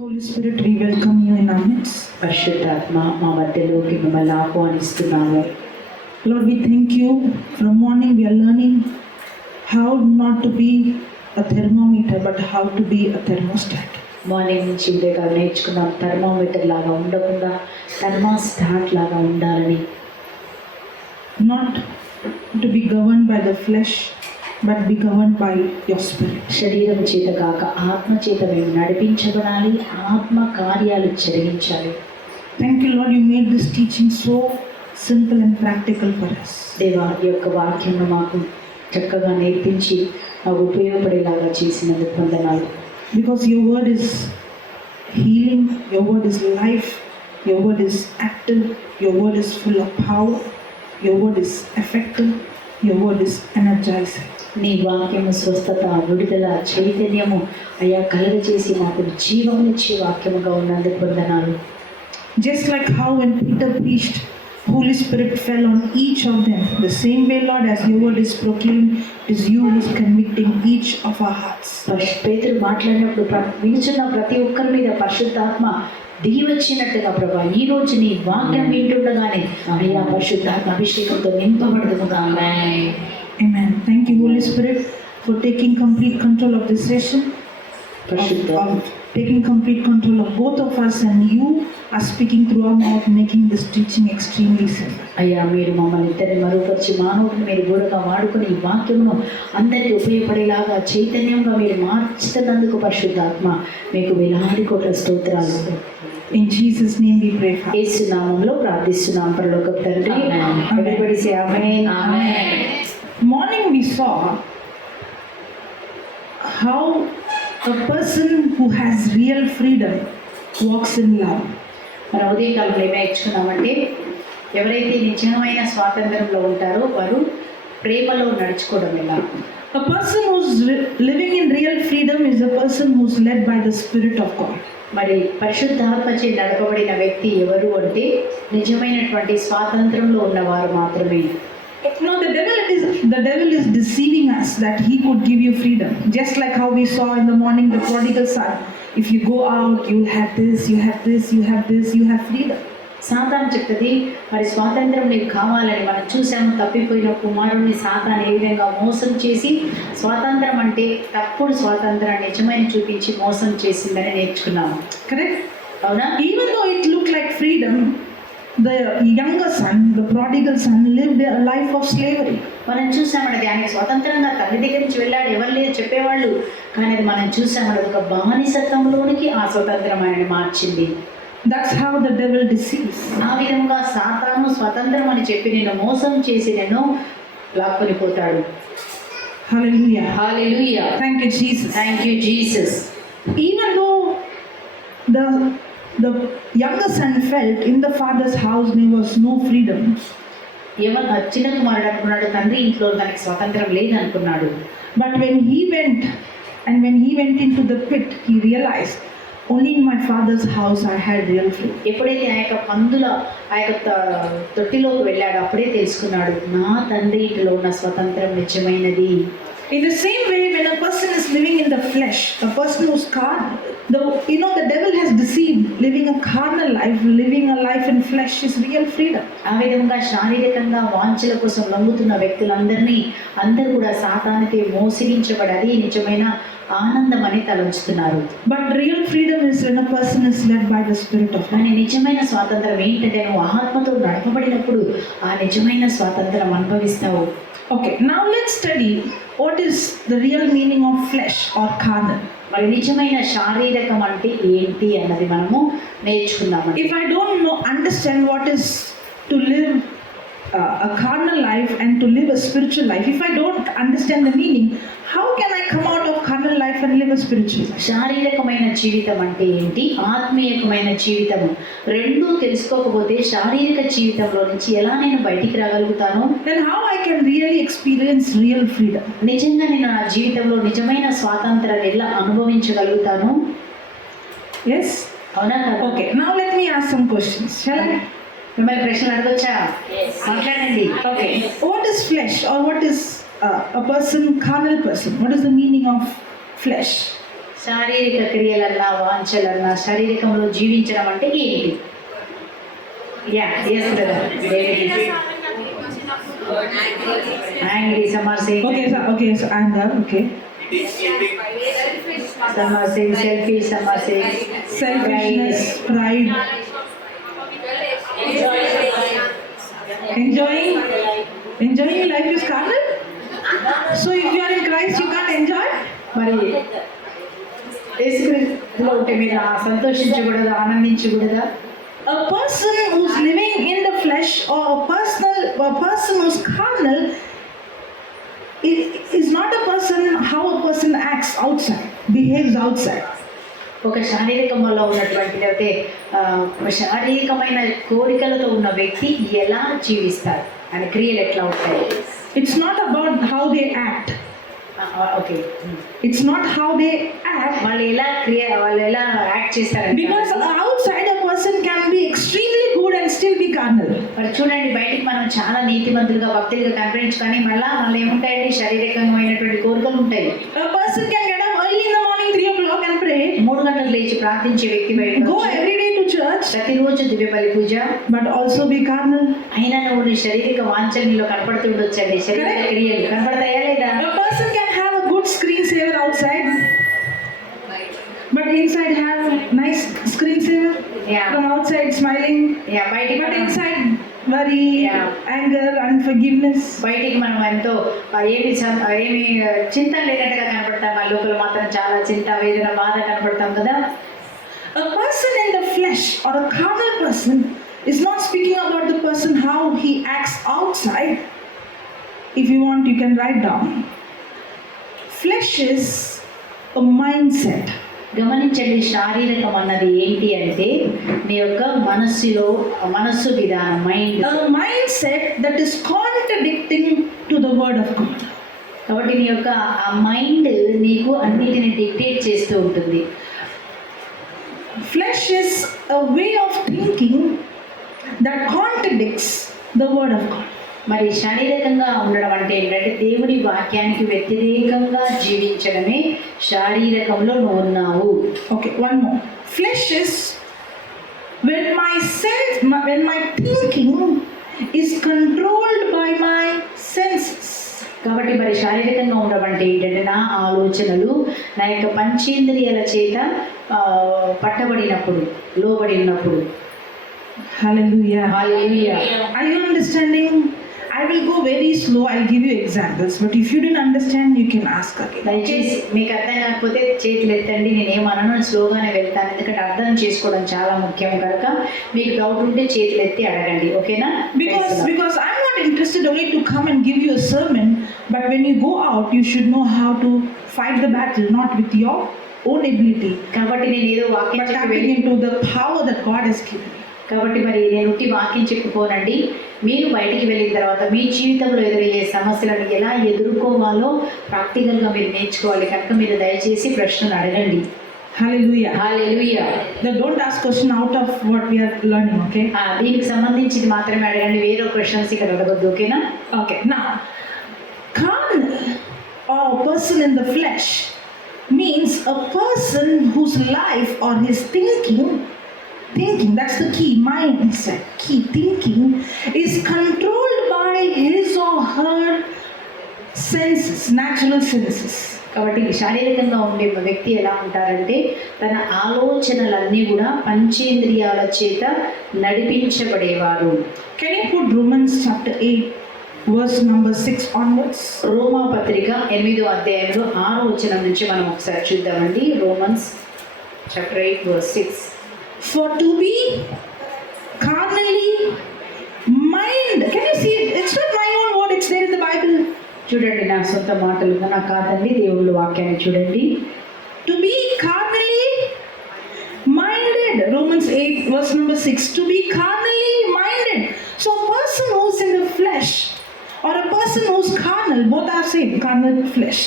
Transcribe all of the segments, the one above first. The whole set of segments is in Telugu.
Holy Spirit, we welcome you in our midst. పరిశుద్ధాత్మ మా మధ్యలోకి మిమ్మల్ని ఆహ్వానిస్తున్నాము. Lord, we thank you. From morning we are learning how not to be a thermometer, but how to be a thermostat. Morning నుంచి ఉదయకాలం నేర్చుకున్నాం, థర్మామీటర్ లాగా ఉండకుండా థర్మాస్టాట్ లాగా ఉండాలని. Not to be governed by the flesh, but be governed by your spirit. శరీరం చేత కాక ఆత్మ చేత మేము నడిపించబడాలి, ఆత్మ కార్యాలు జరిగించాలి. Thank you, Lord, you made this teaching so simple and practical for us. దేవా, ఈ యొక్క వాక్యం మాకు చక్కగా నేర్పించి మాకు ఉపయోగపడేలాగా చేసినందుకు వందనాలు. Because your word is healing, your word is life, your word is active, your word is full of power, your word is effective, your word is energizing. నీ వాక్యము స్వస్థత, విడుదల, చైతన్యము అయ్యా కలుగజేసి మాకు జీవమునిచ్చే వాక్యముగా ఉన్నందుకు వందనాలు. Just like how when Peter preached, Holy Spirit fell on each of them. The same way, Lord, as your word is proclaimed, it is you who is convicting each of our hearts. పేతురు మాట్లాడినప్పుడు వినుచున్న ప్రతి ఒక్కరి మీద పరిశుద్ధాత్మ దిగి వచ్చినట్టుగా ప్రభా, ఈ రోజు నీ వాక్యం వింటుండగానే అయ్యా పరిశుద్ధాత్మ అభిషేకంతో నింపబడదుగా. Amen. Thank you, Holy Spirit, for taking complete control of this session. Taking complete control of both of us, and you are speaking through our mouth, making this teaching extremely simple. అయ్యా, మీరు మమ్మల్ని ఇద్దరిని మరుపరిచి మానవుడిని మీరు గూడగా వాడుకుని ఈ వాక్యమును అందరికీ ఉపయోగపడేలాగా చైతన్యంగా మీరు మార్చుతున్నందుకు పరిశుద్ధాత్మ మీకు వేలాది కోట్ల స్తోత్రాలు. In Jesus' name we pray. యేసు నామములో ప్రార్థిస్తున్నాం పరలోకపు తండ్రి. Everybody say amen. Amen. Morning we saw how a person who has real freedom walks in love. మన ఉదయకాలంలో ఏమి నేర్చుకున్నామంటే, ఎవరైతే నిజమైన స్వాతంత్రంలో ఉంటారో వారు ప్రేమలో నడుచుకోవడం ఎలా. A person who's living in real freedom is a person who's led by the Spirit of God. మరి పరిశుద్ధాత్మచే నడపబడిన వ్యక్తి ఎవరు అంటే నిజమైనటువంటి స్వాతంత్రంలో ఉన్నవారు మాత్రమే. No, the devil is deceiving us that he could give you freedom. Just like how we saw in the morning the prodigal son. If you go out, you'll have this, you have this, you have this, you have freedom. సాతాను చెప్తుంది, మరి స్వాతంత్రం నీకు కావాలని. మనం చూసాము, తప్పిపోయిన కుమారుణ్ణి సాతాను ఏ విధంగా మోసం చేసి స్వాతంత్రం అంటే తప్పుడు స్వాతంత్రాన్ని నిజమైన చూపించి మోసం చేసిందని నేర్చుకున్నాము. Correct? అవునా? Even though it looked like freedom, the younger son, the prodigal son, lived a life of slavery. మనం చూసామన్నది ఆయన స్వతంత్రంగా తల్లి దగ్గర నుంచి వెళ్ళాడు, ఎవరు లేదు చెప్పేవాళ్ళు. కానీ అది మనం చూసామన్నది ఒక బానిసత్వంలోనికి ఆ స్వతంత్రం ఆయనని మార్చింది. That's how the devil deceives. ఆ విధంగా సాతాను స్వతంత్రం అని చెప్పి నిన్ను మోసం చేసి నిన్ను లాక్కొని పోతాడు. Hallelujah. Hallelujah. Thank you, Jesus. Thank you, Jesus. Even though the younger son felt in the father's house there was no freedom. ఎవరు చిన్న కుమారుడు అనుకున్నాడు, తండ్రి ఇంట్లో తనకి స్వతంత్రం లేదు అనుకున్నాడు. But when he went into the pit, he realized only in my father's house I had real freedom. ఎప్పుడైతే ఆ యొక్క పందుల ఆ యొక్క తొట్టిలోకి వెళ్ళాడు, అప్పుడే తెలుసుకున్నాడు, నా తండ్రి ఇంట్లో ఉన్న స్వతంత్రం నిజమైనది. In the same way, when a person is living in the flesh, a person who's carnal, the devil has deceived. Living a carnal life, living a life in flesh is real freedom. ఆ విధంగా శారీరకంగా వాంఛల కోసం లొంగుతున్న వ్యక్తులందరినీ అందరూ కూడా సాతానుకే మోసగించబడి నిజమైన ఆనందం అని తలంచుతున్నారు. But real freedom is when a person is led by the Spirit of God. కానీ నిజమైన స్వాతంత్రం ఏంటంటే నువ్వు ఆత్మతో నడపబడినప్పుడు ఆ నిజమైన స్వాతంత్రం అనుభవిస్తావు. Okay, now let's study what is the real meaning of flesh or carnal. మరి నిజమైన శారీరకం అంటే ఏంటి అన్నది మనము నేర్చుకుందాము. If I don't understand what is to live a carnal life and to live a spiritual life, if I don't understand the meaning, how can I come out of carnal life and live a spiritual life? శారీరకమైన జీవితం అంటే ఏంటి, ఆత్మీయమైన జీవితము రెండూ తెలుసుకోకపోతే శారీరక జీవితంలో నుంచి ఎలా నేను బయటికి రాగలుగుతాను? Then how I can really experience real freedom? నిజంగా నేను నా జీవితంలో నిజమైన స్వాతంత్రాన్ని ఎలా అనుభవించగలుగుతాను? Yes? అవునా? Okay, now let me ask some questions. Shall I? మిమ్మల్ని ప్రశ్నలు అడగొచ్చా? మాట్లాడండి. Okay, what is flesh or what is a person, carnal person? What is the meaning of flesh? శారీరక క్రియలన్నా వాంఛలన్నా శారీరకంలో జీవించడం అంటే ఏంటి? Yes brother. Angry, some are saying So anger, okay. Some are saying selfish, some are saying Selfishness, pride. Enjoying life is carnal. So if you are in Christ, you can't enjoy. మరి యేసుక్రీస్తులో ఉంటే మీరు సంతోషించకూడదా, ఆనందించకూడదా? A person who's living in the flesh or a person who's carnal is not a person how a person acts outside, behaves outside. ఒక శారీరకంలో ఉన్నటువంటి అయితే శారీరకమైన కోరికలతో ఉన్న వ్యక్తి ఎలా జీవిస్తారు, ఆయన క్రియలు ఎట్లా ఉంటాయి? It's not about how they act. Okay, It's not how they act. వాళ్ళు ఎలా యాక్ట్ చేస్తారు? Because outside a person can be extremely good and still be carnal. మరి చూడండి, బయటికి మనం చాలా నీతిమంతులుగా భక్తులుగా కనిపించు, కానీ మళ్ళీ ఏముంటాయండి, శారీరకమైనటువంటి కోరికలు ఉంటాయి. A person can get up early in the morning 3 o'clock and pray. 3 గంటలకు లేచి ప్రార్థించే వ్యక్తి బయట Go every day to church, ప్రతిరోజు దివ్య బలి పూజ, but also be carnal. అయినా నువ్వు నీ శారీరక వాంఛనలో కనపడుతుండొచ్చండి. శారీరక క్రియలు కనపడతాయా లేదా? A person can have a good screensaver outside, but inside have nice screensaver. Yeah. From outside smiling, బయటికి but మనం- inside worry, Yeah. anger, unforgiveness. బయటికి మనం ఎంతో ఏమి చింత లేనట్టుగా కనపడతాం, ఆ లోపల మాత్రం చాలా చింత, వేదన, బాధ కనపడతాం కదా. A person in the flesh or a carnal person is not speaking about the person how he acts outside. If you want, you can write down. Flesh is a mindset. గమనించండి, శారీరకం అన్నది ఏంటి అంటే నీ యొక్క మనస్సు విధానం, mind. A mindset that is contradicting to the word of God. కాబట్టి నీ యొక్క ఆ మైండ్ నీకు అన్నిటిని డిక్టేట్ చేస్తూ ఉంటుంది. Flesh is a way of thinking that contradicts the word of God. మరి శారీరకంగా ఉండడం అంటే ఏంటంటే దేవుని వాక్యానికి వ్యతిరేకంగా జీవించడమే శారీరకంలో నువ్వు ఉన్నావు. Okay, one more. Flesh is when my thinking is controlled by my senses. కాబట్టి మరి శారీరకంగా ఉండడం అంటే ఏంటంటే నా ఆలోచనలు నా యొక్క పంచేంద్రియాల చేత పట్టబడినప్పుడు, లోబడి ఉన్నప్పుడు. Hallelujah. Hallelujah. Are you understanding? I will go very slow. I'll give you examples. But if you didn't understand, you can ask again. దయచేసి మీకు అర్థం కాకపోతే చేతులు ఎత్తండి, నేనేమన్నాను స్లోగానే వెళ్తాను, ఎందుకంటే అర్థం చేసుకోవడం చాలా ముఖ్యం కనుక మీకు డౌట్ ఉంటే చేతులు ఎత్తి అడగండి, ఓకేనా? Because I'm not interested only to come and give you a sermon, but when you go out, you should know how to fight the battle, not with your own ability, కాబట్టి నేను ఏదో వాక్యం but చెప్పి tapping into the power that God has given. కాబట్టి మరి నేను ఉట్టి వాక్యం చెప్పుకోనండి, మీరు బయటికి వెళ్ళిన తర్వాత మీ జీవితంలో ఎదురయ్యే సమస్యలను ఎలా ఎదుర్కోవాలో ప్రాక్టికల్గా మీరు నేర్చుకోవాలి కనుక మీరు దయచేసి ప్రశ్నలు అడగండి. Hallelujah. Hallelujah. Don't ask question out of what we are learning, okay? దీనికి సంబంధించింది మాత్రమే అడగండి, వేరే క్వశ్చన్స్ ఇక్కడ అడగద్దు, ఓకేనా? Okay, now, carnal or a person in the flesh means a person whose life or his thinking, that's the key, mindset, key thinking is controlled by his or her senses, natural senses. కాబట్టి శారీరకంగా ఉండే వ్యక్తి ఎలా ఉంటారంటే తన ఆలోచనలన్నీ కూడా పంచేంద్రియాల చేత నడిపించబడేవారు. Can you put Romans chapter 8 verse number 6 onwards? రోమా పత్రిక 8వ అధ్యాయంలో 6వ వచనం నుంచి మనం ఒకసారి చూద్దామండి. Romans chapter 8 verse 6. For to be carnally mind, can you see it? It's not my own word, it's there in the Bible. చూడండి, నా సొంత మాటలుగా నాకు కాదండి, దేవుళ్ళ వాక్యాన్ని చూడండి. To be carnally minded, Romans 8 verse number 6, to be carnally minded. So a person who's in the flesh or a person who's carnal, both are same, carnal, flesh.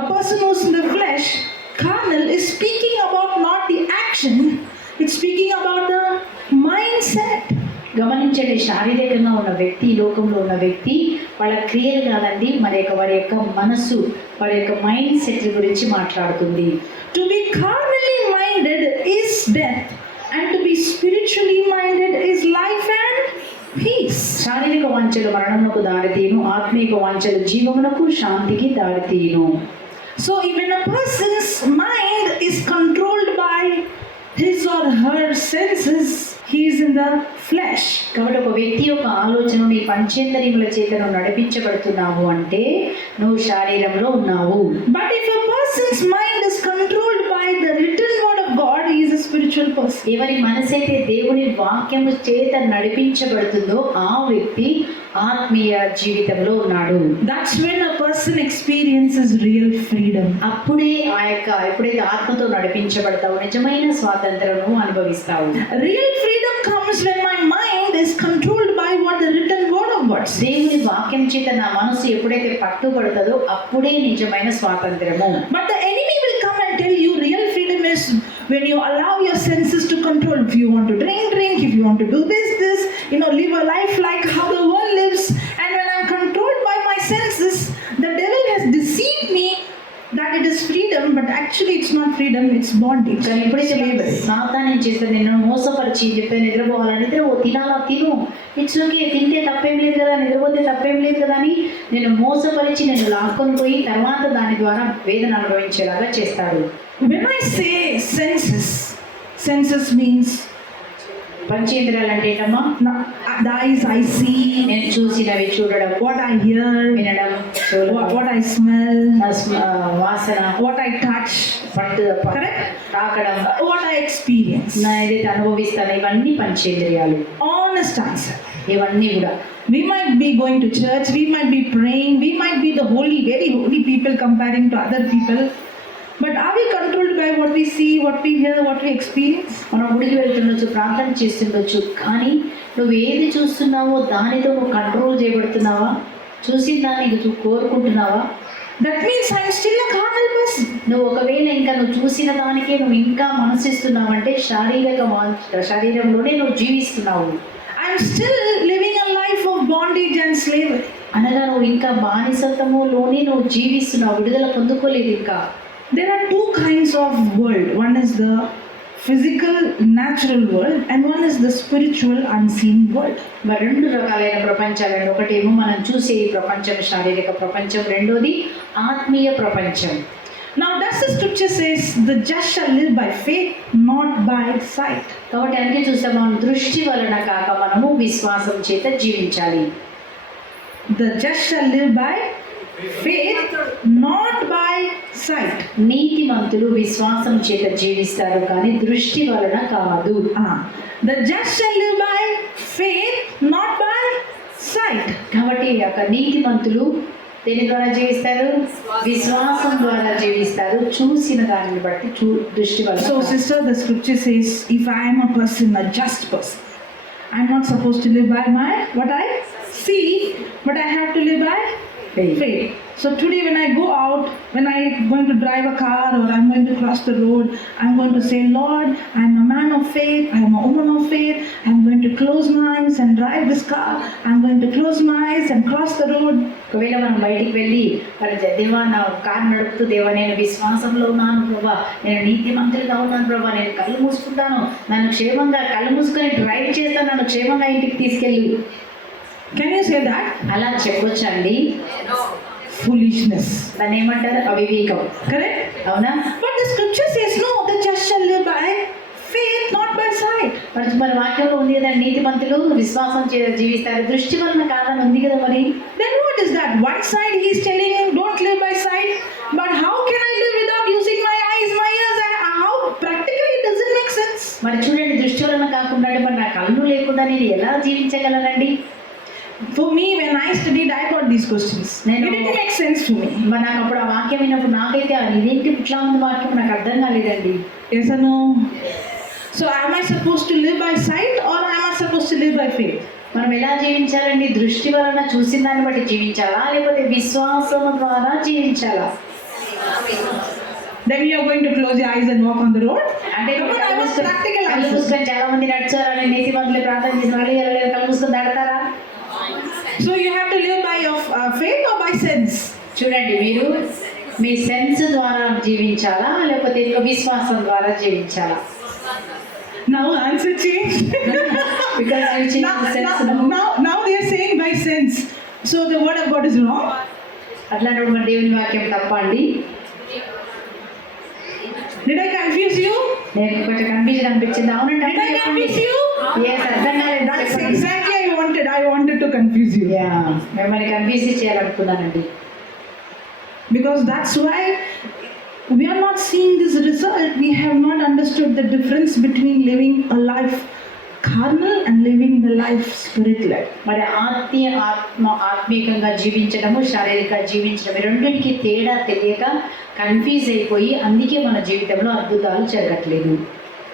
A person who's in the flesh, carnal, is speaking about not the action, it's speaking about the mindset. గమనించండి, శారీరకంగా ఉన్న వ్యక్తి, లోకంలో ఉన్న వ్యక్తి వాళ్ళ క్రియలు కాదండి, వారి యొక్క మనస్సు, వారి యొక్క మైండ్ సెట్ గురించి మాట్లాడుతుంది. To be carnally minded is death, and to be spiritually minded is life and peace. శారీరక వాంఛలు మరణమునకు దారితీయును, ఆత్మీయ వాంఛలు జీవమునకు శాంతికి దారితీయును. So when a person's mind is controlled by his or her senses, he is in the flesh. కాబట్టి ఒక వ్యక్తి యొక్క ఆలోచన నీ పంచేంద్రియముల చేత నువ్వు నడిపించబడుతున్నావు అంటే నువ్వు శరీరంలో ఉన్నావు. But if a person's mind is controlled by the written word of God, he is a spiritual person. ఎవరి మనసైతే దేవుని వాక్యము చేత నడిపించబడుతుందో ఆ వ్యక్తి ఆత్మీయ జీవితంలో ఉన్నాడు. That's when a person experiences real freedom. అప్పుడే ఎప్పుడైతే ఆత్మతో నడిపించబడతావు నిజమైన స్వాతంత్రము అనుభవిస్తావు. Real freedom comes when my mind is controlled by what the written word of God says. దేవుని వాక్యం చేత నా మనసు ఎప్పుడైతే పట్టుబడుతుందో అప్పుడే నిజమైన స్వాతంత్రము. But the enemy will come and tell you real freedom is when you allow your senses to control. If you want to drink, if you want to do this, live a life like how the world lives. And when I'm controlled by my senses, the devil has deceived me that it is freedom, but actually it's not freedom, it's bondage. కానీ ఎప్పుడైతే సాతాను ఏం చేస్తాడు, నిన్ను మోసపరిచి చెప్తే నిద్రపోవాలని నిద్రపో, తినాలా తిను, ఇట్స్ ఓకే, తింటే తప్పేం లేదు కదా, నిద్రపోతే తప్పేం లేదు కదా అని నేను మోసపరిచి నేను లాక్కొని పోయి తర్వాత దాని ద్వారా వేదన అనుభవించేలాగా చేస్తాడు. When I say senses means పంచేంద్రియాలు అంటే ఏంటమ్మా? The eyes I see, నేను చూసినవి చూడడం, what I hear, వినడం, what I smell, వాసన, what I touch, correct? తాకడం, what I experience. నా ఏదైతే అనుభవిస్తానో ఇవన్నీ పంచేంద్రియాలు. Honest answer. ఇవన్నీ కూడా We might be going to church, we might be praying, we might be the very holy people comparing to other people. But are we controlled by what we see, what we hear, what we experience? మనం గుడికి వెళ్తుండొచ్చు, ప్రార్థన చేస్తుండొచ్చు, కానీ నువ్వు ఏది చూస్తున్నావో దానితో నువ్వు కంట్రోల్ చేయబడుతున్నావా? చూసిన దాన్ని నువ్వు కోరుకుంటున్నావా? That means I am still a carnal person. నువ్వు ఒకవేళ ఇంకా నువ్వు చూసిన దానికే నువ్వు ఇంకా మనసిస్తున్నావంటే శరీరంలోనే నువ్వు జీవిస్తున్నావు. I am still living a life of bondage and slavery. అనగా నువ్వు ఇంకా బానిసత్వములోనే నువ్వు జీవిస్తున్నావు, విడుదల పొందుకోలేదు ఇంకా. There are two kinds of world. One is the physical, natural world, and one is the spiritual, unseen world. మరి రెండు రకాలైన ప్రపంచాలండి. ఒకటేమో మనం చూసే ఈ ప్రపంచం, శారీరక ప్రపంచం. రెండోది ఆత్మీయ ప్రపంచం. Now does the scripture says the just shall live by faith, not by sight. కాబట్టి అందుకే చూసాం, మనం దృష్టి వలన కాక మనము విశ్వాసం చేత జీవించాలి. The just shall live by faith, not by sight. నీతిమంతులు విశ్వాసం చేత జీవిస్తారు కానీ దృష్టి వలన కాదు. The just shall live by faith, not by sight. కాబట్టి అక్కడ నీతిమంతులు దేని ద్వారా జీవిస్తారు? విశ్వాసం ద్వారా జీవిస్తారు, చూసిన దానిని బట్టి దృష్టి వలన. So sister, the scripture says if I am a person, a just person, I am not supposed to live by what I see, but I have to live by faith. So today when I go out, when I am going to drive a car or I am going to cross the road, I am going to say, Lord, I am a man of faith, I am a woman of faith, I am going to close my eyes and drive this car, I am going to close my eyes and cross the road. ఒకవేళ మనం బయటికి వెళ్ళి దేవా నా కారు నడుపుతూ, దేవా నేను విశ్వాసంలో ఉన్నాను ప్రభా, నేను నీతిమంతులుగా ఉన్నాను ప్రభా, నేను కళ్ళు మూసుకుంటాను, నన్ను క్షేమంగా కళ్ళు మూసుకొని డ్రైవ్ చేస్తాను, నన్ను క్షేమంగా ఇంటికి తీసుకెళ్ళు. Can you say that? అలా చెప్పొచ్చా అండి? Foolishness. దాన్ని ఏమంటారు? అవివేకం. Correct? అవునా? But the scripture says no, the just shall live by faith, not by sight. మరి వాక్యంలో ఉంది కదా, నీతిమంతులు విశ్వాసం చేత జీవిస్తారు, దృష్టి వలన కాదని ఉంది కదా. మరి then what is that? One side he is telling him don't live by sight, but how can I live without using my eyes, my ears? How practically it doesn't make sense. మరి చూడండి, దృష్టి వలన కాకుండా మరి నా కళ్ళు లేకుండా నేను ఎలా జీవించగలనండి? For me, when I studied, I got these questions. It didn't make sense to me. మరి నాకు అప్పుడు ఆ వాక్యం విన్నప్పుడు నాకైతే ఇదేంటి ఇట్లా ఉంది వాక్యం, నాకు అర్థం కాలేదండి. Yes or no? So am I supposed to live by sight or am I supposed to live by faith? మనం ఎలా జీవించాలండి? దృష్టి వలన చూసిన దాన్ని బట్టి జీవించాలా, లేకపోతే విశ్వాసం ద్వారా జీవించాలా? Then you are going to close your eyes and walk on the road. అంటే కళ్ళు మూసుకొని చాలా మంది నడుచారని నీతిమంతులు ప్రార్థన చేసిన వాళ్ళు కళ్ళు మూసుకొని దాడతారా? So you have to live by your faith or by sense. చూడండి, మీరు మీ సెన్స్ ద్వారా జీవించాలా లేకపోతే ఇంకా విశ్వాసం ద్వారా జీవించాలా? Now answer changed. Because you change now, the sense. now they are saying by sense. So the word of God is wrong. అట్లాంటి మన దేవుని వాక్యం తప్పండి. Did I confuse you? నేను కొంచెం కన్ఫ్యూజన్ అనిపించింది. అవునండి. Did I confuse you? Yes, అర్థం కాలేదు. That's exactly I wanted to confuse you. Yeah, మిమ్మల్ని confuse చేయాలనుకున్నానండి. Because that's why we are not seeing this result. We have not understood the difference between living a life carnal and living the life spirit-led. మరి ఆత్మీయంగా జీవించడము, శారీరక జీవించడం రెండింటికి తేడా తెలియక కన్ఫ్యూజ్ అయిపోయి అందుకే మన జీవితంలో అద్భుతాలు జరగట్లేదు.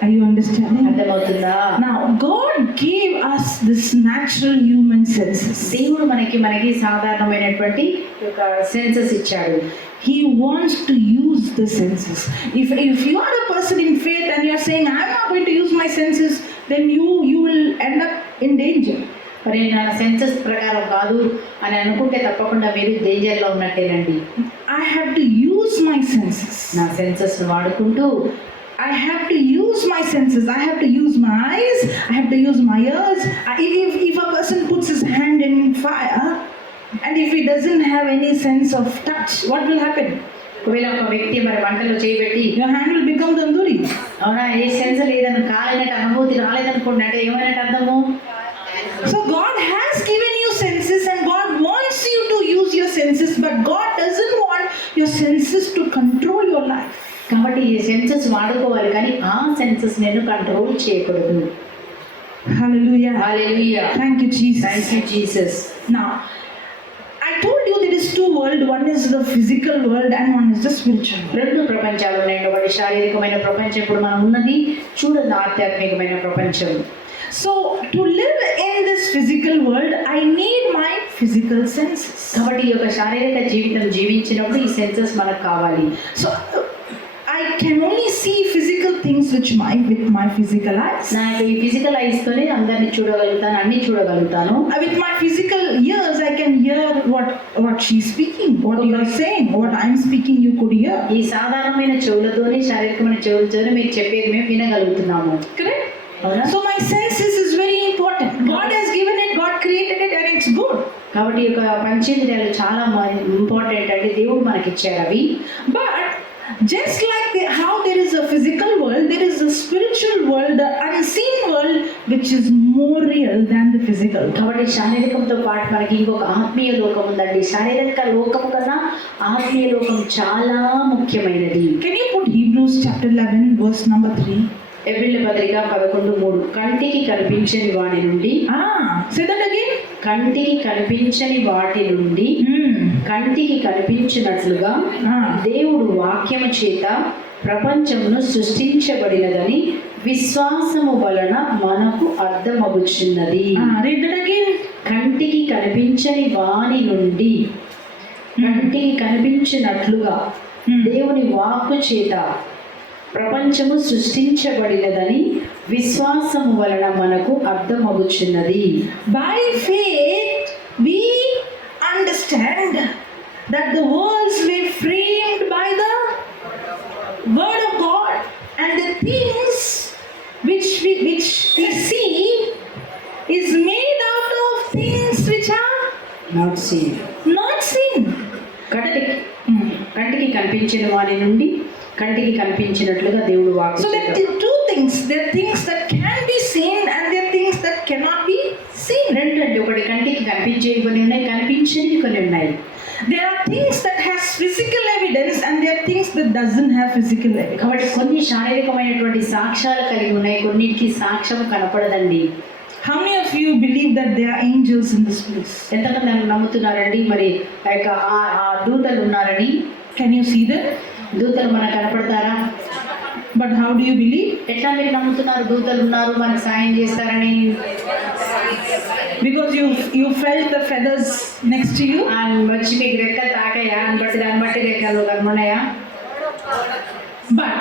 Are you understanding? అర్థమవుతుందా? Now God gave us this natural human senses. దేవుడు మనకి సాధారణమైనటువంటి ఒక సెన్సెస్ ఇచ్చాడు. He wants to use the senses. If you are a person in faith and you are saying I am not going to use my senses, then you will end up in danger. మరి నా సెన్సెస్ ప్రకారం కాదు అని అనుకుంటే తప్పకుండా మీరు డేంజర్లో ఉన్నట్టేనండి. I have to use my senses. నా సెన్సెస్ వాడుకుంటూ I have to use my senses. I have to use my eyes. I have to use my ears. If a person puts his hand in fire and if he doesn't have any sense of touch, what will happen? ఒకవేళ ఒక వ్యక్తి మరి వంటలో చేయబెట్టి Your hand will become tandoori. అవునా, ఏ సెన్స్ లేదని కాలినట్టు అనుభూతి రాలేదనుకోండి, అంటే ఏమైనట్టు అర్థము? So God has given you senses and God wants you to use your senses, but God doesn't want your senses to control your life. కాబట్టి ఈ సెన్సెస్ వాడుకోవాలి, కానీ ఆ సెన్సెస్ నేను కంట్రోల్ చేయకూడదు. Hallelujah. Hallelujah. Thank you, Jesus. Thank you Jesus. Now, I told you there is two worlds. One is the physical world and one is the spiritual world. రెండు ప్రపంచాలు ఉన్నాయి. ఒకటి శారీరకమైన ప్రపంచం, ఇప్పుడు మనం ఉన్నది చూడండి ఆధ్యాత్మికమైన ప్రపంచం. So, to live in this physical world, I need my physical senses. కాబట్టి ఈ యొక్క శారీరక జీవితం జీవించినప్పుడు ఈ సెన్సెస్ మనకు కావాలి. So, I can only see physical things with my physical eyes. నాకు ఈ ఫిజికల్ ఐస్ తోనే అందరిని చూడగలుగుతాను, అన్ని చూడగలుగుతాను. With my physical ears, I can hear what she's speaking, what you are saying, what I'm speaking. You could hear. ఈ సాధారణమైన చెవులతోనే, శారీరకమైన చెవులతోనే మీరు చెప్పేది మేము వినగలుగుతున్నాము. Correct? So my senses is very important. God has given it, God created it, and it's good. కాబట్టి ఈ యొక్క పంచేంద్రియాలు చాలా ఇంపార్టెంట్ అండి, దేవుడు మనకి ఇచ్చారు అవి. But just like how there is a physical world, there is a spiritual world, the unseen world, which is more real than the physical. కాబట్టి శారీరకంతో పాటు మనకి ఇంకొక ఆత్మీయ లోకం ఉందండి. శారీరక లోకం కన్నా ఆత్మీయ లోకం చాలా ముఖ్యమైనది. Can you put Hebrews chapter 11 verse number 3? హెబ్రీయుల పత్రిక 11:3. కంటికి కనిపించని వాటి నుండి, Say that again. కంటికి కనిపించని వాటి నుండి కంటికి కనిపించినట్లుగా దేవుడు వాక్యము చేత ప్రపంచమును సృష్టించబడినదని విశ్వాసము వలన మనకు అర్థమగుచున్నది. Read that again. కంటికి కనిపించని వాని నుండి కంటికి కనిపించినట్లుగా దేవుని వాక్కు చేత ప్రపంచము సృష్టించబడినదని విశ్వాసము వలన మనకు అర్థమగుచున్నది. By faith we understand that the worlds were framed by the word of God, and the things which we see is made out of things which are not seen. కంటికి కనిపించిన వారి నుండి కంటికి కనిపించినట్లుగా దేవుడు వాక్కు. So there are two things. There are things that can be seen and there are things that cannot be seen. రెండు అంటే ఒకటి కంటికి కనిపించేవి కొన్ని ఉన్నాయి, కనిపించేవి కొన్ని ఉన్నాయి. There are things that has physical evidence and there are things that doesn't have physical evidence. కాబట్టి కొన్ని శారీరకమైనటువంటి సాక్ష్యాలు కలిగి ఉన్నాయి, కొన్నిటికి సాక్ష్యం కనపడదండి. How many of you believe that there are angels in this place? ఎంతమంది నమ్ముతున్నారండి మరి ఆ దూతలు ఉన్నారని? Can you see them? దూతలు మనకు కనపడతారా? But how do you believe? ఎట్లా మీరు నమ్ముతున్నారు దూతలు ఉన్నారు మనకు సాయం చేస్తారని? Because you felt the feathers next to you. వచ్చి మీకు రెక్కలు తాకాయా అని బట్టి దాన్ని బట్టి రెక్కలు కనున్నాయా? But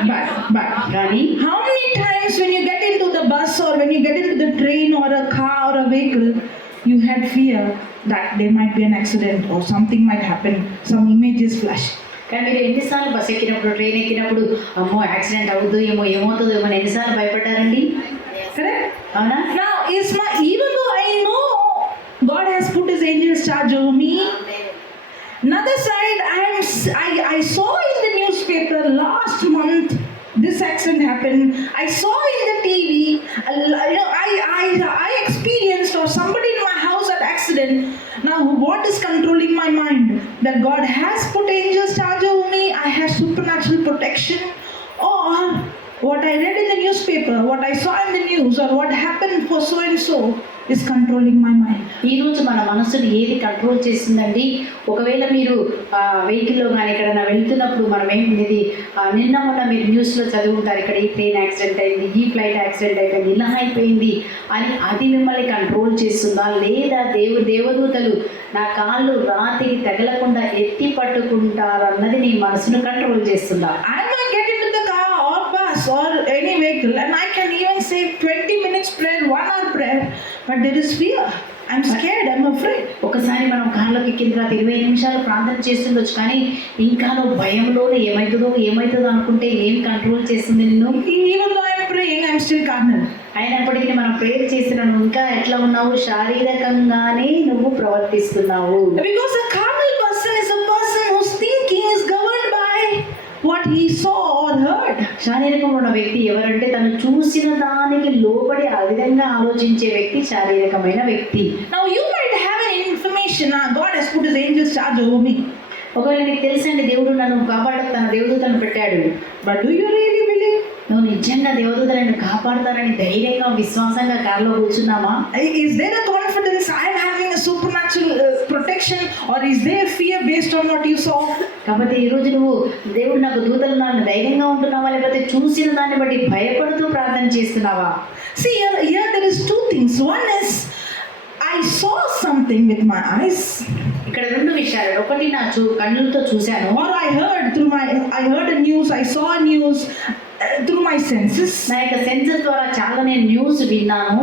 కానీ how many times when you get into the bus or when you get into the train or a car or a vehicle, you had fear that there might be an accident or something might happen, some images flash. కానీ మీరు ఎన్నిసార్లు బస్ ఎక్కినప్పుడు, ట్రైన్ ఎక్కినప్పుడు అమ్మో యాక్సిడెంట్ అవుతుందో ఏమో, ఏమవుతుందో ఏమో ఎన్నిసార్లు భయపడ్డారండి? Correct? అవునా? Now, even though I know God has put His angels charge over me, another side, I saw in the newspaper last month this accident happened. I saw in the TV. I experienced, or somebody in my house had accident. Now, what is controlling my mind? That God has put angels charge over me. I have supernatural protection, or what I read in the newspaper, what I saw in the news, or what happened for so and so is controlling my mind. ఈరోజు మన మనసుని ఏది కంట్రోల్ చేస్తుందండి? ఒకవేళ మీరు వెహికల్లో కానీ ఎక్కడైనా వెళ్తున్నప్పుడు మనం ఏంటిది నిన్న మొన్న మీరు న్యూస్లో చదువుకుంటారు, ఇక్కడ ఈ ట్రైన్ యాక్సిడెంట్ అయింది, ఈ ఫ్లైట్ యాక్సిడెంట్ అయిపోయింది, ఇలా అయిపోయింది అని. అది మిమ్మల్ని కంట్రోల్ చేస్తుందా? లేదా దేవదూతలు నా కాళ్ళు రాతికి తగలకుండా ఎత్తి పట్టుకుంటారన్నది నీ మనసును కంట్రోల్ చేస్తుందా? I might get into the car or bus or any vehicle and I can even say 20 minutes prayer, 1 hour prayer, but there is fear. I'm scared, I'm afraid. ఒకసారి మనం కార్లోకి ఎక్కిన తర్వాత 20 నిమిషాలు ప్రార్థన చేస్తుండొచ్చు, కానీ ఇంకా నువ్వు భయంలోనే ఏమవుతుందో అనుకుంటే ఏం కంట్రోల్ చేస్తుంది నిన్ను? Even though I'm praying, I'm still carnal. అయినప్పటికీ మనం ప్రేయర్ చేసిన నువ్వు ఇంకా ఎట్లా ఉన్నావు? శారీరకంగానే నువ్వు ప్రవర్తిస్తున్నావు. Because a carnal person is a person whose thinking is governed by what he saw or heard. శారీరకంగా ఉన్న వ్యక్తి ఎవరంటే తను చూసిన దానికి లోబడి ఆ విధంగా ఆలోచించే వ్యక్తి శారీరకమైన వ్యక్తి. Now you might have an information, God has put His angels charge over me. ఒకవేళ నీకు తెలుసండి దేవుడు నన్ను కాపాడకు తన దేవదూతలను పెట్టాడు, But do you really believe? నువ్వు నిజంగా దేవదూతలను కాపాడతారని ధైర్యంగా విశ్వాసంగా కారులో కూర్చున్నామా? Is there a confidence I'm having a supernatural protection, or is there fear based on what you saw? కాబట్టి ఈరోజు నువ్వు దేవుడు నాకు దూతలు నన్ను ధైర్యంగా ఉంటున్నావా, లేకపోతే చూసిన దాన్ని బట్టి భయపడుతూ ప్రార్థన చేస్తున్నావా? See, here there is two things. One is I saw something with my eyes, ఇక్కడ రెండు విషయాలు. ఒకటి నా కళ్ళతో చూశాను, or I heard a news, I saw a news through my senses, నా యొక్క సెన్సెస్ ద్వారా చాలా నేను న్యూస్ విన్నాను.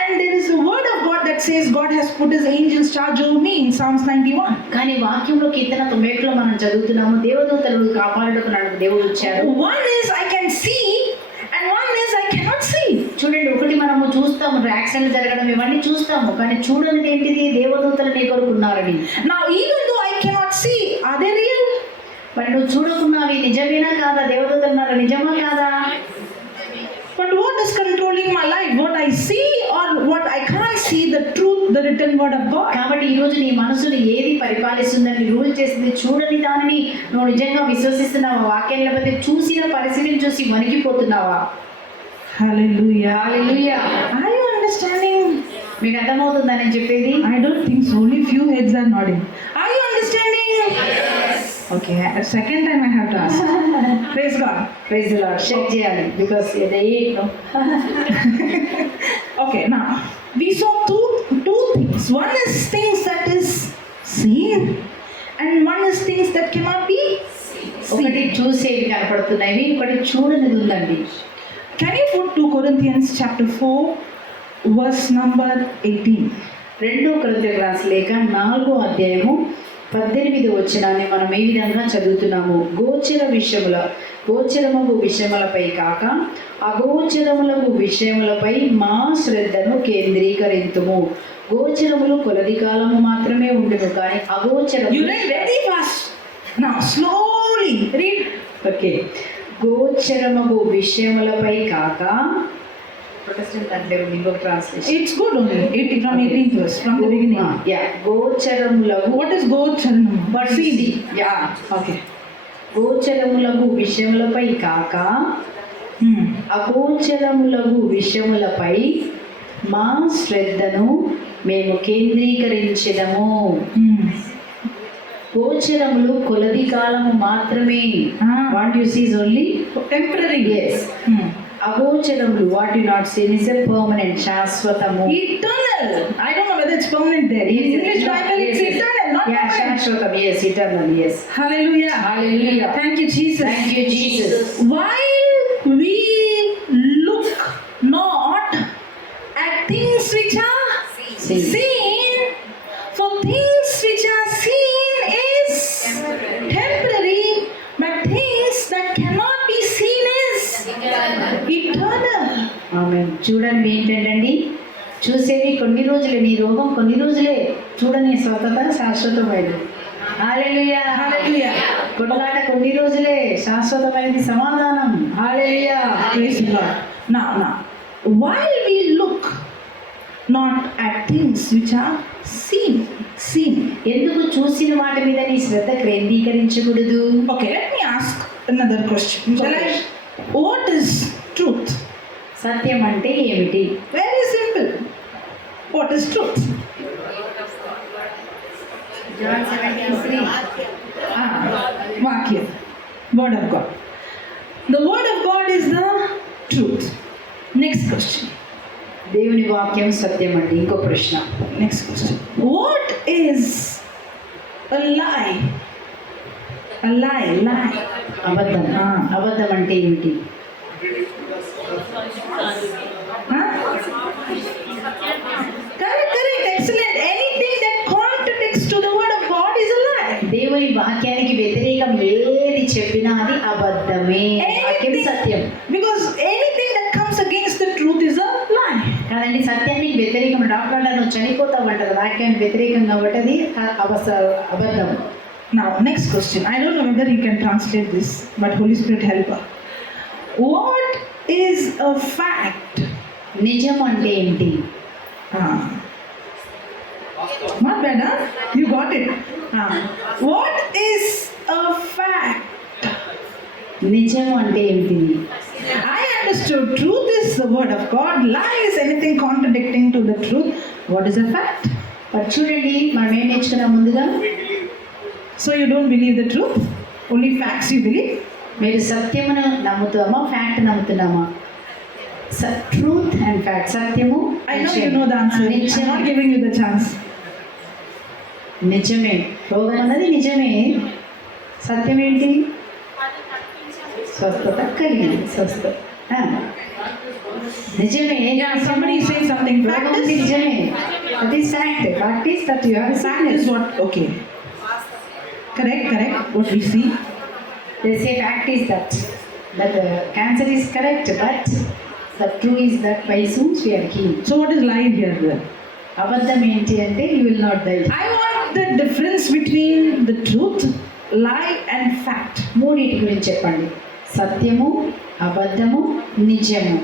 and there is a word of God that says God has put His angels charge over me in Psalms 91. కానీ వాక్యంలో కీర్తన 91లో మనం చదువుతున్నాము, దేవదూతలు కాపాడుటకు నాకు దేవుడు ఇచ్చారు. One is I can see, and one is I cannot see. చూడండి, ఒకటి మనము చూస్తాము యాక్సిడెంట్ జరగడం ఇవన్నీ చూస్తాము, కానీ చూడనిది ఏంటిది? దేవదూతలు నీ కొరకు ఉన్నారని. Now even though I cannot see, are they real? మరి నువ్వు చూడకున్నావి నిజమేనా కాదా? దేవదూతలు ఉన్నారు నిజమా కాదా? But what is controlling my life? What I see or what I can't see? The truth, the written word of God. కాబట్టి ఈరోజు నీ మనసుని ఏది పరిపాలిస్తుందని రూల్ చేసింది? చూడని దానిని నువ్వు నిజంగా విశ్వసిస్తున్నావా? వాక్యం లేకపోతే చూసిన పరిస్థితిని చూసి వణికిపోతున్నావా? Hallelujah. Hallelujah. Are you understanding? మీకు అర్థమవుతుందా నేను చెప్పేది? I don't think so. Only few heads are nodding. Are you understanding? Yes. Okay. Second time I have to ask. Praise God. Praise the Lord. Shake చేయాలి because they eat no. Okay. Now we saw two things. One is things that is seen, and one is things that cannot be seen. ఒకటి చూసేవి కనపడుతున్నాయి, ఒకటి చూడనిది ఉందండి. Can you put 2 Corinthians chapter 4 verse number 18? 2 కొరింథీయులకు రాసిన లేఖ 4వ అధ్యాయము 18వ వచనాన్ని మనం ఈ విధంగా చదువుతున్నాము. గోచరమగు విషయములపై కాక అగోచరములకు విషయములపై మా శ్రద్ధను కేంద్రీకరింతుము. గోచరములు కొలది కాలము మాత్రమే ఉండును, కానీ అగోచరము. You read very fast. Now slowly read. Okay. గోచరమగు విషయములపై కాక, ప్రొటెస్టెంట్ అంటే ఇంకొక translation. It's good only. 80 from 18th verse from the beginning. Yeah. గోచరములకు. What is gocharanam? What is See. Yeah. Okay. గోచరములకు విషయములపై కాక అగోచరములకు విషయములపై మా శ్రద్ధను మేము కేంద్రీకరించెదము. గోచరములు కొలది కాలము మాత్రమే. What you see is only Temporary. yes. అగోచరములు what you not see is a permanent, శాశ్వతము, Eternal. I don't know whether it's permanent there. In English Bible it's eternal, not permanent. శాశ్వతం. yes, eternal. yes. Hallelujah. Hallelujah. Thank you Jesus. Thank you Jesus. While we look not at things which are seen, for things which are seen is temporary, చూడని ఏంటండి, చూసేది కొన్ని రోజులే, నీ రోగం కొన్ని రోజులే, చూడని స్వస్థత శాశ్వతమైనది. హల్లెలూయా, Hallelujah. కొట్లాట కొన్ని రోజులే, శాశ్వతమైనది సమాధానం. హల్లెలూయా. Praise the Lord. Now, while we look not at things which are seen. ఎందుకు చూసిన వాటి మీద నీ శ్రద్ధ కేంద్రీకరించకూడదు? Okay, let me ask another question. What is truth? సత్యం అంటే ఏమిటి? Very simple. What is truth? John 17:3. Vakya. Word of God. The word of God is the truth. Next question. దేవుని వాక్యం సత్యం అండి. ఇంకో ప్రశ్న. Next question. What is a lie? A lie. అబద్ధం. అబద్ధం అంటే ఏమిటి? Correct. Excellent. Anything that contradicts to the word of God is a lie. దేవుని వాక్యానికి వ్యతిరేకం ఏది చెప్పినా అది అబద్ధమే. వాక్యం సత్యం. Because anything that comes against the truth is a lie. కాదండి, సత్యానికి వ్యతిరేకం. డాక్టర్ నువ్వు చనిపోతావంటది, వాక్యానికి వ్యతిరేకంగా ఉంటది అబద్ధం. Now, next question. I don't know whether you can translate this, but Holy Spirit help her. What is a fact? నిజం అంటే ఏంటి? Not bad, huh? You got it. What is a fact? నిజం అంటే ఏంటి? I understood truth is the word of God. Lie is anything contradicting to the truth. What is a fact? మరి చూడండి, మనం ఏం నేర్చుకున్నాం ముందుగా? So you don't believe the truth? Only facts you believe? మీరు సత్యమును నమ్ముతామా, ఫ్యాక్ట్ నమ్ముతున్నామా? Truth and fact. సత్యము. I know you know the answer. I'm not giving you the chance. నిజమే. రోగం అన్నది నిజమే. సత్యం ఏంటి? స్వస్థత కలిగింది. స్వస్థత నిజమే. Somebody is saying something. Fact is నిజమే. That is fact. Fact is that you have fact is what? Okay. Correct. What we see. They say fact is that the cancer is correct, but the true is that by soon we are healed. So what is lie here then? అబద్ధం ఏంటి అంటే you will not die. I want the difference between the truth, lie and fact. మూడింటి గురించి చెప్పండి. సత్యము, అబద్ధము, నిజము.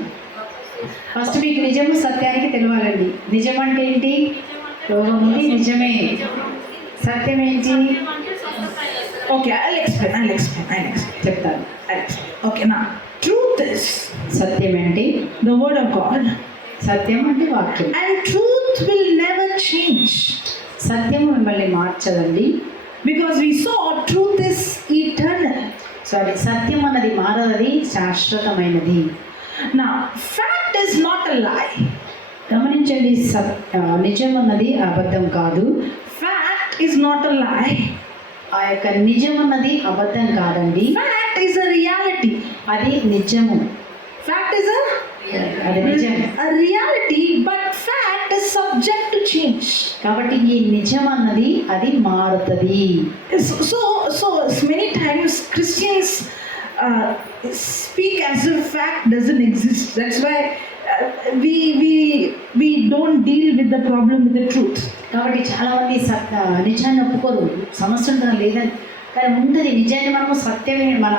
ఫస్ట్ మీకు నిజము సత్యానికి తెలవాలండి. నిజం అంటే ఏంటి? రోగం ఉంది, నిజమే. సత్యం ఏంటి? Okay, I'll explain. చెప్తాను. Okay, now truth is సత్యం అంటే the word of God, సత్యం అంటే వాక్యం. and truth will never change. సత్యము మిమ్మల్ని మార్చదండి. Because we saw truth is eternal. సత్యం అన్నది మారదది, శాశ్వతమైనది. Now fact is not a lie. గమనించండి, నిజం అన్నది అబద్ధం కాదు. Fact is not a lie. ఆ యొక్క నిజం అన్నది అబద్ధం కాదండి. Fact is a reality. అది నిజము. Fact is అది నిజం. a reality, but fact is subject to change. కాబట్టి ఈ నిజం అన్నది అది మారుతుంది. So many times Christians speak as if fact doesn't exist. That's why we don't deal with the problem with the truth. కాబట్టి చాలా మంది నిజాన్ని ఒప్పుకోరు. సమస్య ఉంటుందని లేదని, కానీ ఉంటుంది. నిజాన్ని మనము సత్యమే, మన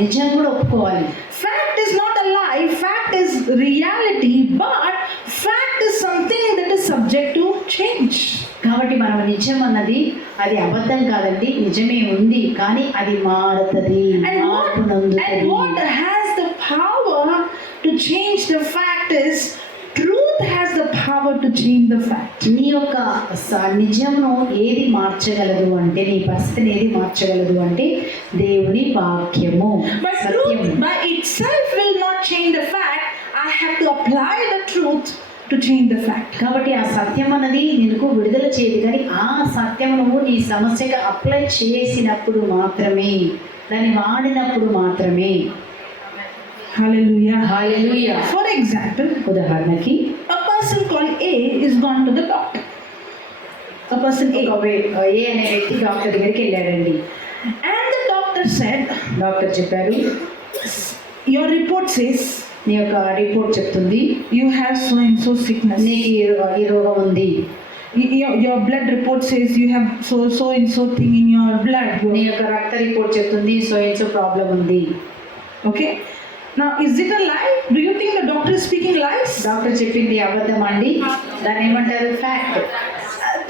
నిజం కూడా ఒప్పుకోవాలి. Fact is not a lie. Fact is reality, but fact is something that is subject to change. కాబట్టి మనం నిజం అన్నది అది అబద్ధం కాదండి, నిజమే ఉంది, కానీ అది మారుతుంది. And what has the power to change the fact is truth has the power to change the fact. నీ యొక్క నిజమును ఏది మార్చగలదు అంటే, నీ పరిస్థితిని ఏది మార్చగలదు అంటే దేవుని వాక్యము. But truth by itself will not change the fact. I have to apply the truth to change the fact. కాబట్టి ఆ సత్యం అన్నది నిన్ను విడుదల చేయదు, కానీ ఆ సత్యం నువ్వు నీ సమస్యగా అప్లై చేసినప్పుడు మాత్రమే, దాన్ని వాడినప్పుడు మాత్రమే. Hallelujah. For example, ఉదాహరణకి a person called A is gone to the doctor. A person A అనే వ్యక్తి డాక్టర్ దగ్గరికి వెళ్ళాడండి. And the doctor said, doctor చెప్పారు, your report says నీ యొక్క రిపోర్ట్ చెప్తుంది you have so and so sickness. నీకు ఈ రోగం ఉంది. Your blood report says you have so and so thing in your blood. నీ యొక్క రక్త రిపోర్ట్ చెప్తుంది సో అండ్ సో ప్రాబ్లం ఉంది. Okay, now is it a lie? Do you think the doctor is speaking lies? Doctor చెప్పింది అబద్ధం అండి, దాన్ని ఏమంటారు? Fact.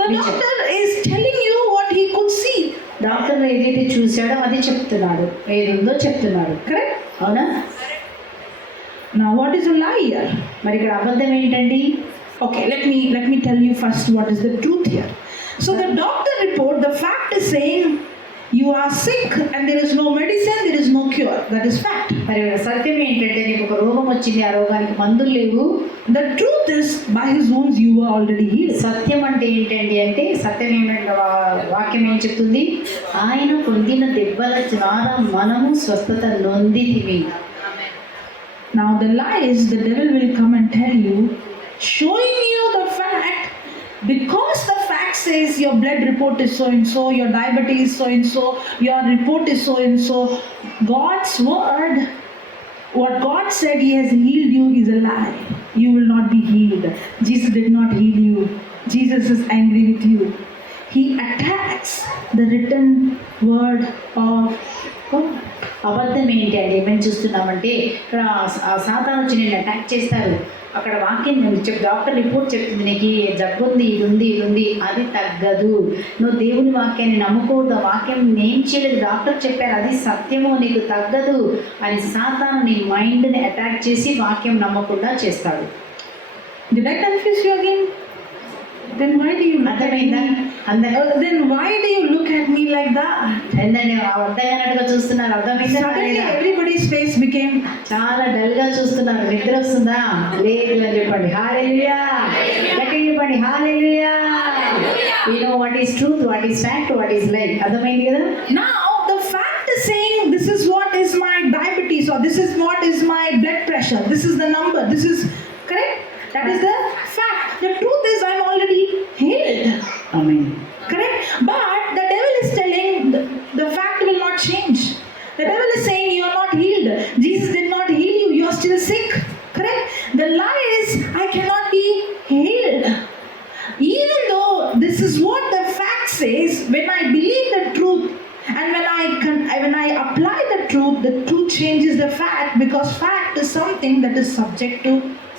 The doctor is telling you what he could see. Doctor ఏదైతే చూశాడో అది చెప్తున్నాడు, ఏది ఉందో చెప్తున్నాడు. Correct? అవునా? Now what is a lie here? మరి ఇక్కడ అబద్ధం ఏంటండి? Okay, let me tell you first what is the truth here. So the doctor report, the fact is saying you are sick and there is no medicine, there is no cure. That is fact. మరి సత్యం ఏంటంటే నీకు ఒక రోగం వచ్చింది, ఆ రోగానికి మందులు లేవు. The truth is by his wounds you were already healed. సత్యం అంటే ఏంటండి అంటే, సత్యం ఏమంటే వాక్యం ఏం చెప్తుంది? ఆయన పొందిన దెబ్బల ద్వారా మనము స్వస్థత నొందితివి. Now the lie is the devil will come and tell you, showing you the fact, because the fact says your blood report is so and so, your diabetes is so and so, your report is so and so. God's word, what God said he has healed you is a lie. You will not be healed. Jesus did not heal you. Jesus is angry with you. He attacks the written word of God. అబద్ధం ఏంటి అంటే ఏమని చూస్తున్నామంటే, ఇక్కడ సాతాను వచ్చి నేను అటాక్ చేస్తారు. అక్కడ వాక్యం డాక్టర్ రిపోర్ట్ చెప్తుంది, నీకు జబ్బు ఉంది, ఇది ఉంది, అది తగ్గదు. నువ్వు దేవుని వాక్యాన్ని నమ్ముకోవద్దు, వాక్యం నేను చేయలేదు, డాక్టర్ చెప్పారు అది సత్యము, నీకు తగ్గదు అని సాతాను నీ మైండ్ని అటాక్ చేసి వాక్యం నమ్మకుండా చేస్తాడు. Did I confuse you again? Then why do you look at me? Then why do you look at me like that? ఏంటంటే అర్థమైనట్టుగా చూస్తున్నారు, అర్థమైందా? Suddenly everybody's face became చాలా డల్ గా చూస్తున్నారు. నిద్ర వస్తుందా? లేదు అని చెప్పండి. హల్లెలూయా, గట్టిగా చెప్పండి హల్లెలూయా. You know what is truth, what is fact, what is lie. అర్థమైంది కదా? Now the fact is saying this is what is my diabetes, or this is what is my blood pressure, this is the number, this is correct. That is the fact. The truth is I'm already healed. Amen. Correct? But the devil is telling the fact will not change. The devil is saying you are not healed. Jesus did not heal you. You are still sick. Correct? The lie is I cannot be healed. Even though this is what the fact says, when I believe the truth and when I apply the truth changes the fact, because fact is something that is subject to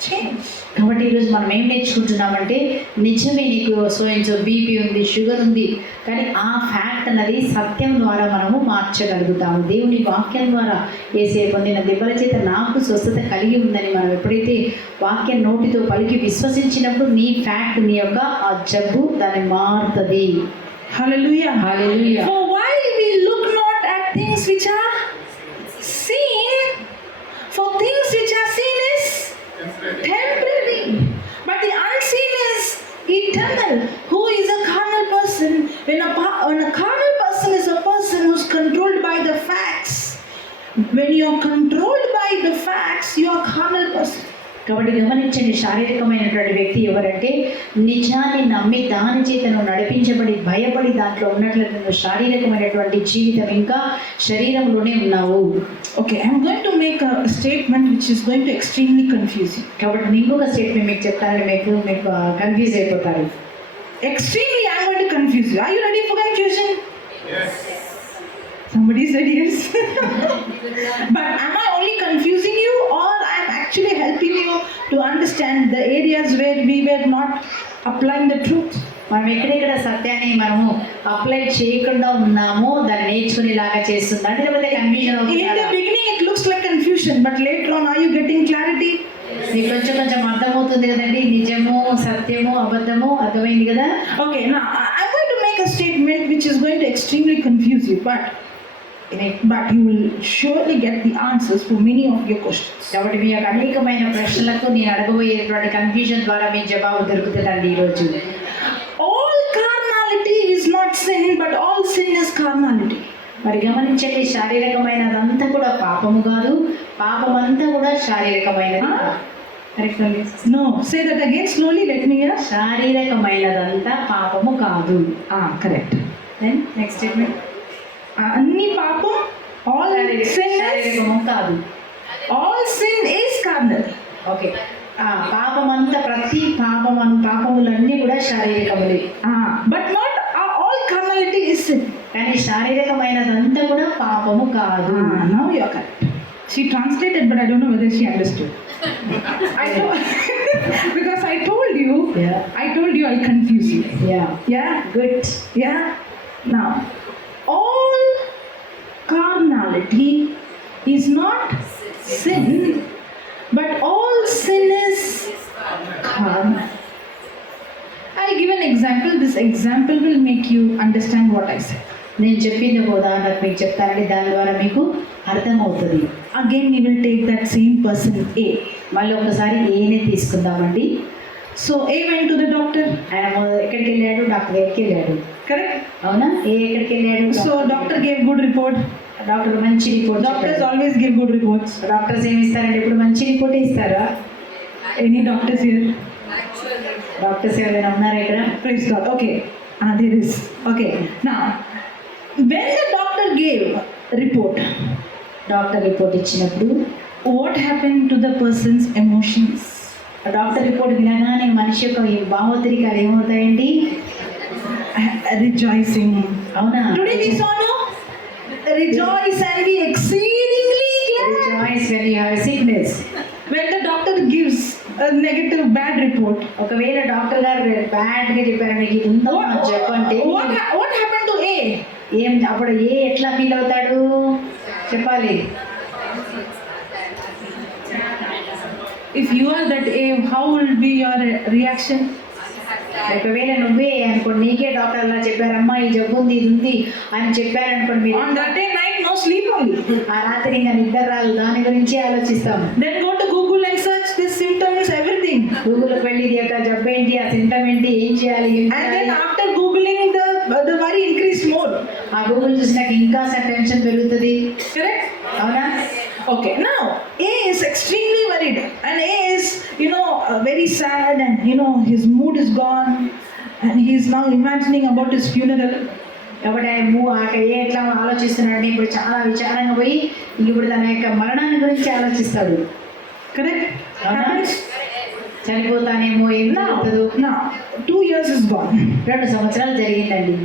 change. కాబట్టి ఈరోజు మనం ఏం నేర్చుకుంటున్నామంటే, నిజమే నీకు సో అండ్ సో బీపీ ఉంది, షుగర్ ఉంది, కానీ ఆ ఫ్యాక్ట్ అన్నది సత్యం ద్వారా మనము మార్చగలుగుతాము. దేవుని వాక్యం ద్వారా యేసయ్య పొందిన దెబ్బల చేత నాకు స్వస్థత కలిగి ఉందని మనం ఎప్పుడైతే వాక్యం నోటితో పలికి విశ్వసించినప్పుడు నీ ఫ్యాక్ట్, నీ యొక్క ఆ జబ్బు దాన్ని మారుతుంది. Hallelujah. Hallelujah. For while we look not at things which are seen, for things which are seen is temporary, but the unseen is eternal. Who is a carnal person? When a carnal person is a person who's controlled by the facts. When you are controlled by the facts, you are a carnal person. కాబట్టి గమనించండి, శారీరకమైనటువంటి వ్యక్తి ఎవరంటే నిజాన్ని నమ్మి దాని చేత నువ్వు నడిపించబడి భయపడి దాంట్లో ఉన్నట్లయితే నువ్వు శారీరకమైనటువంటి జీవితం ఇంకా శరీరంలోనే ఉన్నావు. Okay, I'm going to make a statement which is going to extremely confuse you. కాబట్టి ఇంకొక స్టేట్మెంట్ మీకు చెప్తానని మీకు కన్ఫ్యూజ్ అయిపోతారు. Extremely, I'm going to confuse you. Are you ready for confusion? Yes. Somebody said yes. But am I only confusing you, or I'm actually helping you to understand the areas where we were not applying the truth? మనం ఎక్కడెక్కడ సత్యాన్ని మనము అప్లై చేయకుండా ఉన్నామో దాన్ని నేర్చుకునేలాగా చేస్తుంది అంటే, లేకపోతే కన్ఫ్యూజన్ అవుతుంది. In the beginning it looks like confusion, but later on are you getting clarity? మీకు కొంచెం అర్థమవుతుంది కదండి, నిజము సత్యము అబద్ధము అర్థమైంది కదా? Okay, now I'm going to make a statement which is going to extremely confuse you, but you will surely get the answers for many of your questions. కాబట్టి మీ యొక్క అనేకమైన ప్రశ్నలకు నేను అడగబోయేటువంటి కన్ఫ్యూజన్ ద్వారా మీ జవాబు దొరుకుతుందండి ఈరోజు. All carnality is not sin, but all sin is carnality. మరి గమనించండి, శారీరకమైనదంతా కూడా పాపము కాదు, పాపమంతా కూడా శారీరకమైనది. No, say that again slowly, let me hear. శారీరకమైనదంతా పాపము కాదు. Correct. Then next statement. అన్ని పాపం, all sin శారీరకము కాదు. All sin is carnal. Okay, పాపమంతా ప్రతి పాపములన్నీ కూడా శారీరకములే. But not all carnality is sin. కానీ శారీరకమైనదంతా కూడా పాపము కాదు. Now you are correct. She translated, but I don't know whether she understood. I know because I told you. Yeah. I told you I'll confuse you. Yeah, good. Yeah. Now, all carnality is not sin, but all sin is carnal. I'll give an example. This example will make you understand what I said. నేను చెప్పింది ఒక ఉదాహరణకు మీకు చెప్తానండి, దాని ద్వారా మీకు అర్థమవుతుంది. Again, we will take that same person A. మళ్ళీ ఒకసారి ఏనే తీసుకుందామండి. So A went to the doctor. ఆయన ఎక్కడికి వెళ్ళాడు? డాక్టర్ దగ్గరికి వెళ్ళాడు. Correct? అవునా? ఎక్కడికి వెళ్ళాడు? So doctor gave good report. Doctor మంచి report. Doctors always give good reports. Doctors ఏమి ఇస్తారండి? ఇప్పుడు మంచి రిపోర్ట్ ఇస్తారా? Any doctors here? డాక్టర్స్ ఎవరైనా ఉన్నారా ఇక్కడ? Praise God. Okay. There is. Okay. Now, when the doctor gave report, doctor report ఇచ్చినప్పుడు what happened to the person's emotions? Doctor report వినగానే మనిషి యొక్క భావోద్రేకాలు ఏమవుతాయండి? Rejoicing. అవునా? Today we saw no? Rejoice and be exceedingly glad. Rejoice when you have sickness. When the doctor gives a negative bad report, ఒకవేళ డాక్టర్ గారు బ్యాడ్ గా చెప్పారు మీకు ఇది ఉందో చెప్పండి, what happened to A? ఏం అప్పుడు ఏ ఎట్లా ఫీల్ అవుతాడు చెప్పాలి. If you are that A, how will be your reaction? ఒకవేళ నువ్వే అనుకోండి, నీకే డాక్టర్ అలా చెప్పారమ్మా ఈ జబ్బు ఉంది ఇది ఉంది అని చెప్పారనుకోండి, మీరు On that day night no sleep only. ఆ రాత్రి ఇంకా నిద్ర రాదు, దాని గురించి ఆలోచిస్తాము. Then go to Google and search the symptoms, everything. గూగుల్కి వెళ్ళి ఇది యొక్క జబ్బు ఏంటి, ఆ సింటమ్ ఏంటి, ఏం చేయాలి, And then after googling, the worry increased more. ఆ గూగుల్ చూసినాక ఇంకా టెన్షన్ పెరుగుతుంది. Correct? అవునా? Okay, now A is extremely worried and A is, very sad and, his mood is gone and he is now imagining about his funeral. కాబట్టి ఏ ఎట్లా ఆలోచిస్తున్నాడు, ఇప్పుడు చాలా విచారంగా పోయి ఇప్పుడు తన యొక్క మరణాన్ని గురించి ఆలోచిస్తాడు. Correct? చనిపోతానేమో ఏం జరుగుతుందో. Now 2 years is gone. 2 సంవత్సరాలు జరిగిందండి.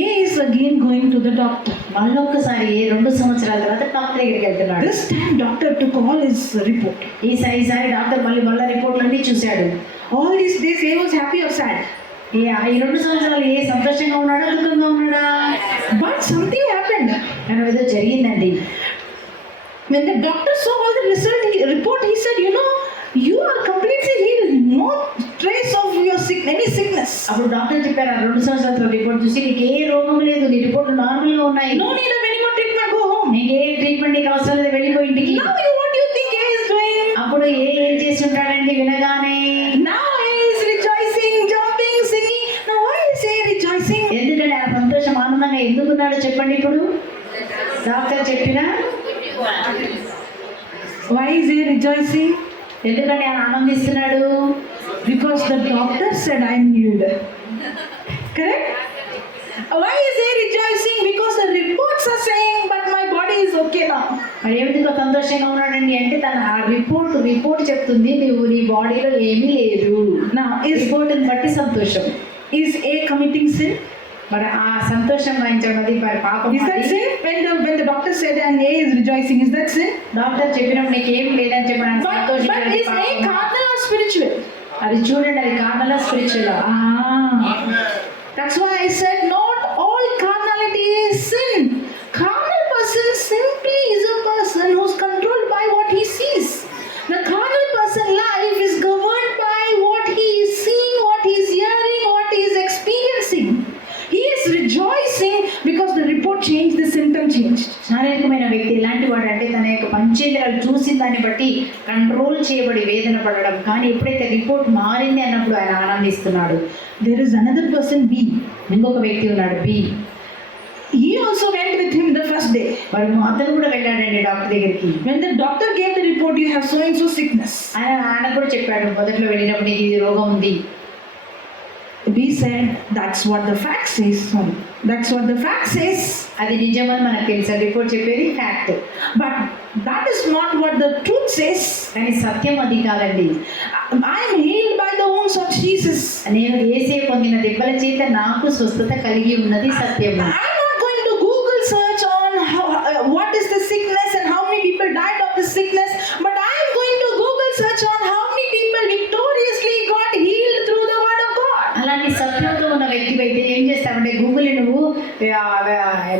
A is again going to the doctor. మళ్ళొక్కసారి 2 సంవత్సరాల తర్వాత డాక్టర్ దగ్గరికి వెళ్తున్నాడు. This time doctor took all his report. ఈసారి డాక్టర్ మళ్ళీ రిపోర్ట్లన్నీ చూశాడు. All these days A was happy or sad? ఈ 2 సంవత్సరాలు సంతోషంగా ఉన్నాడా దుఃఖంగా ఉన్నాడా? But something happened. కానీ ఏదో జరిగిందండి. When the doctor saw all the report, he said, you are completely healed. No trace of your any sickness. అప్పుడు డాక్టర్ చెప్పారు 2 సంవత్సరాల రిపోర్ట్ చూసి నీకు ఏ రోగం లేదు, నీ రిపోర్ట్లు నార్మల్ గా ఉన్నాయి. No need of any more treatment. Go home. నీకు ఏ ట్రీట్మెంట్ నీకు అవసరం లేదు, వెళ్ళిపో ఇంటికి. Now what do you think A is doing? అప్పుడు ఏం చేసి ఉంటాడండి వినగానే? Now A is rejoicing, jumping, singing. Now why is A rejoicing? ఎందుకంటే ఆ సంతోషం ఆనందంగా ఎందుకున్నాడో చెప్పండి. ఇప్పుడు డాక్టర్ చెప్పినా Why is A rejoicing? ఎందుకంటే ఆయన ఆనందిస్తున్నాడు? Because the doctor said I am healed. Correct? Why is A rejoicing? Because the reports are saying, but my body is okay now. మరి ఎందుకు సంతోషంగా ఉన్నాడండి అంటే తన ఆ రిపోర్ట్ చెప్తుంది నీ బాడీలో ఏమీ లేదు. Now రిపోర్ట్ని బట్టి సంతోషం. Is A committing sin? మరి ఆ సంతోషం వహించడం పాపం. Is that sin? When the doctor said and A is rejoicing, is that sin? Doctor చెప్పినప్పుడు నీకేం లేదని చెప్పడానికి సంతోషం. But is A carnal or spiritual? అది చూడండి, అది carnal spiritual. That's why I said not all carnality is sin. Carnal person simply is a person who's controlled by what he sees. The carnal person life is governed by what he is seeing, what he is hearing, what he is experiencing. He is rejoicing because the report changed, the symptom changed. శారీరకమైన వ్యక్తి ఎలాంటి వాడు అంటే తన యొక్క పంచేంద్రియాలు చూసిన దాన్ని బట్టి కంట్రోల్ చేయబడి వేదన పడడం. కానీ ఎప్పుడైతే రిపోర్ట్ మారింది అన్నప్పుడు ఆయన ఆనందిస్తున్నాడు. There is another person B. ఇంకొక వ్యక్తి ఉన్నాడు B. He also went with him the first day. మరి అతను కూడా వెళ్ళాడండి డాక్టర్ దగ్గరికి. When the doctor gave the report, you have so and so sickness. ఆయన కూడా చెప్పాడు మొదట్లో వెళ్ళినప్పుడు నీకు ఇది రోగం ఉంది. we said that's what the fact says. Sorry, that's what the fact says. అది నిజమని మనకు తెలుసు, రిపోర్ట్ చెప్పేది fact. But that is not what the truth says. కానీ సత్యం అది కాదండి. I am healed by the wounds of Jesus. నేను యేసే పొందిన దెబ్బల చేత నాకు స్వస్థత కలిగి ఉన్నది సత్యము. I am not going to Google search on what is the sickness and how many people died of the sickness, but I am going to Google search on how many people victoriously got healed through the word of God. అలాంటి సత్యంతో ఉన్న వ్యక్తి అయితే ఏం చేస్తావంటే గూగుల్ నువ్వు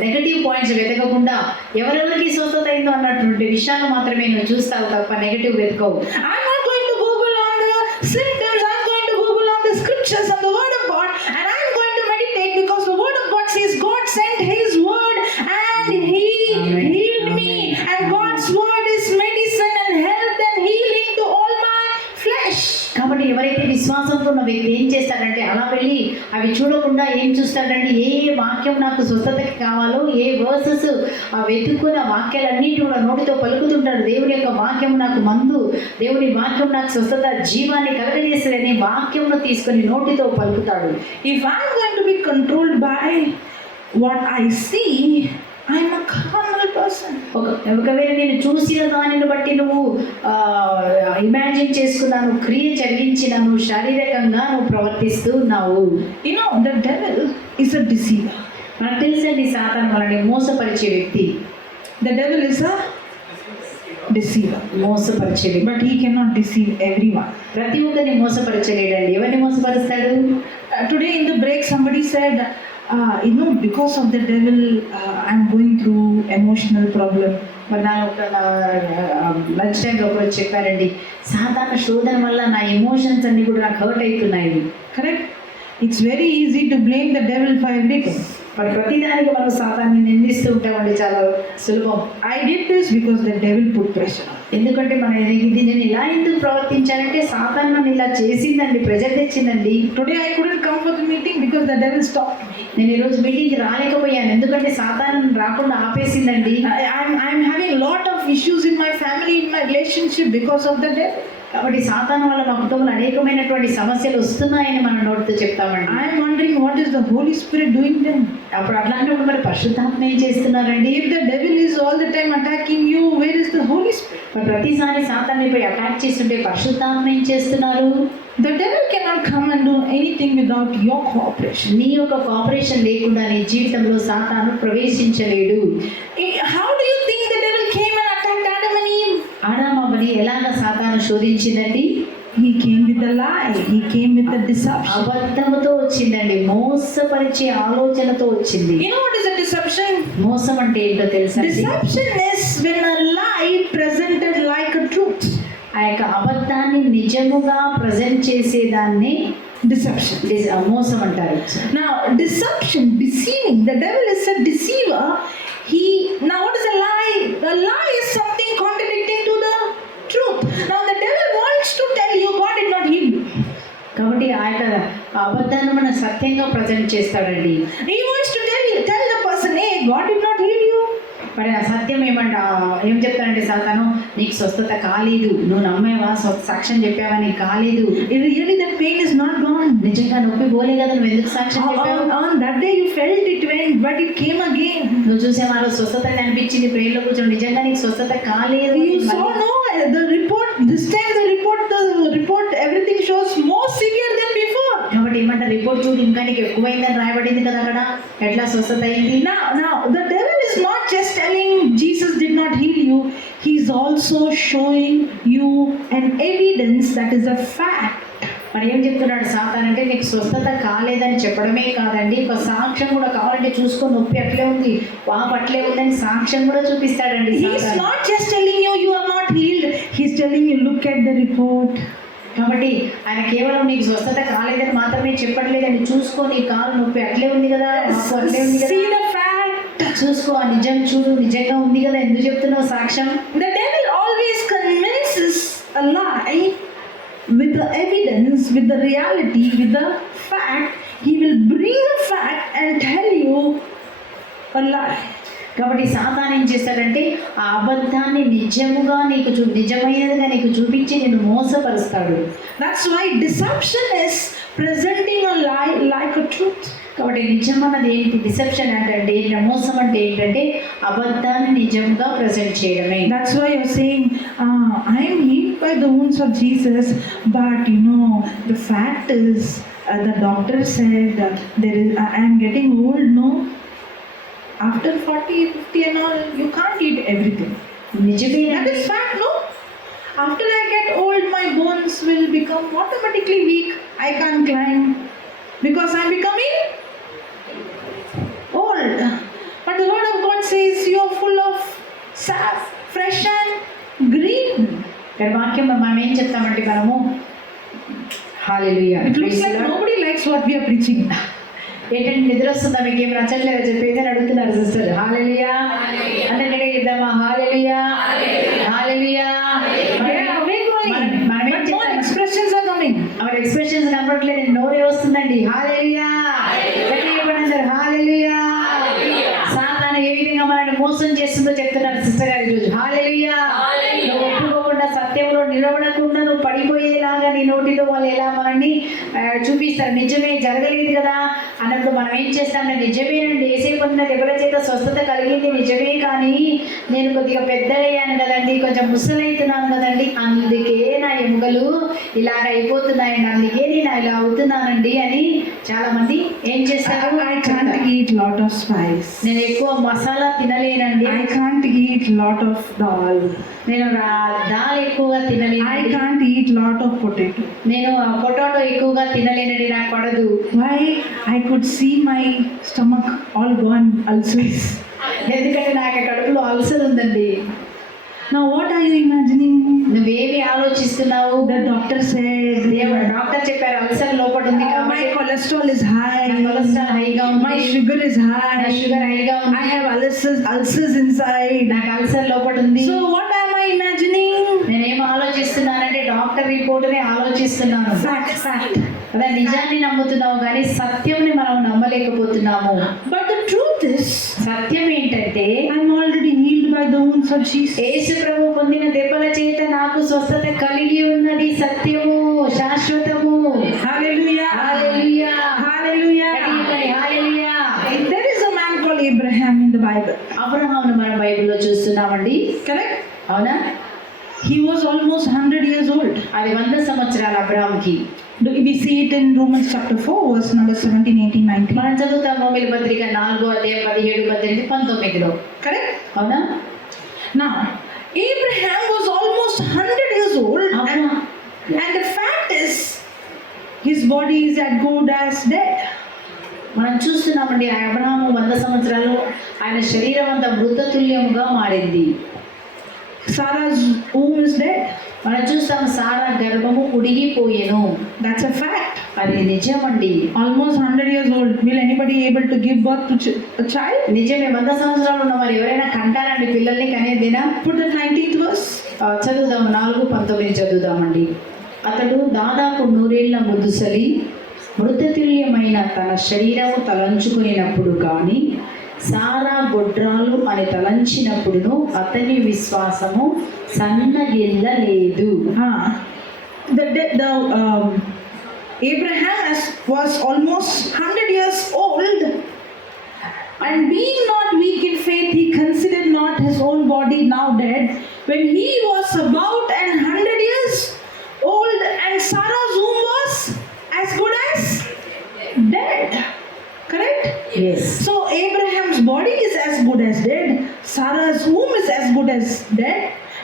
నెగటివ్ పాయింట్స్ వెతకకుండా ఎవరెవరికి స్వస్థత అయిందో అన్నటువంటి విషయాలు మాత్రమే నువ్వు చూస్తావు తప్ప negative వెతకవు. I'm not going to Google on the symptoms. I'm going to Google on the scriptures and the word of God, and I'm going to meditate because the word of God says God sent His word and He healed me, and God's word is medicine and health and healing to all my flesh. కాబట్టి ఎవరైతే విశ్వాసంతో ఉన్న వ్యక్తి ఏం చేస్తాడంటే అలా వెళ్ళి అవి చూడకుండా ఏం చూస్తాడంటే ఏ వాక్యం నాకు స్వస్థతకి కావాలో ఏ వర్సెస్ ఆ వెతుక్కున్న వాక్యాలన్నింటి కూడా నోటితో పలుకుతుంటాడు. దేవుని యొక్క వాక్యం నాకు మందు, దేవుని వాక్యం నాకు స్వస్థత జీవాన్ని కలగజేస్తుంది అనే వాక్యంను తీసుకొని నోటితో పలుకుతాడు. If I'm going to be controlled by what I see, I'm a carnal person. ఒకవేళ నేను చూసిన దానిని బట్టి నువ్వు ఇమాజిన్ చేసుకున్నాను, క్రియ జరిగించినాను, శారీరకంగా నువ్వు ప్రవర్తిస్తున్నావు. You know, the devil is a deceiver. నాకు తెలుసండి సాతాను మనల్ని మోసపరిచే వ్యక్తి. The devil is a deceiver. మోసపరిచే వ్యక్తి. But he cannot deceive everyone. ప్రతి ఒక్కరిని మోసపరచలేడండి. ఎవరిని మోసపరుస్తాడు? Today in the break somebody said, because of the devil, I'm going through emotional problem. మరి నా లంచ్ టైంలో కూడా చెప్పారండి, సాధారణ శోధన వల్ల నా ఎమోషన్స్ అన్ని కూడా నాకు హర్ట్ అవుతున్నాయి. Correct? It's very easy to blame the devil for everything. మరి ప్రతిదానికి మనం సాతాన్ని నిందిస్తూ ఉంటామండి, చాలా సులభం. I did this because the devil put pressure. ఎందుకంటే నేను ఇలా ఎందుకు ప్రవర్తించానంటే సాతాను నన్ను ఇలా చేసిందండి, pressure తెచ్చిందండి. Today I couldn't come for the meeting because the devil stopped me. నేను ఈరోజు మీటింగ్కి రాలేకపోయాను ఎందుకంటే సాతాను రాకుండా ఆపేసిందండి. I'm having a lot of issues in my family, in my relationship because of the devil. కాబట్టి సాతాను వల్ల మా కుటుంబంలో అనేకమైనటువంటి సమస్యలు వస్తున్నాయని మనం నోటితో చెప్తామండి. I'm wondering what is the Holy Spirit doing then? అప్పుడు అట్లాంటప్పుడు మరి పరిశుద్ధాత్మ ఏం చేస్తున్నారండి? If the devil is all the time attacking you, where is the Holy Spirit? మరి ప్రతిసారి సాతాన్ని పోయి అటాక్ చేస్తుంటే పరిశుద్ధాత్మ ఏం చేస్తున్నారు? The devil cannot come and do anything without your cooperation. నీ యొక్క కోఆపరేషన్ లేకుండా నీ జీవితంలో సాతాను ప్రవేశించలేడు. How do you think the devil came and attacked Adam and Eve? ఆదామవ్వని ఎలాగ సాతాను శోధించిందండి? He came with a lie. He came with a deception. అబద్ధముతో వచ్చిందండి, మోసపరిచే ఆలోచనతో వచ్చింది. You know what is a deception? మోసం అంటే ఏంటో తెలుసా? Deception is when a lie presented like a truth. ఆ యొక్క అబద్ధాన్ని నిజముగా ప్రజెంట్ చేసేదాన్ని Deception. మోసం అంటారు. Now, deception, deceiving. The devil is a deceiver. Now what is a lie? A lie is something contradicting to the truth. Now the devil wants to tell you God did not heal you. కాబట్టి ఆ యొక్క అబద్ధాన్ని మనం సత్యంగా ప్రజెంట్ చేస్తాడండి. He wants to tell the person, hey, God did not heal you. మరి ఆ సత్యం ఏం చెప్తానంటే సాతాను, నీకు స్వస్థత కాలేదు, నువ్వు నమ్మేవా, సాక్ష్యం చెప్పావా, నీకు కాలేదు. Really that pain is not gone. నిజంగా నొప్పి పోలే కదా, నువ్వు ఎందుకు సాక్ష్యం చెప్పావు? On that day you felt it went, but it came again. నువ్వు చూసేవా స్వస్థత అనిపించింది, ప్రేయర్లో కూర్చొని నిజంగా నీకు స్వస్థత కాలేదు. You saw the report, this time the report everything shows more severe than before. కాబట్టి ఏమంటే రిపోర్ట్ చూడు ఇంకా నీకు ఎక్కువైందని రాయబడింది కదా అక్కడ, ఎట్లా స్వస్థత అయింది. Now the devil is not just telling Jesus did not heal you, he is also showing you an evidence that is a fact. మరి ఏం చెప్తున్నాడు సాతాను అంటే, నీకు స్వస్థత కాలేదని చెప్పడమే కాదండి, ఒక సాక్ష్యం కూడా కావాలంటే చూసుకో, నొప్పి అట్లే ఉంది, వాపు అట్లే ఉందని సాక్ష్యం కూడా చూపిస్తాడండి. He is not just telling you are not healed, he is telling you look at the report. కాబట్టి ఆయన కేవలం నీకు స్వస్థత కాలేదని మాత్రమే చెప్పట్లేదండి, చూసుకో, నీ కాలు నొప్పి అట్లే ఉంది కదా, అట్లే ఉంది కదా, see the fact. చూసుకో, ఆ నిజం చూడు, నిజంగా ఉంది కదా, ఎందుకు చెప్తున్నావు సాక్ష్యం? The devil always convinces a lie with the evidence, with the reality, with the fact. He will bring a fact and tell you a lie. కాబట్టి సాతాను ఏం చేస్తాడంటే ఆ అబద్ధాన్ని నిజముగా నీకు నిజమైనదిగా నీకు చూపించి నేను మోసపరుస్తాడు. That's why deception is presenting a lie like a truth. కాబట్టి నిజం అన్నది ఏంటి? డిసెప్షన్ అంటే మోసం అంటే ఏంటంటే అబద్ధాన్ని నిజంగా ప్రజెంట్ చేయడమే. That's why you're saying, I am healed by the wounds of Jesus, but the fact is, the doctor said I am getting old, no? After 40, 50 and all, you can't eat everything. నిజమే. That is fact, no? After I get old, my bones will become automatically weak. I can't climb because I'm becoming old. But the word of God says you are full of sap, fresh and green. కానీ వాక్యం మనం ఏం చెప్తామంటే మనము హల్లెలూయా. It looks like nobody likes what we are preaching. ఏంటంటే నిద్ర వస్తుందా, మీకు ఏం నచ్చట్లేదో చెప్పేది అని అడుగుతున్నారు సిస్టర్. హల్లెలూయా అంటే నేను ఇద్దామా? హల్లెలూయా హల్లెలూయా. మనం ఏం చెప్తాం? Expressions are coming. Our expressions కనపడట్లేదు, నోరే వస్తుందండి. హల్లెలూయా అందరు హల్లెలూయా. సాతాను ఏ విధంగా మనల్ని మోసం చేస్తుందో చెప్తున్నారు సిస్టర్ గారు ఈరోజు. హల్లెలూయా. నువ్వు ఒప్పుకోకుండా సత్యంలో నిలబడకుండా నువ్వు పడిపోయేలాగా నీ నోటితో వాళ్ళు ఎలా మనల్ని చూపిస్తారు. నిజమే జరగలేదు కదా అన్నప్పుడు మనం ఏం చేస్తామంటే నిజమేనండి, ఏసే పొందిన దెబ్బల చేత స్వస్థత కలిగింది నిజమే, కానీ నేను కొద్దిగా పెద్దయ్యాను కదండి, కొంచెం ముసలవుతున్నాను కదండి, అందుకే నా ఎముకలు ఇలాగ అయిపోతున్నాయండి, అందుకే నేను ఇలా అవుతున్నానండి అని చాలా మంది ఏం చేస్తారు? I can't eat lot of spice. నేను ఎక్కువ masala తినలేనండి. I can't eat lot of dal. నేను దాల్ ఎక్కువగా తినలేను. I can't eat lot of potato. నేను పొటాటో ఎక్కువగా తినలేనండి, నాకు పడదు. Why? I could see my stomach all gone, ulcers. ఎందుకంటే నాకు కడుపులో అల్సర్ ఉందండి. Now what are you imagining? నువ్వేమి ఆలోచిస్తున్నావు? The doctor said, డాక్టర్ చెప్పారు అల్సర్ లోపల ఉంది my కాబట్టి cholesterol is high, కొలెస్ట్రాల్ హైగా ఉంది, my sugar is high, నా షుగర్ హైగా ఉంది, I have ulcers inside. నాకు అల్సర్ లోపల ఉంది. So what am I imagining? నేనేం ఆలోచిస్తున్నానంటే డాక్టర్ రిపోర్ట్ని ఆలోచిస్తున్నాను. Fact. అదే నిజాన్ని నమ్ముతున్నావు కానీ సత్యంని మనం నమ్మలేకపోతున్నాము. But the truth is, సత్యం ఏంటంటే I'm already healed by the wounds of Jesus. యేసు ప్రభు పొందిన దెబ్బల చేత నాకు స్వస్థత కలిగి ఉన్నది. సత్యము శాశ్వతము. Hallelujah. Hallelujah Hallelujah. Hallelujah. There is a man called Abraham in the Bible. అబ్రహామును మన బైబిల్లో చూస్తున్నామండి. Correct? అవునా? He was almost 100 years old. అది 100 సంవత్సరాల అబ్రహాంకి. We see it in Romans chapter 4, verse number 17, 18, 19. మనం చదువుతాం రోమీయుల పత్రిక 4వ అధ్యాయం 17, 18, 19లో. Correct? అవునా? Now, Abraham was almost 100 years old, అవునా? and the fact is, his body is as good as dead. మనం చూస్తున్నామండి ఆ అబ్రహాము 100 సంవత్సరాలు ఆయన శరీరం అంతా మృతతుల్యముగా మారింది. Sarah's womb is dead. మనం చూస్తాం సారా గర్భము ఉడిగిపోయెను. That's a fact. అది నిజమండి. Almost 100 years old. Will anybody able to give birth to a child? నిజమే. 100 సంవత్సరాలు ఉన్న వారు ఎవరైనా కంటారండి పిల్లల్ని కనేదేనా? Put the 19th verse. చదువుదాం 4:19 చదువుదామండి. అతడు దాదాపు 100 ఏళ్ల ముదుసలి మృతతుల్యమైన తన శరీరము తలంచుకున్నప్పుడు కానీ సారా గొడ్రాలు అని తలంచినప్పుడును అతని విశ్వాసము సన్నగిల్లలేదు. Abraham was almost 100 years old, and being not weak in faith, he considered not his own body now dead, when he was about 100 years old, and Sarah's womb was as good as dead. Correct? Yes. So Abraham's body is as good as dead. Sarah's womb is as good as dead.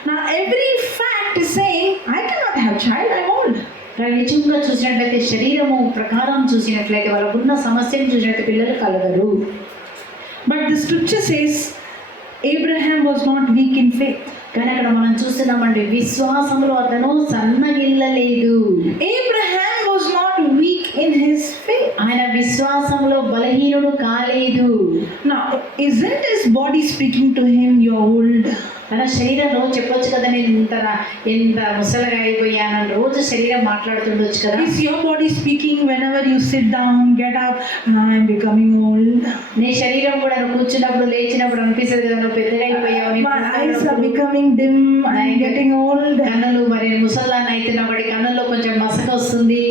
Now every fact is saying, I cannot have child, I'm old. నిజంగా చూసినట్లయితే శరీరము ప్రకారం చూసినట్లయితే వాళ్ళకున్న సమస్యను చూసినట్టు పిల్లలు కలగరు. But the scripture says Abraham was not weak in faith. కానీ అక్కడ మనం చూస్తున్నామండి విశ్వాసంలో అతను సన్నగిల్లలేదు. Abraham was not weak in his faith. ఆయన విశ్వాసంలో బలహీనుడు కాలేదు. Now, isn't his body speaking to him, you're old? తన శరీరం రోజు చెప్పొచ్చు కదా, నేను ఎంత ముసలిగా అయిపోయానని రోజు శరీరం మాట్లాడుతుండొచ్చు కదా. Is your body speaking whenever you sit down, get up, I am becoming old? నీ శరీరం కూడా నువ్వు కూర్చున్నప్పుడు లేచినప్పుడు అనిపిస్తుంది కదా, నువ్వు పెద్దగా అయిపోయావు, My eyes are becoming dim, I am getting old. కన్నులు మరి ముసలాన్ని అవుతున్నప్పటి కన్నుల్లో కొంచెం మసక వస్తుంది.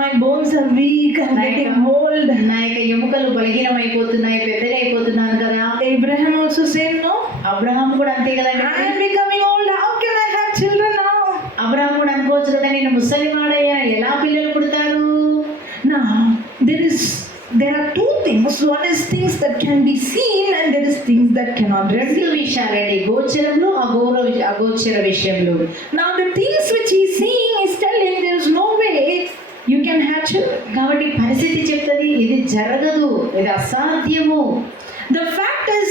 My bones are weak, I am getting old. నా యొక్క ఎముకలు బలహీనం అయిపోతున్నాయి, పెద్దగా అయిపోతున్నాను కదా. Abraham also said no. Abraham కూడా అంతే కదా, I am becoming old, how can I have children now? Abraham కూడా అనుకోవచ్చు కదా, నేను ముసలివాడయ్యా, ఎలా పిల్లలు పుడతారు. Now there are two things. One is things that can be seen and there is things that cannot be రెండు seen. విషయాలండి, గోచరంలో అగోచర విషయంలో. Now the things which he is seeing is telling there is no way you can have children. కాబట్టి పరిస్థితి చెప్తుంది ఇది జరగదు, ఇది అసాధ్యము. The fact is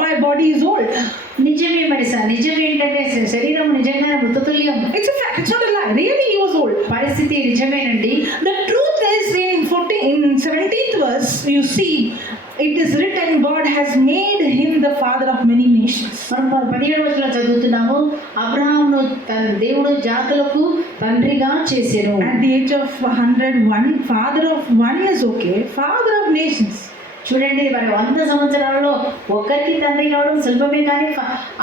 my body is old. నిజమే మరి సార్, నిజం ఏంటంటే శరీరం నిజంగానే మృతతుల్యం. It's a fact, it's not a lie. Really he was old. పరిస్థితి నిజమేనండి. The truth is in 17th verse you see it is written God has made him the father of many nations. మనం 17వ వచనంలో చదువుతున్నాము, అబ్రహామును తన దేవుడు జాతులకు తండ్రిగా చేసెను. At the age of 101, father of one is okay, father of nations. చూడండి, మరి 100 సంవత్సరాలలో ఒకరికి తండ్రి కావడం సులభమే, కానీ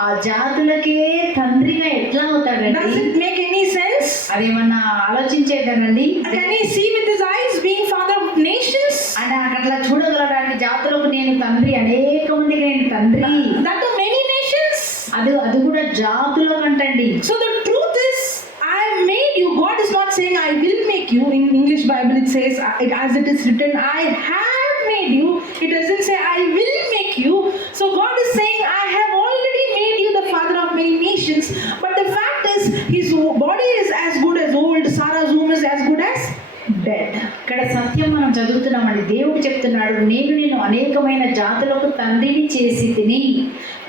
ఆ జాతులకే తండ్రిగా ఎట్లా అవుతాడండి? Does it make any sense? అదేమన్నా ఆలోచించేదానండి? Can he see with his eyes being father of nations? అంటే అట్లా చూడగలడానికి జాతులకు నేను తండ్రి, అనేక మందికి నేను తండ్రి. That are many nations. అది కూడా జాతులకు అంటండి. So the truth is I have made you. God is not saying I will make you. In English Bible it says as it is written I have made you. It doesn't say I will make you. So God is saying I have already made you the father of many nations. But the fact is his body is as good as old. Sarah's womb is as good as dead. ఇక్కడ సత్యం మనం చదువుతున్నామండి. దేవుడు చెప్తున్నాడు, నేను అనేకమైన జాతులకు తండ్రిని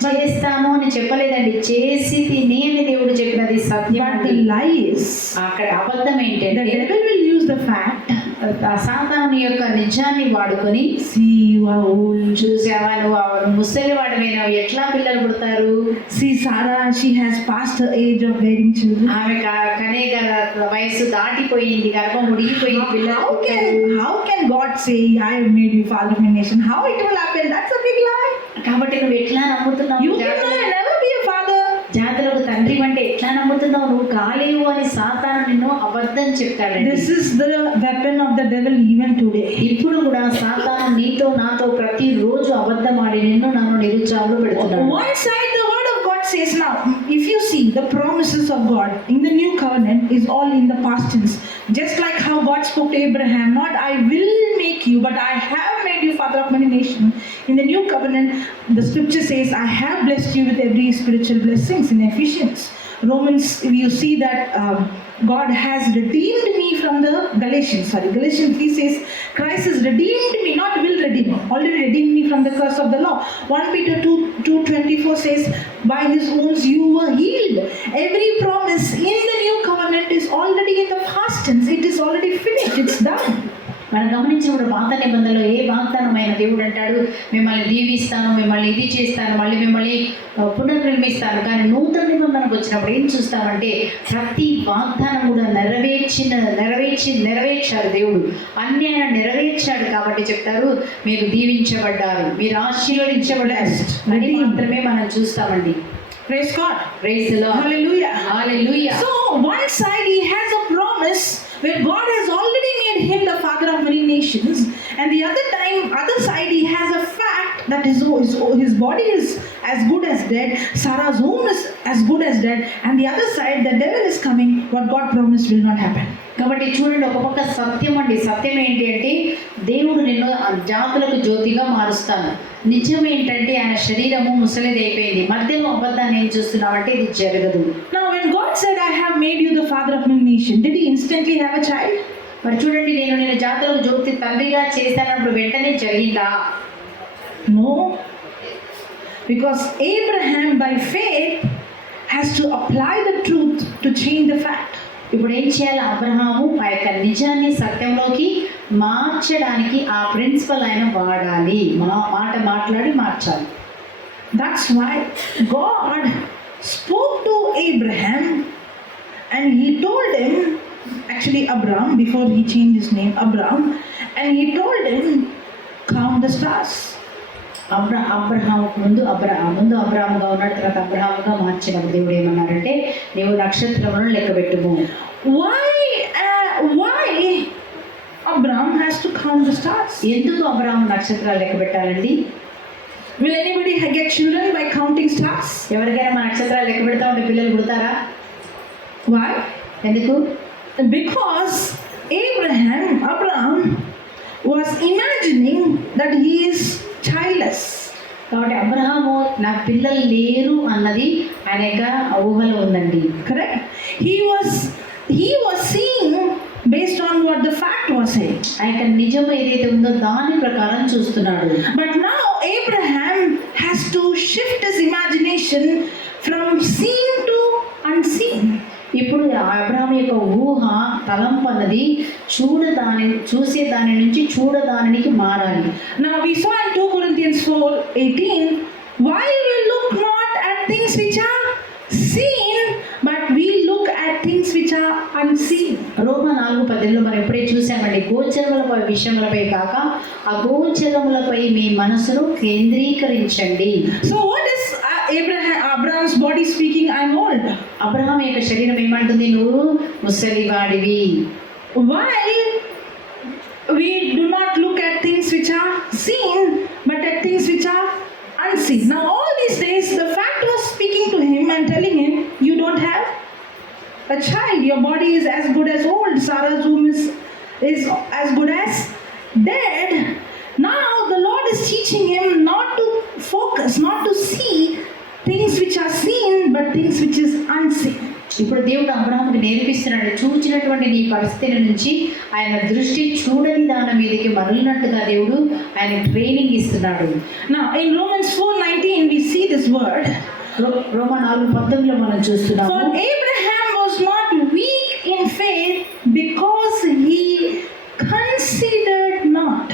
చేస్తాను అని చెప్పలేదండి, చేసి తిని అని దేవుడు చెప్పినది సత్యం. But the lie is అక్కడ అబద్ధం ఏంటంటే the devil will use the fact. సాతాను యొక్క నిజాన్ని వాడుకొని, See you are old. చూసావా నువ్వు ముసలి వాడివైనావు, ఎట్లా పిల్లలు పుడతారు? See Sarah, she has passed her age of bearing children. ఆమె కనే వయసు దాటిపోయింది, గర్భం ఉడిగిపోయింది, How can God say I have made you father of a nation? How it will happen? That's a big lie. కాబట్టి నువ్వు ఎట్లా నమ్ముతున్నావు? You can never be a father. జాతులకు తండ్రి అంటే ఎట్లా నమ్ముతున్నావు? నువ్వు కాలేవు అని సాతాను నిన్ను అబద్ధం చెప్తాడండి. This is the weapon of the devil even today. ఇప్పుడు కూడా సాతాను నీతో నాతో ప్రతిరోజు అబద్ధం ఆడి నన్ను నిరుత్సాహంలో పెడుతున్నాడు. One side the word of God says, now if you see the promises of God in the new covenant is all in the past tense. Just like how God spoke to Abraham, not I will make you, but I have made you father of many nations. In the new covenant, the scripture says, I have blessed you with every spiritual blessings in Ephesians. Romans, you see that God has redeemed me from the Galatians 3 says, Christ has redeemed me, not will redeem me, already redeemed me from the curse of the law. 1 Peter 2:24 says, by his wounds you were healed. Every promise in the new covenant is already in the past tense. It is already finished, it's done. మనం గమనించినప్పుడు పాత నిబంధనలో ఏ వాగ్దానమైన దేవుడు అంటాడు, మిమ్మల్ని దీవిస్తాను, మిమ్మల్ని ఇది చేస్తాను, మళ్ళీ మిమ్మల్ని పునర్నిర్మిస్తాను. కానీ నూతన నిబంధనకు వచ్చినప్పుడు ఏం చూస్తామంటే ప్రతి వాగ్దానం కూడా నెరవేర్చాడు దేవుడు. అన్ని ఆయన నెరవేర్చాడు. కాబట్టి చెప్తారు, మీరు దీవించబడ్డారు, మీరు ఆశీర్వదించబడ్డారు అని మాత్రమే మనం చూస్తామండి. Praise God. Praise the Lord. Hallelujah. Hallelujah. So one side he has a promise where God has already made him the father of many nations, and the other side he has a fact that his body is as good as dead, Sarah's womb is as good as dead, and the other side the devil is coming, what God promised will not happen. కాబట్టి చూడండి, ఒక పక్క సత్యం అండి. సత్యం ఏంటి అంటే దేవుడు నిన్ను జాతులకు జ్యోతిగా మారుస్తాను. నిజం ఏంటంటే ఆయన శరీరము ముసలిది అయిపోయింది. మధ్యలో అబద్ధాన్ని ఏం చూస్తున్నామంటే ఇది జరగదు. Now when God said I have made you the father of many nations, did he instantly have a child? మరి చూడండి, నేను జాతులకు జ్యోతి తండ్రిగా చేశానప్పుడు వెంటనే జరిగిందా? No, because Abraham by faith has to apply the truth to change the fact. ఇప్పుడు ఏం చేయాలి? అబ్రహాము ఆ యొక్క నిజాన్ని సత్యంలోకి మార్చడానికి ఆ ప్రిన్సిపల్ ఆయన వాడాలి. మాట మాట్లాడి మార్చాలి. That's why God spoke to Abraham and he told him, actually Abraham, before he changed his name, Abraham, and he told him, count the stars. Abraham ముందు అబ్రహాముగా ఉన్నాడు, తర్వాత అబ్రహాముగా మార్చినప్పుడు దేవుడు ఏమన్నారంటే నీవు నక్షత్రములను లెక్కబెట్టుము. Why Abraham has to count the stars? ఎందుకు అబ్రహాం నక్షత్రాలు లెక్క పెట్టాలండి? Will anybody get children by counting stars? ఎవరికైనా మా నక్షత్రాలు లెక్క పెడతా ఉంటే పిల్లలు పుడతారా? Why? ఎందుకు? Because Abraham was imagining that he is childless. కాబట్టి అబ్రహాము నాకు పిల్లలు లేరు అన్నది ఆయన యొక్క ఊహలో ఉందండి. Correct? He was seeing based on what the fact was saying. ఆయన నిజం ఏదైతే ఉందో దాని ప్రకారం చూస్తున్నాడు. But now Abraham has to shift his imagination from seen to unseen. ఇప్పుడు అబ్రహాం యొక్క ఊహ తలంపు అన్నది చూసే దాని నుంచి చూడదానికి మారాలి. Now we saw in 2 Corinthians 4:18, while we look not at things which are seen, but we look at things which are unseen. రోమా 4:10 మనం ఇప్పుడే చూసామండి, గోచరములపై విషయములపై కాక అగోచరములపై మీ మనసును కేంద్రీకరించండి. So what is Abraham's body speaking? I'm old. Abraham యొక్క శరీరం ఏమంటుంది? నువ్వు ముసలివాడివి. While we do not look at things which are seen, but at things which are unseen. Now all these days the fact was speaking to him and telling him, you don't have a child, your body is as good as old, Sarah's womb is as good as dead. Now the Lord is teaching him not to focus, not to see things which are seen, but things which is unseen. ఇప్పుడు దేవుడు అబ్రహాముకి నేర్పిస్తున్నాడు, చూచినటువంటి నీ పరిస్థితి నుంచి ఆయన దృష్టి చూడని దాని మీదకి మరలినట్టుగా దేవుడు ఆయన ట్రైనింగ్ ఇస్తున్నాడు. Now in Romans 4:19 we see this word. రోమా 4:19 మనం చూస్తున్నాము. For Abraham was not weak in faith because he considered not.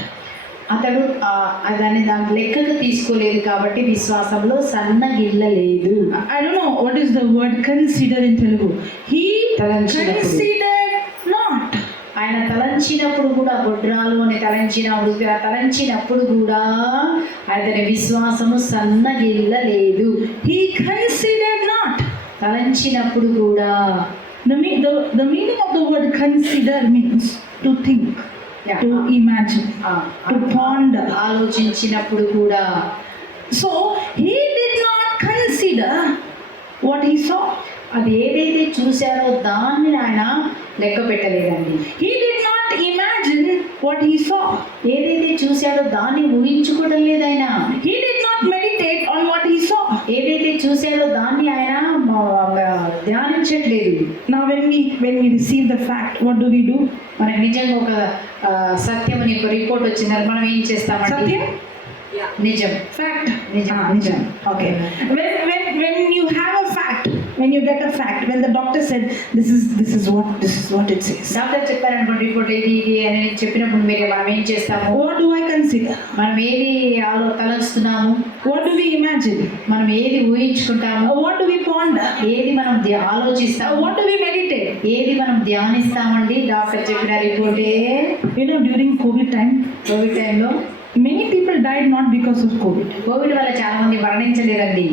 అతడు దాన్ని లెక్కకు తీసుకోలేదు కాబట్టి విశ్వాసంలో సన్నగిల్లలేదు. I don't know what is the word consider in Telugu. He considered not. ఆయన తలంచినప్పుడు కూడా గొడ్రాలు అని తలంచినప్పుడు కూడా అతని విశ్వాసము సన్నగిల్లలేదు. He considered not. తలంచినప్పుడు కూడా. The meaning of the word consider means to think. Yeah. To imagine, to ponder. ఆలోచించినప్పుడు కూడా. So he did not consider what he saw. అది ఏదైతే చూశారో దాన్ని ఆయన లెక్క పెట్టలేదండి. He did not imagine what he saw. ఏదైతే చూశాడో దాన్ని ఊహించుకోవడం లేదు ఆయన. He did not meditate on what he saw. ఏదైతే చూశాడో దాన్ని ఆయన ధ్యానించట్లేదు. Now when we receive the fact, what do we do? మనకి నిజంగా ఒక సత్యం అని ఒక రిపోర్ట్ వచ్చింది, మనం ఏం చేస్తామంటే సత్యం, నిజం, ఫ్యాక్ట్, నిజం. Okay. When you have a fact, when you get a fact, when the doctor said this is what it says. Doctor చెప్పారనుకోండి రిపోర్ట్ ఇది అని చెప్పినప్పుడు మనం ఏం చేస్తాము? What do I consider? మనం ఏది తలస్తున్నాము? What do we imagine? మనం ఏది ఊహించుకుంటాము? What do we ponder? ఏది మనం ఆలోచిస్తాము? What do we meditate? ఏది మనం ధ్యానిస్తామండి? డాక్టర్ చెప్పిన రిపోర్టే. During కోవిడ్ టైంలో many people died not because of COVID. Covid వల్ల చాలా మంది మరణించలేదండి.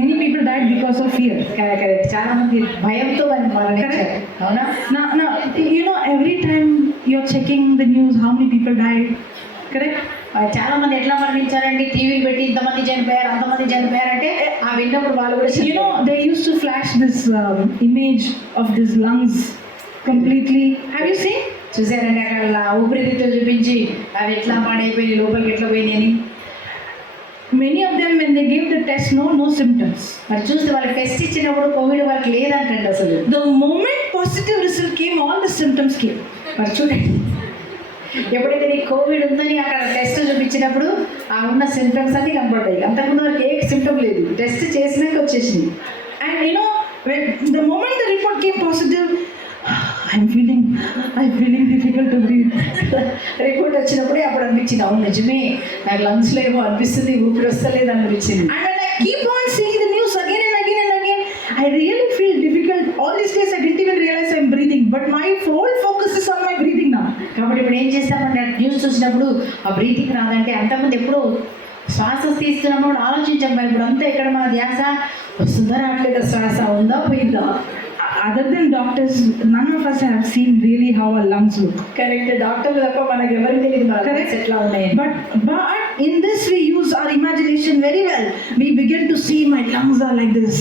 Many people died because of fear. Correct. చాలా మంది భయంతో మరణించారు. అవునా? Now every time you're checking the news, how many people died? Correct? చాలా మంది ఎట్లా మరణించారండి? టీవీలు పెట్టి ఇంతమంది చనిపోయారు, అంతమంది చనిపోయారంటే ఆ విన్నప్పుడు వాళ్ళు కూడా they used to flash this image of these lungs completely. Have you seen? చూసారండి అక్కడ ఊపిరితిత్తులు చూపించి అవి ఎట్లా పాడైపోయి లోపలికి ఎట్లా పోయినాయి అని. Many of them when they gave the test, no symptoms. మరి చూస్తే వాళ్ళకి టెస్ట్ ఇచ్చినప్పుడు కోవిడ్ వాళ్ళకి లేదంటండి అసలు. The moment positive result came, all the symptoms came. మరి చూడండి, ఎప్పుడైతే నీకు కోవిడ్ ఉందని అక్కడ టెస్ట్ చూపించినప్పుడు ఆ ఉన్న సింటమ్స్ అన్ని కనపడ్డాయి. అంతకుముందు వరకు ఏ సిమ్టమ్ లేదు, టెస్ట్ చేసినాక వచ్చేసింది. And when the moment the report came positive, I'm feeling difficult to breathe. Report వచ్చినప్పుడే అప్పుడు అనిపించింది, అవును నిజమే నాకు లంగ్స్లో ఏమో అనిపిస్తుంది, ఊపిరి వస్తలేదు అనిపించింది. And when I ఇప్పుడు ఏం చేస్తామంటే న్యూస్ చూసినప్పుడు ఆ బ్రీతింగ్ రాదంటే అంతకుముందు ఎప్పుడో శ్వాస తీస్తున్నప్పుడు ఆలోచించాం, ఇప్పుడు అంతా ఇక్కడ మన ధ్యాస వస్తుందా రావట్లేదా, శ్వాస ఉందా పోయిందా. Other than doctors, none of us have seen really how our lungs look. Correct, డాక్టర్లు తప్ప మనకు ఎవరికి తెలియదు మన Correct. ఎట్లా ఉన్నాయి. But in this we use our imagination very well. We begin to see my lungs are like this.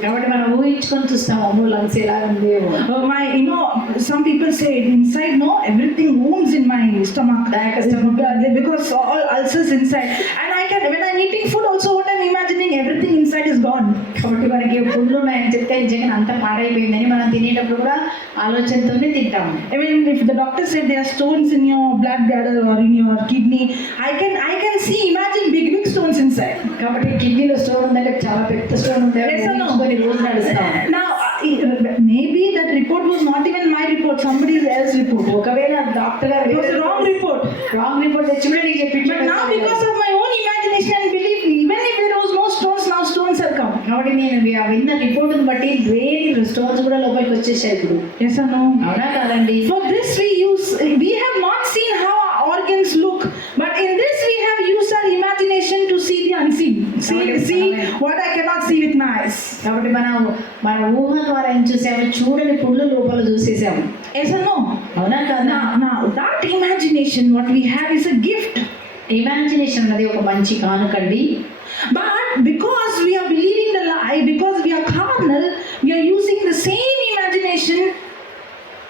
కాబట్టి మనం ఊహించుకొని చూస్తాం, అమ్మో లంగ్స్ ఎలా ఉంది. My, some people say inside, no, everything wounds in my stomach. Because all ulcers inside. And when I'm eating food also, what I'm imagining, everything inside is gone. కాబట్టి మనకి పుండ్లు ఉన్నాయని చెప్తే నిజంగా అంతా పాడైపోయిందని మనం తినేటప్పుడు కూడా ఆలోచనతోనే తింటాం. I mean, if the doctor said there are stones in your blood bladder or in your kidney, I can see, imagine big stones inside. కాబట్టి కిడ్నీలో స్టోన్ ఉందంటే చాలా పెద్ద స్టోన్ ఉంది, రోజు నడుస్తాం. Now maybe that report was not even my report, somebody else report. ఒకవేళ డాక్టర్ గారు it was a wrong report తెచ్చి కూడా నీకు చెప్పింది. But now because of my own imagination and belief, even if there was no stones, now stones have come. కాబట్టి నేను విన్న రిపోర్ట్ని బట్టి వేరే స్టోన్స్ కూడా లోపలికి వచ్చేసాయి ఇప్పుడు. Yes or no? అవునా కాదండి? For this we have not seen how our organs look, but in this we have used our imagination to see the unseen. See what I cannot see with my eyes. కాబట్టి మన ఊహ ద్వారా ఏం చూసాము, చూడని పుళ్ళు లోపల చూసేసాము. Yes or no? అవునా కాదా? Now that imagination what we have is a gift. Imagination అనేది ఒక మంచి కానుకండి. But because we are believing the lie, because we are carnal, we are using the same imagination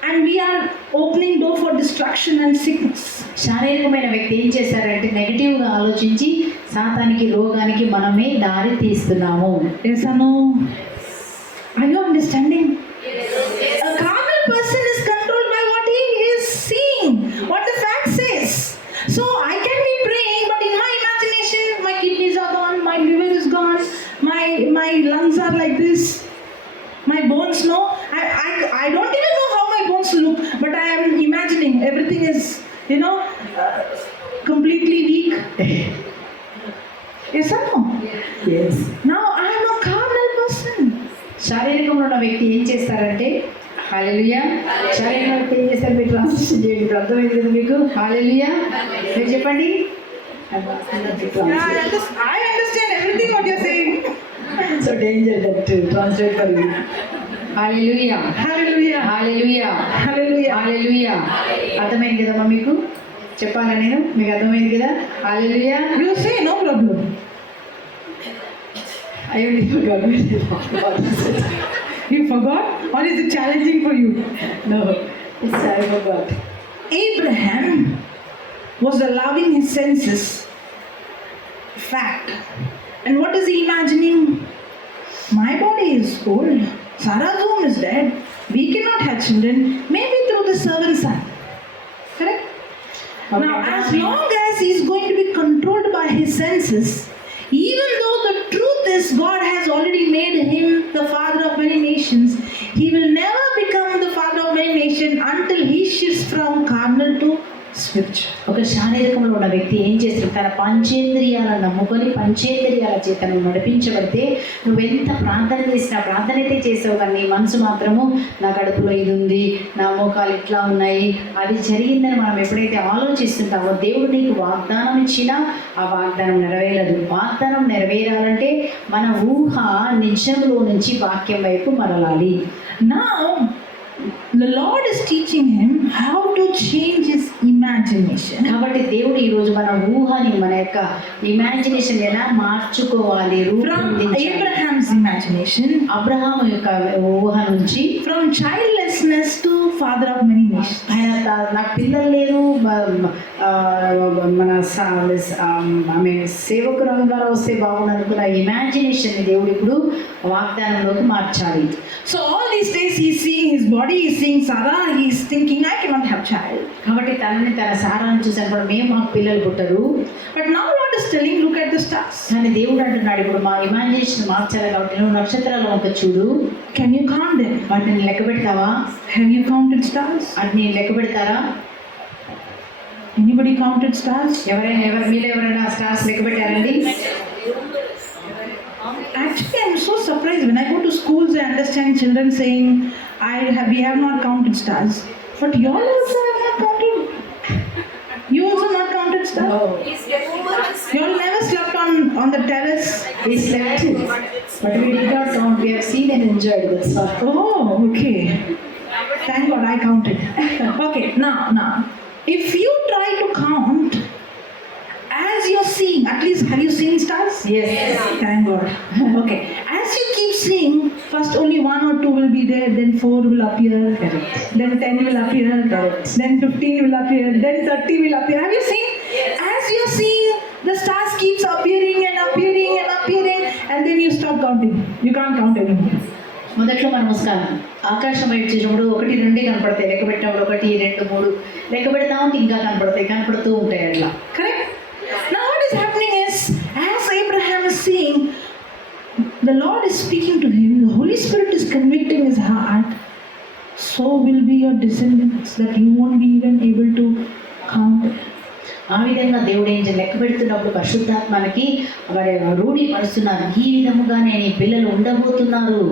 and we are opening door for destruction and sickness. శారీరకమైన వ్యక్తి ఏం చేశారంటే నెగటివ్గా ఆలోచించి సాతానికి, రోగానికి మనమే దారి తీస్తున్నాము. Yes or no? Are you understanding? A carnal person is controlled by what he is seeing, what the fact says. So I can be praying, but in my imagination, my kidneys are gone, my liver is gone, my lungs are like this, my bones, no, I don't even know how my bones look, but I am imagining everything is, completely weak. Yes or no? Yes. Now I am a carnal person. శారీరకంలో ఉన్న వ్యక్తి ఏం చేస్తారంటే, హల్లెలూయా, శారీరకంలో వ్యక్తి ఏం చేస్తారు, మీరు ట్రాన్స్లేషన్ చేయండి, ఇప్పుడు అర్థమైంది కదా మీకు. హల్లెలూయా, మీరు చెప్పండి. I understand everything what you're saying. So danger that to translate for you. Hallelujah. Hallelujah. Hallelujah. Hallelujah. Hallelujah. అర్థమైంది కదమ్మా మీకు? చెప్పాలా నేను? మీకు అర్థమైంది కదా? Hallelujah. You say no problem. I only forgot. You forgot, or is it challenging for you? No, it's I forgot. Abraham was allowing his senses. Fact. And what is he imagining? My body is old. Sarah's womb is dead. We cannot have children. Maybe through the servant son. Correct? Okay. Now, as long as he is going to be controlled by his senses, even though the truth is God has already made him the father of many nations, he will never become the father of many nations until he shifts from carnal to spiritual. ఒక శారీరకంలో ఉన్న వ్యక్తి ఏం చేస్తాడు, తన పంచేంద్రియాలను నమ్ముకొని పంచేంద్రియాల చేత నువ్వు నడిపించబడితే నువ్వెంత ప్రార్థన చేసినా, ప్రార్థన అయితే చేసావు కానీ నీ మనసు మాత్రము నా కడుపులో ఇది ఉంది, నా మోకాలు ఇట్లా ఉన్నాయి, అది జరిగిందని మనం ఎప్పుడైతే ఆలోచిస్తుంటామో దేవుడు నీకు వాగ్దానం ఇచ్చినా ఆ వాగ్దానం నెరవేరదు. వాగ్దానం నెరవేరాలంటే మన ఊహ నిజంలో నుంచి వాక్యం వైపు మరలాలి. Now the Lord is teaching him how to change his imagination. కాబట్టి దేవుడు ఈ రోజు మన ఊహని, మన యొక్క ఇమాజినేషన్ ఎలా మార్చుకోవాలి, రూపొందించాలి. From Abraham's imagination, అబ్రహాము యొక్క ఊహ నుంచి, from childlessness to father of many nations. ఆయన నాకు పిల్లలు లేరు, మన ఆమె సేవకురంగా వస్తే బాగుంది అనుకున్న ఇమాజినేషన్ దేవుడు ఇప్పుడు వాగ్దానంలోకి మార్చాలి. So all these days he is seeing his body, he is seeing Sarah, he is thinking I cannot have child. కాబట్టి తనని తన సారాన్ని చూసినప్పుడు మేము మాకు పిల్లలు పుట్టరు. But now Lord is telling look at the stars. కానీ దేవుడు అంటున్నాడు ఇప్పుడు మా ఇమాజినేషన్ మార్చాలి కాబట్టి నువ్వు నక్షత్రాలు ఒక చూడు. Can you count them? వాటిని లెక్క పెడతావా? Have you counted stars? అన్ని లెక్క పెడతారా? Anybody counted stars? మీలో ఎవరైనా స్టార్స్ లెక్క పెట్టారండి? Actually, I am so surprised when I go to schools. I understand children saying, we have not counted stars. But you all also have not counted. Oh. You all never slept on the terrace? We slept, but we did not count. We have seen and enjoyed this. Oh, okay. Thank God I counted. Okay, now, if you try to count as you're seeing, at least have you seen stars? Yes. Thank God. Okay, as you keep seeing, first only 1 or 2 will be there, then 4 will appear, Correct. then 10 will appear, Correct. then 15 will appear, then 30 will appear. Have you seen? As you're seeing, the stars keeps appearing and appearing and appearing, and then you stop counting. You can't count anymore. మొదట్లో మనం ఆకాశం వైపు చూసినప్పుడు 1, 2 కనపడతాయి, లెక్క పెట్టినప్పుడు 1, 2, 3 లెక్క పెడతా ఉంటే ఇంకా కనపడుతూ ఉంటాయి అట్లా. Correct? Now what is happening is, as Abraham is seeing, the Lord is speaking to him, the Holy Spirit is convicting his heart, so will be your descendants, that you won't be even able to count. ఆ విధంగా దేవుడు ఏం లెక్క పెడుతున్నప్పుడు పరిశుద్ధాత్మకి వారి రూఢి పరుస్తున్నారు, ఈ విధముగానే నీ పిల్లలు ఉండబోతున్నారు.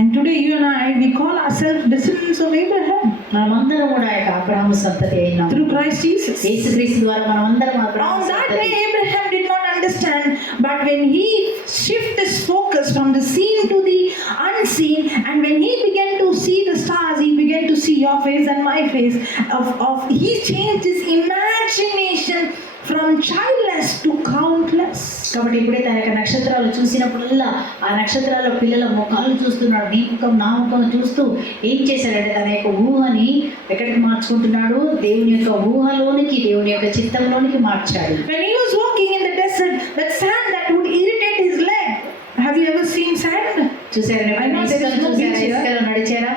And today you and I, we call ourselves descendants of Abraham. మనమందరం కూడా ఆ యొక్క అబ్రహాము సంతతి అయినాం. Through Christ Jesus. యేసుక్రీస్తు ద్వారా మనమందరం అబ్రహాము On that సంతతి. day Abraham did not understand, but when he shift his focus from the seen to the unseen, and when he began to see the stars, he began to see your face and my face. He changed his imagination from childless to countless. కాబట్టి ఎప్పుడైతే ఆ యొక్క నక్షత్రాలు చూసినప్పుడల్లా ఆ నక్షత్రాల పిల్లల ముఖాలు చూస్తున్నాడు, నీ ముఖం నా ముఖం చూస్తూ ఏం చేశాడంటే తన యొక్క ఊహని ఎక్కడికి మార్చుకుంటున్నాడు, దేవుని యొక్క ఊహలోనికి, దేవుని యొక్క చిత్తంలోనికి మార్చాడు. When he was walking in the desert, that sand that would irritate his leg. Have you ever seen sand? చూసారా? ఇసుకలో నడిచారా?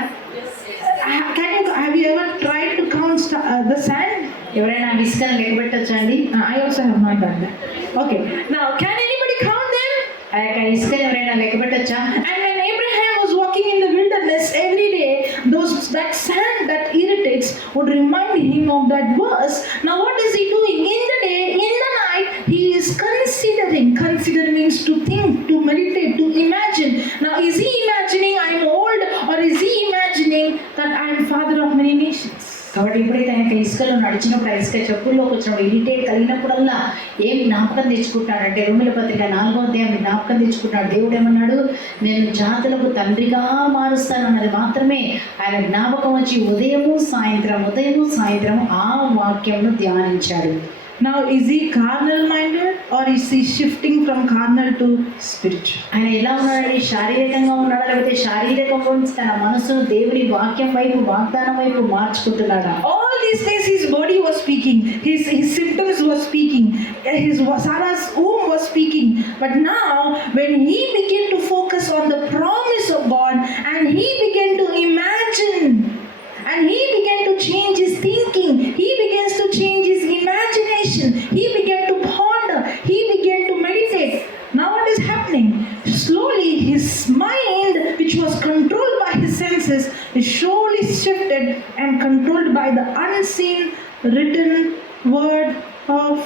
Have you ever tried to count the sand? ఎవరైనా ఇసుకను లెక్క పెట్టొచ్చా అండి? I also have not done that. Okay. Now, can anybody count them? ఆ యొక్క ఇసుకను ఎవరైనా లెక్క పెట్టొచ్చా? And when Abraham was walking in the wilderness every day, that sand that irritates would remind him of that verse. Now, what is he doing? In the day, in the night, he is considering. Consider means to think, to meditate, to imagine. Now, is he imagining I am old, or is he imagining that I am father of many nations? కాబట్టి ఎప్పుడైతే ఆయన ఇసుకలో నడిచినప్పుడు, ఆ ఇసుక చెప్పుల్లోకి వచ్చినప్పుడు ఇరిటేట్ కలిగినప్పుడల్లా ఏం జ్ఞాపకం తెచ్చుకుంటాడంటే, రోమిల పత్రిక 4వ అధ్యాయం జ్ఞాపకం తెచ్చుకుంటాడు. దేవుడు ఏమన్నాడు? నేను జాతులకు తండ్రిగా మారుస్తాను అన్నది మాత్రమే ఆయన జ్ఞాపకం వచ్చి ఉదయము సాయంత్రం ఆ వాక్యంను ధ్యానించాడు. Now, is he carnal minded, or is he shifting from carnal to spiritual? ఆయన ఎలా ఉన్నాడండి? శారీరకంగా ఉన్నాడా, లేకపోతే శారీరకంగా తన మనసును దేవుని వాక్యం వైపు, వాగ్దానం వైపు మార్చుకుంటున్నాడా? All these days his body was speaking, his symptoms were speaking, his Sarah's womb was speaking. But now when he began to focus on the promise of God, and he began to imagine, and he began to change his thinking, he begins to change his imagination, he began to ponder, he began to meditate. Now what is happening? Slowly his mind, which was controlled by his senses, is surely shifted and controlled by the unseen written word of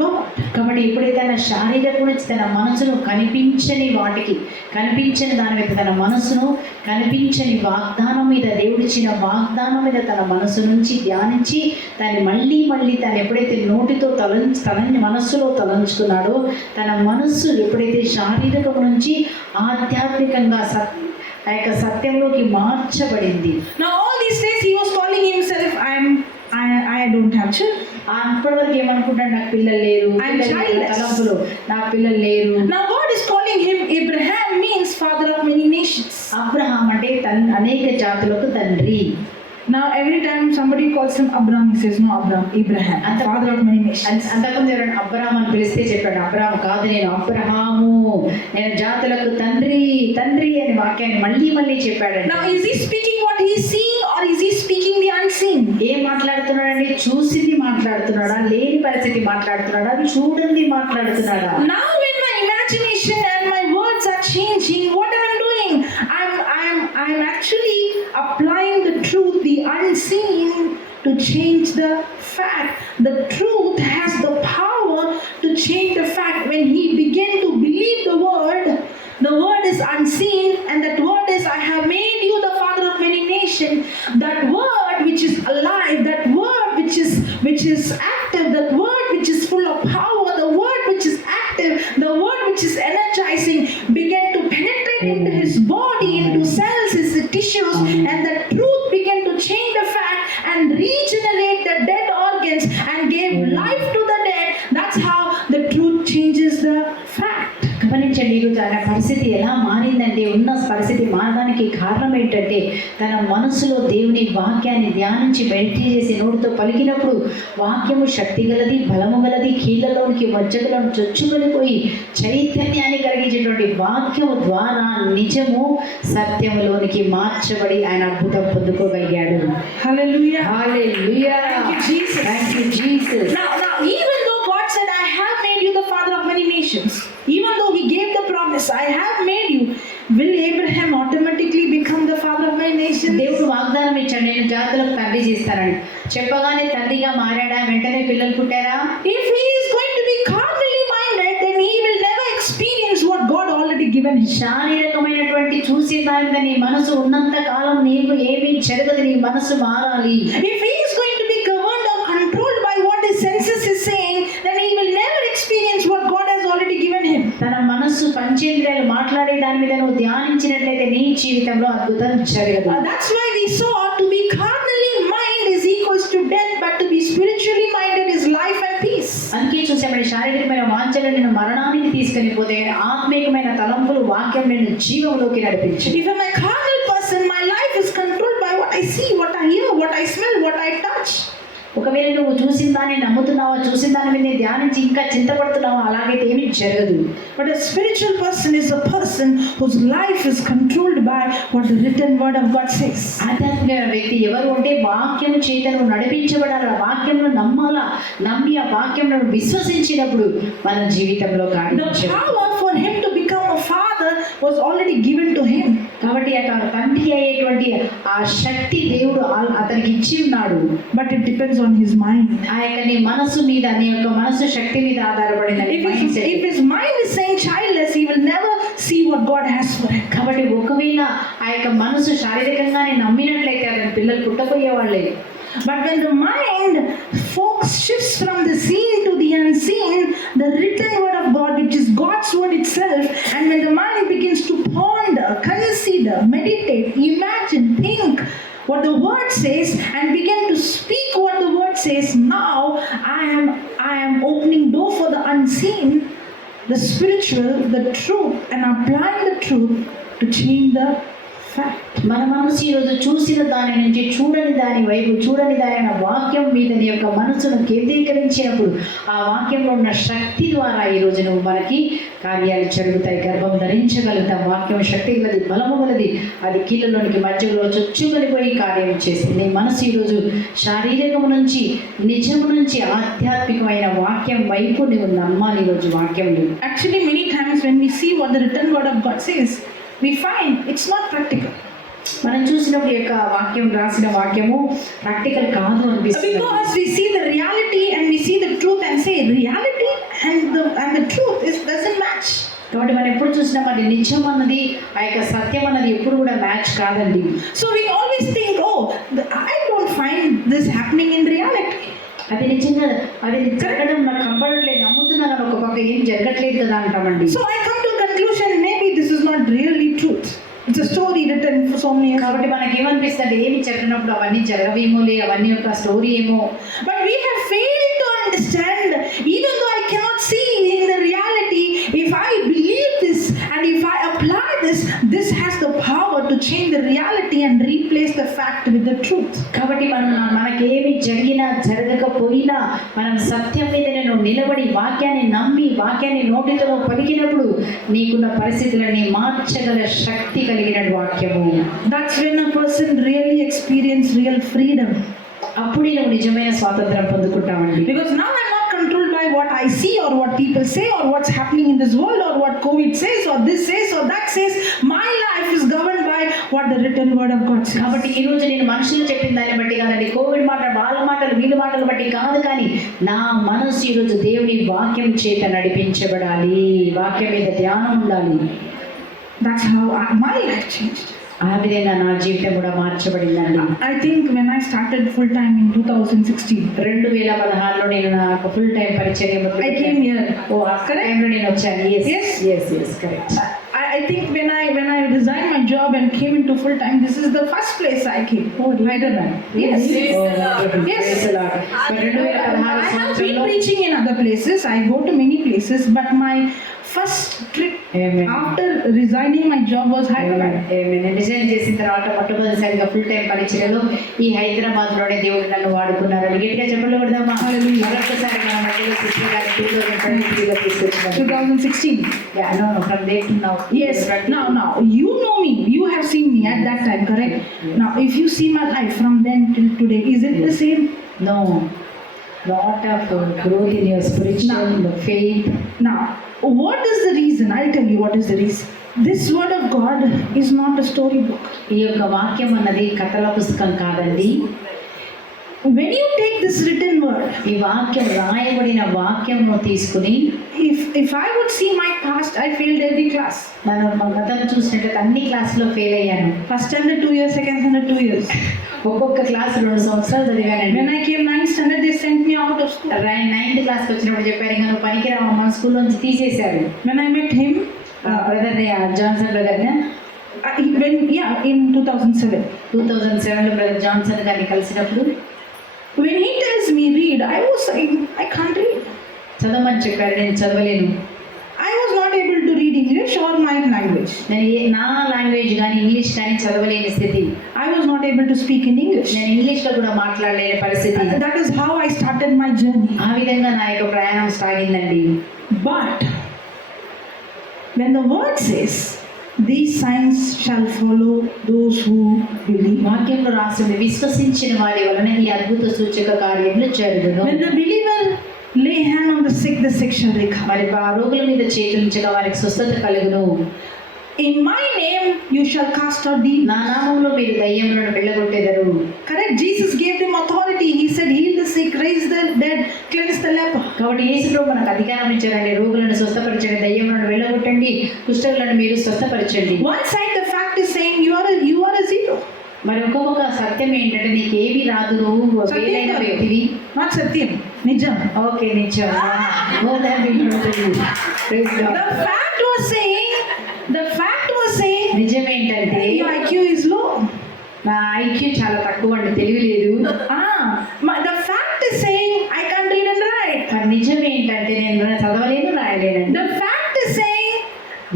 God. కాబట్టి ఎప్పుడైతే తన శారీరక నుంచి తన మనసును కనిపించని వాటికి, కనిపించని దాని మీద తన మనసును, కనిపించని వాగ్దానం మీద, దేవుడిచ్చిన వాగ్దానం మీద తన మనసు నుంచి ధ్యానించి దాన్ని మళ్ళీ తను ఎప్పుడైతే నోటితో తన మనస్సులో తలంచుకున్నాడో, తన మనస్సు ఎప్పుడైతే శారీరకం నుంచి ఆధ్యాత్మికంగా ఆ యొక్క సత్యంలోకి మార్చబడింది. Now all these days he was calling himself I don't have children. అప్పటి వరకు ఏమనుకుంటాడు? నాకు పిల్లలు లేరు, తలంపులు, నాకు పిల్లలు లేరు. Now God is calling him Abraham, means father of many nations. Abraham అంటే అనేక జాతులకు తండ్రి. Now every time somebody calls him Abraham, he says no, Abraham, father of many nations. అంతకుముందు ఎవరైనా అబ్రహాం అని పిలిస్తే చెప్పాడు, అబ్రహాం కాదు, నేను అబ్రహాము, నేను జాతులకు తండ్రి అనే వాక్యాన్ని మళ్ళీ చెప్పాడు. Now is he speaking what he is seeing, or is he speaking the unseen? ఏం మాట్లాడుతున్నాడండి? చూసింది మాట్లాడుతున్నాడా, లేని పరిస్థితి మాట్లాడుతున్నాడా, చూడండి మాట్లాడుతున్నాడా? Now when my imagination and my words are changing, what am I doing? I'm actually applying the truth, the unseen, to change the fact. The truth has the power to change the fact. When he began to believe the word is unseen, and that word is I have made you the father of many nations. That word which is alive, that word which is active, the word which is full of power, the word which is active, the word which is energizing began to penetrate into his body, into cells, his tissues, and the truth began to change the fact and regenerate the dead organs and gave life to the dead. That's how the truth changes the fact. గమనించండి, ఈరోజు ఆయన పరిస్థితి ఎలా మారిందంటే, ఉన్న పరిస్థితి మారడానికి కారణం ఏంటంటే తన మనసులో దేవుని వాక్యాన్ని ధ్యానించి మెడిటేట్ చేసి నోటితో పలికినప్పుడు వాక్యము శక్తి గలది, బలము గలది, కీళ్ళలోనికి మజ్జగలను చొచ్చుకొనిపోయి చైతన్యాన్ని కలిగించేటువంటి వాక్యము ద్వారా నిజము సత్యములోనికి మార్చబడి ఆయన అద్భుతం పొందుకోగలిగాడు. Hallelujah. Hallelujah. Thank you, Jesus. Now, even though God said, I have made you the father of many nations, even though he gave the promise, I have made you, will Abraham automatically become the father of many nations? దేవుడు వాగ్దానం ఇచ్చాడు, నేను జాతులకు తండ్రి చేస్తానని. చెప్పగానే తండ్రిగా మారాడా? వెంటనే పిల్లలు పుట్టారా? If he is going to be carnally minded, then he will never experience what God already given him. శారీరకమైనటువంటి చూసి దాని మీద నీ మనసు ఉన్నంత కాలం నీకు ఏమీ జరగదు, నీ మనసు మారాలి. If he is going to be governed or controlled by what his senses is saying, then he will never experience what God has already given him. తన మనసు పంచేంద్రియాలు మాట్లాడే దాని మీద నువ్వు ధ్యానించినట్లయితే నీ జీవితంలో అద్భుతం జరగదు. That's why we saw to be carnally mind is equals to death, but to be spiritually minded is life and peace. అందుకే చూసామని శారీరకమైన వాంఛలు నేను మరణానికి తీసుకొని పోతే ఆత్మీయమైన తలంపులు వాక్యం నేను జీవంలోకి నడిపించింది. If I'm a carnal person, my life is controlled by what I see, what I hear, what I smell, what I touch. ఒకవేళ నువ్వు చూసిన దాన్ని నమ్ముతున్నావా, చూసిన దాని మీద ధ్యానించి ఇంకా చింతపడుతున్నావా, అలాగైతే ఏమీ జరగదు. But a spiritual person is a person whose life is controlled by what the written word of God says. ఆధ్యాత్మిక వ్యక్తి ఎవరు అంటే వాక్యం చేత నువ్వు నడిపించబడాలి, ఆ వాక్యంను నమ్మాలా, నమ్మి ఆ వాక్యంను విశ్వసించినప్పుడు మన జీవితంలో The power for him to become a father was already given to him. కాబట్టి తండ్రి అయ్యేటువంటి ఆ శక్తి దేవుడు అతనికి ఇచ్చి ఉన్నాడు. But it depends on his mind. ఆ యొక్క నీ మనసు మీద, నీ యొక్క మనసు శక్తి మీద ఆధారపడింది. If his mind is saying childless, he will never see what God has for him. కాబట్టి ఒకవేళ ఆ యొక్క మనసు శారీరకంగానే నమ్మినట్లయితే అతని పిల్లలు పుట్టపోయేవాళ్ళే. But when the mind shifts from the seen to the unseen, the written word of God, which is God's word itself, and when the mind begins to ponder, consider, meditate, imagine, think what the word says and begin to speak what the word says, now I am opening door for the unseen, the spiritual, the truth, and applying the truth to change the fact. మన మనసు ఈరోజు చూసిన దాని నుంచి చూడని దాని వైపు, చూడని దాని వాక్యం మీద నీ యొక్క మనసును కేంద్రీకరించినప్పుడు ఆ వాక్యంలో ఉన్న శక్తి ద్వారా ఈరోజు నువ్వు మనకి కార్యాలు జరుగుతాయి. గర్భం ధరించగలుగుతాం. వాక్యం శక్తి గలది, బలము గలది, అది కీళ్ళలోనికి మధ్యలో చొచ్చుకొనిపోయి కార్యం చేస్తుంది. నీ మనసు ఈరోజు శారీరకము నుంచి నిజము నుంచి ఆధ్యాత్మికమైన వాక్యం వైపు నువ్వు నమ్మాలి. ఈరోజు వాక్యం actually many times when we see what the written word of God says, we find it's not practical. మనం చూసినప్పుడు యొక్క వాక్యం, రాసిన వాక్యము ప్రాక్టికల్ కాదు అనిపిస్తుంది. Because we see the reality and we see the truth and say reality and the truth doesn't match. కాబట్టి మనం ఎప్పుడు చూసినా మరి నిజం అన్నది, ఆ యొక్క సత్యం అన్నది ఎప్పుడు కూడా మ్యాచ్ కాదండి. So we always think, oh, I don't find this happening in reality. అది నిజంగా అది జరగడం నాకు కనపడట్లేదు, నమ్ముతున్నా కానీ ఒక పక్క ఏం జరగట్లేదు కదా అంటామండి. So I come to a conclusion, maybe this is not really truth. It's a story written for so many years. కాబట్టి మనకి ఏమనిపిస్తుంది, ఏమి జరిగినప్పుడు అవన్నీ జరగవేమోలే, అవన్నీ ఒక స్టోరీ ఏమో. But we have failed to understand, even though I cannot see in the reality, if I believe this and if I apply this, this has the power to change the reality and replace the fact with the truth. కాబట్టి మనకేమి జరిగినా జరగకపోయినా మనం సత్యం మీద నేను నిలబడి వాక్యాన్ని నమ్మి వాక్యాన్ని నోటితో పలికినప్పుడు నీకున్న పరిస్థితులని మార్చగల శక్తి కలిగిన వాక్యము. That's when a person really experience real freedom. అప్పుడే నువ్వు నిజమైన స్వాతంత్రం పొందుకుంటావండి. Because now I'm not controlled by what I see or what people say or what's happening in this world or what COVID says or this says or that says. My life is governed by what the written word of God says. కాబట్టి ఈ రోజు నేను మనుషులు చెప్పిన దాన్ని బట్టి కాదండి, కోవిడ్ మాటలు, వాళ్ళ మాటలు, వీళ్ళ మాటలు బట్టి కాదు, కానీ నా మనసు ఈరోజు దేవుని వాక్యం చేత నడిపించబడాలి, వాక్యం మీద ధ్యానం ఉండాలి. That's how my life changed. ఆ విధంగా నా జీవితం కూడా మార్చబడిందండి. I think when I started full time in 2016, 2016లో నేను నాకు ఫుల్ టైం పరిచర్య I came here. ఓ అక్కడ టైంలో నేను వచ్చాను. Yes, correct. I think when I resigned my job and came into full time, this is the first place I came. Oh, Hyderabad. Yes. Praise the Lord. I have been preaching in other places. I go to many places, but my first trip Amen. after resigning my job was Hyderabad. Resign చేసిన తర్వాత మొట్టమొదటిసారిగా ఫుల్ టైం పరిచర్యలో ఈ హైదరాబాద్ లోనే దేవుడు నన్ను వాడుకున్నారు. గట్టిగా చెప్పలు కొడదామా? మరొకసారి నా మధ్యలో సిస్టర్ గారి 2023లో తీసుకొచ్చారు. 2016. Yeah, no, from there to now. Yes. Now you know me. You have seen me at that time, correct? Now, if you see my life from then till today, is it the same? No. Lot of growth in your spiritual faith. Now, what is the reason? I'll tell you what is the reason. This word of God is not a storybook. ఈ యొక్క వాక్యం అన్నది కథల పుస్తకం కాదండి. When you take this written word, ఈ వాక్యం రాయబడిన వాక్యంను తీసుకుని, if I would see my past, I failed every class. నేను మా గతం చూసినట్లయితే అన్ని క్లాసులో ఫెయిల్ అయ్యాను. First standard 2 years, second standard 2 years. ఒక్కొక్క క్లాస్ 2 సంవత్సరాలు చదివానండి. When I came 9th standard, they sent me out of school. 9th క్లాస్కి వచ్చినప్పుడు చెప్పారు, ఇంకా నువ్వు పనికిరావమ్మా, స్కూల్ నుంచి తీసేశారు. When I met him, brother Johnson బ్రదర్ని in 2007. 2007లో బ్రదర్ జాన్సన్ గారిని కలిసినప్పుడు, when he tells me read, I was saying I can't read. చదవమని చెప్పారు, నేను చదవలేను. I was not able to read English or my language. నేను నా లాంగ్వేజ్ కానీ ఇంగ్లీష్ కానీ చదవలేని స్థితి. I was not able to speak in English. నేను ఇంగ్లీష్లో కూడా మాట్లాడలేని పరిస్థితి. That is how I started my journey. ఆ విధంగా నా యొక్క ప్రయాణం సాగిందండి. But when the word says, these signs shall follow those who believe. వాక్యంలో రాసింది, విశ్వసించిన వారి వలన ఈ అద్భుత సూచక కార్యములు జరుగును. When the believer lay hand on the sick shall recover. మరి ఆ రోగుల మీద చేతులుంచగా వారికి స్వస్థత కలుగును. In my name you shall cast out demons. నా నామములో మీరు దయ్యములను వెళ్ళగొట్టెదరు. Correct. Jesus gave them authority. He said, heal the sick, raise the dead, cleanse the leper. కాబట్టి యేసుప్రభు మనకు అధికారం ఇచ్చారండి. రోగులను స్వస్థపరచండి, దయ్యములను వెళ్ళగొట్టండి, కుష్ఠరోగులను మీరు స్వస్థపరచండి. One side the fact is saying you are a zero. మరి ఒక్కొక్క సత్యం ఏంటంటే నీకు ఏవి రాదు, నువ్వు వేలైన వ్యక్తివి. Not satyam, nijam. ఓకే, నిజం. The fact was saying నిజం ఏంటంటే your IQ is low. నా ఐక్యూ చాలా తక్కువ అండి, తెలివి లేదు. The fact is saying I can't read and write. మరి నిజం ఏంటంటే నేను చదవలేను, రాయలేనండి. The fact is saying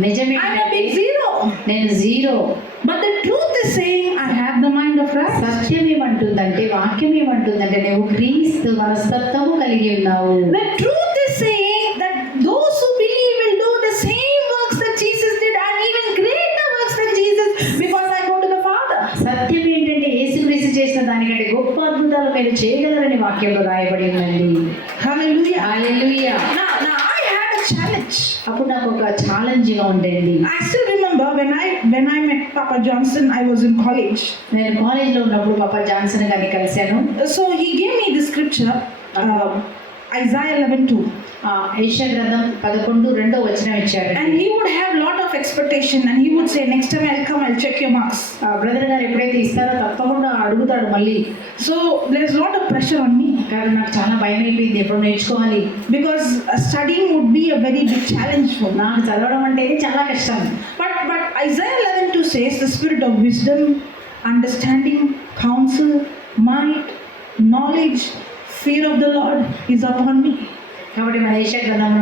నిజం I'm a ఏంటంటే big zero. నేను zero. But the truth is saying I have the mind of Christ. సత్యం ఏమంటుందంటే, వాక్యం ఏమంటుందంటే నువ్వు క్రీస్తు మనస్తత్వము కలిగి ఉన్నావు. The truth is saying that those who believe will do the same works that Jesus did and even greater works than Jesus, because I go to the Father. సత్యం ఏంటంటే యేసుక్రీస్తు చేసిన దానికంటే గొప్ప అద్భుతాలు మీరు చేయగలరని వాక్యంలో రాయబడి ఉందండి. Hallelujah. Hallelujah. Now I had a challenge. అప్పుడు నాకు ఒక ఛాలెంజ్గా ఉండేది. I still remember when I met Papa Johnson, I was in college. నేను కాలేజ్లో ఉన్నప్పుడు పాపా జాన్సన్ గారిని కలిశాను. So he gave me the scripture, Isaiah 11:2. యెషయా గ్రంథం 11:2 ఇచ్చారు. And he would have lot of expectation and he would say, next time I'll come, I'll check your marks. Brother గారు ఎప్పుడైతే ఇస్తారో తప్పకుండా అడుగుతాడు మళ్ళీ. So there's lot of pressure on me. కానీ నాకు చాలా భయం అయిపోయింది, ఎప్పుడు నేర్చుకోవాలి. Because studying would be a very big challenge for me. నాకు చదవడం అంటే చాలా కష్టం. But Isaiah 11:2 says, the spirit of wisdom, understanding, counsel, might, knowledge, fear of the Lord is upon me. కాబట్టి మన యెషయా గ్రంథం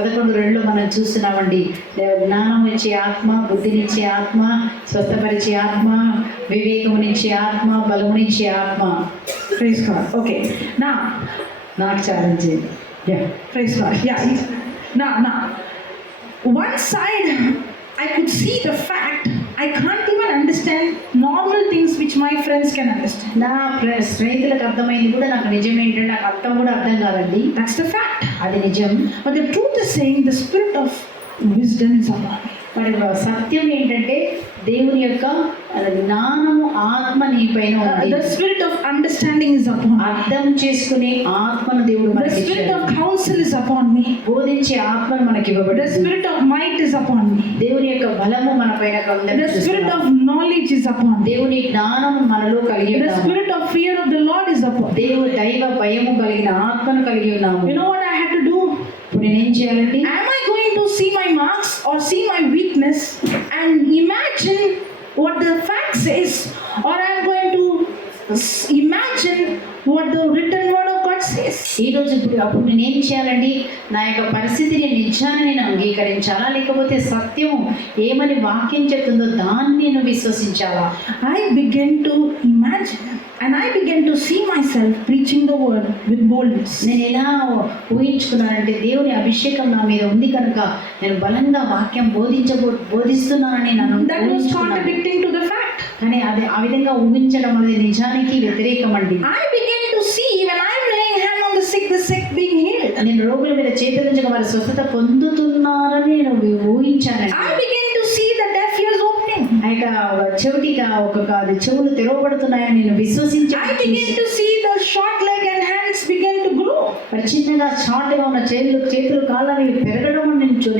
11:2 మనం చూస్తున్నామండి. జ్ఞానం ఇచ్చే ఆత్మ, బుద్ధినిచ్చే ఆత్మ, స్వస్థపరిచే ఆత్మ, వివేకమునిచ్చే ఆత్మ, బలమునిచ్చే ఆత్మ. Praise God. Okay. Now నాకు challenge. Praise God. Now one side I could see the fact I can't even understand normal things which my friends can understand. నా స్నేహితులకు అర్థమైంది కూడా నాకు నిజం ఏంటంటే నాకు అర్థం కూడా అర్థం కాదండి. That's the fact. అది నిజం. But the truth is saying the spirit of wisdom is upon me. మరి సత్యం ఏంటంటే దేవుని యొక్క జ్ఞానము ఆత్మ నీ పైన ఉంది. The spirit of understanding is upon me. అర్థం చేసుకునే ఆత్మను దేవుడు The మనకి spirit ఇచ్చాడు. of counsel is upon me. బోధించే ఆత్మను మనకి The ఇవ్వబడింది. spirit of might is upon me. దేవుని యొక్క బలము మన పైన The spirit of knowledge is upon me. దేవుని జ్ఞానం మనలో కలిగి The ఉన్నాము. spirit of fear of the Lord is upon me. దైవ భయము కలిగిన ఆత్మను కలిగి ఉన్నాము. You know what I had to do? ఇప్పుడు నేనేం చేయాలండి? Am I going to see my marks or see my weakness and imagine what the fact says, or I am going to imagine what the written word of God says? ఈ రోజు అప్పుడు నేనేం చేయాలండి? నా యొక్క పరిస్థితిని నిజాన్ని నేను అంగీకరించాలా, లేకపోతే సత్యం ఏమని వాక్యం చెప్తుందో దాన్ని నేను విశ్వసించాలా? I began to imagine and I began to see myself preaching the word with boldness. నేను ఎలా ఊహించుకున్నానంటే దేవుని అభిషేకం నా మీద ఉంది కనుక నేను బలంగా వాక్యం బోధిస్తున్నానని నన్ను That was ఊహించుకున్నాను. contradicting to the fact. కానీ అది ఆ విధంగా ఊహించడం అనేది నిజానికి వ్యతిరేకం అండి. I began to see when I am laying hand on the sick being healed. నేను రోగుల మీద చేతులుంచగా వారి స్వస్థత పొందుతున్నారని నేను ఊహించానండి. I began to see the deaf ears opening. ఆ యొక్క చెవిటిగా అది చెవులు తెరవబడుతున్నాయని నేను I విశ్వసించాను. began to see the short leg and hands began to grow. మరి చిన్నగా షార్ట్గా ఉన్న చేతులు కాళ్ళవి పెరగడం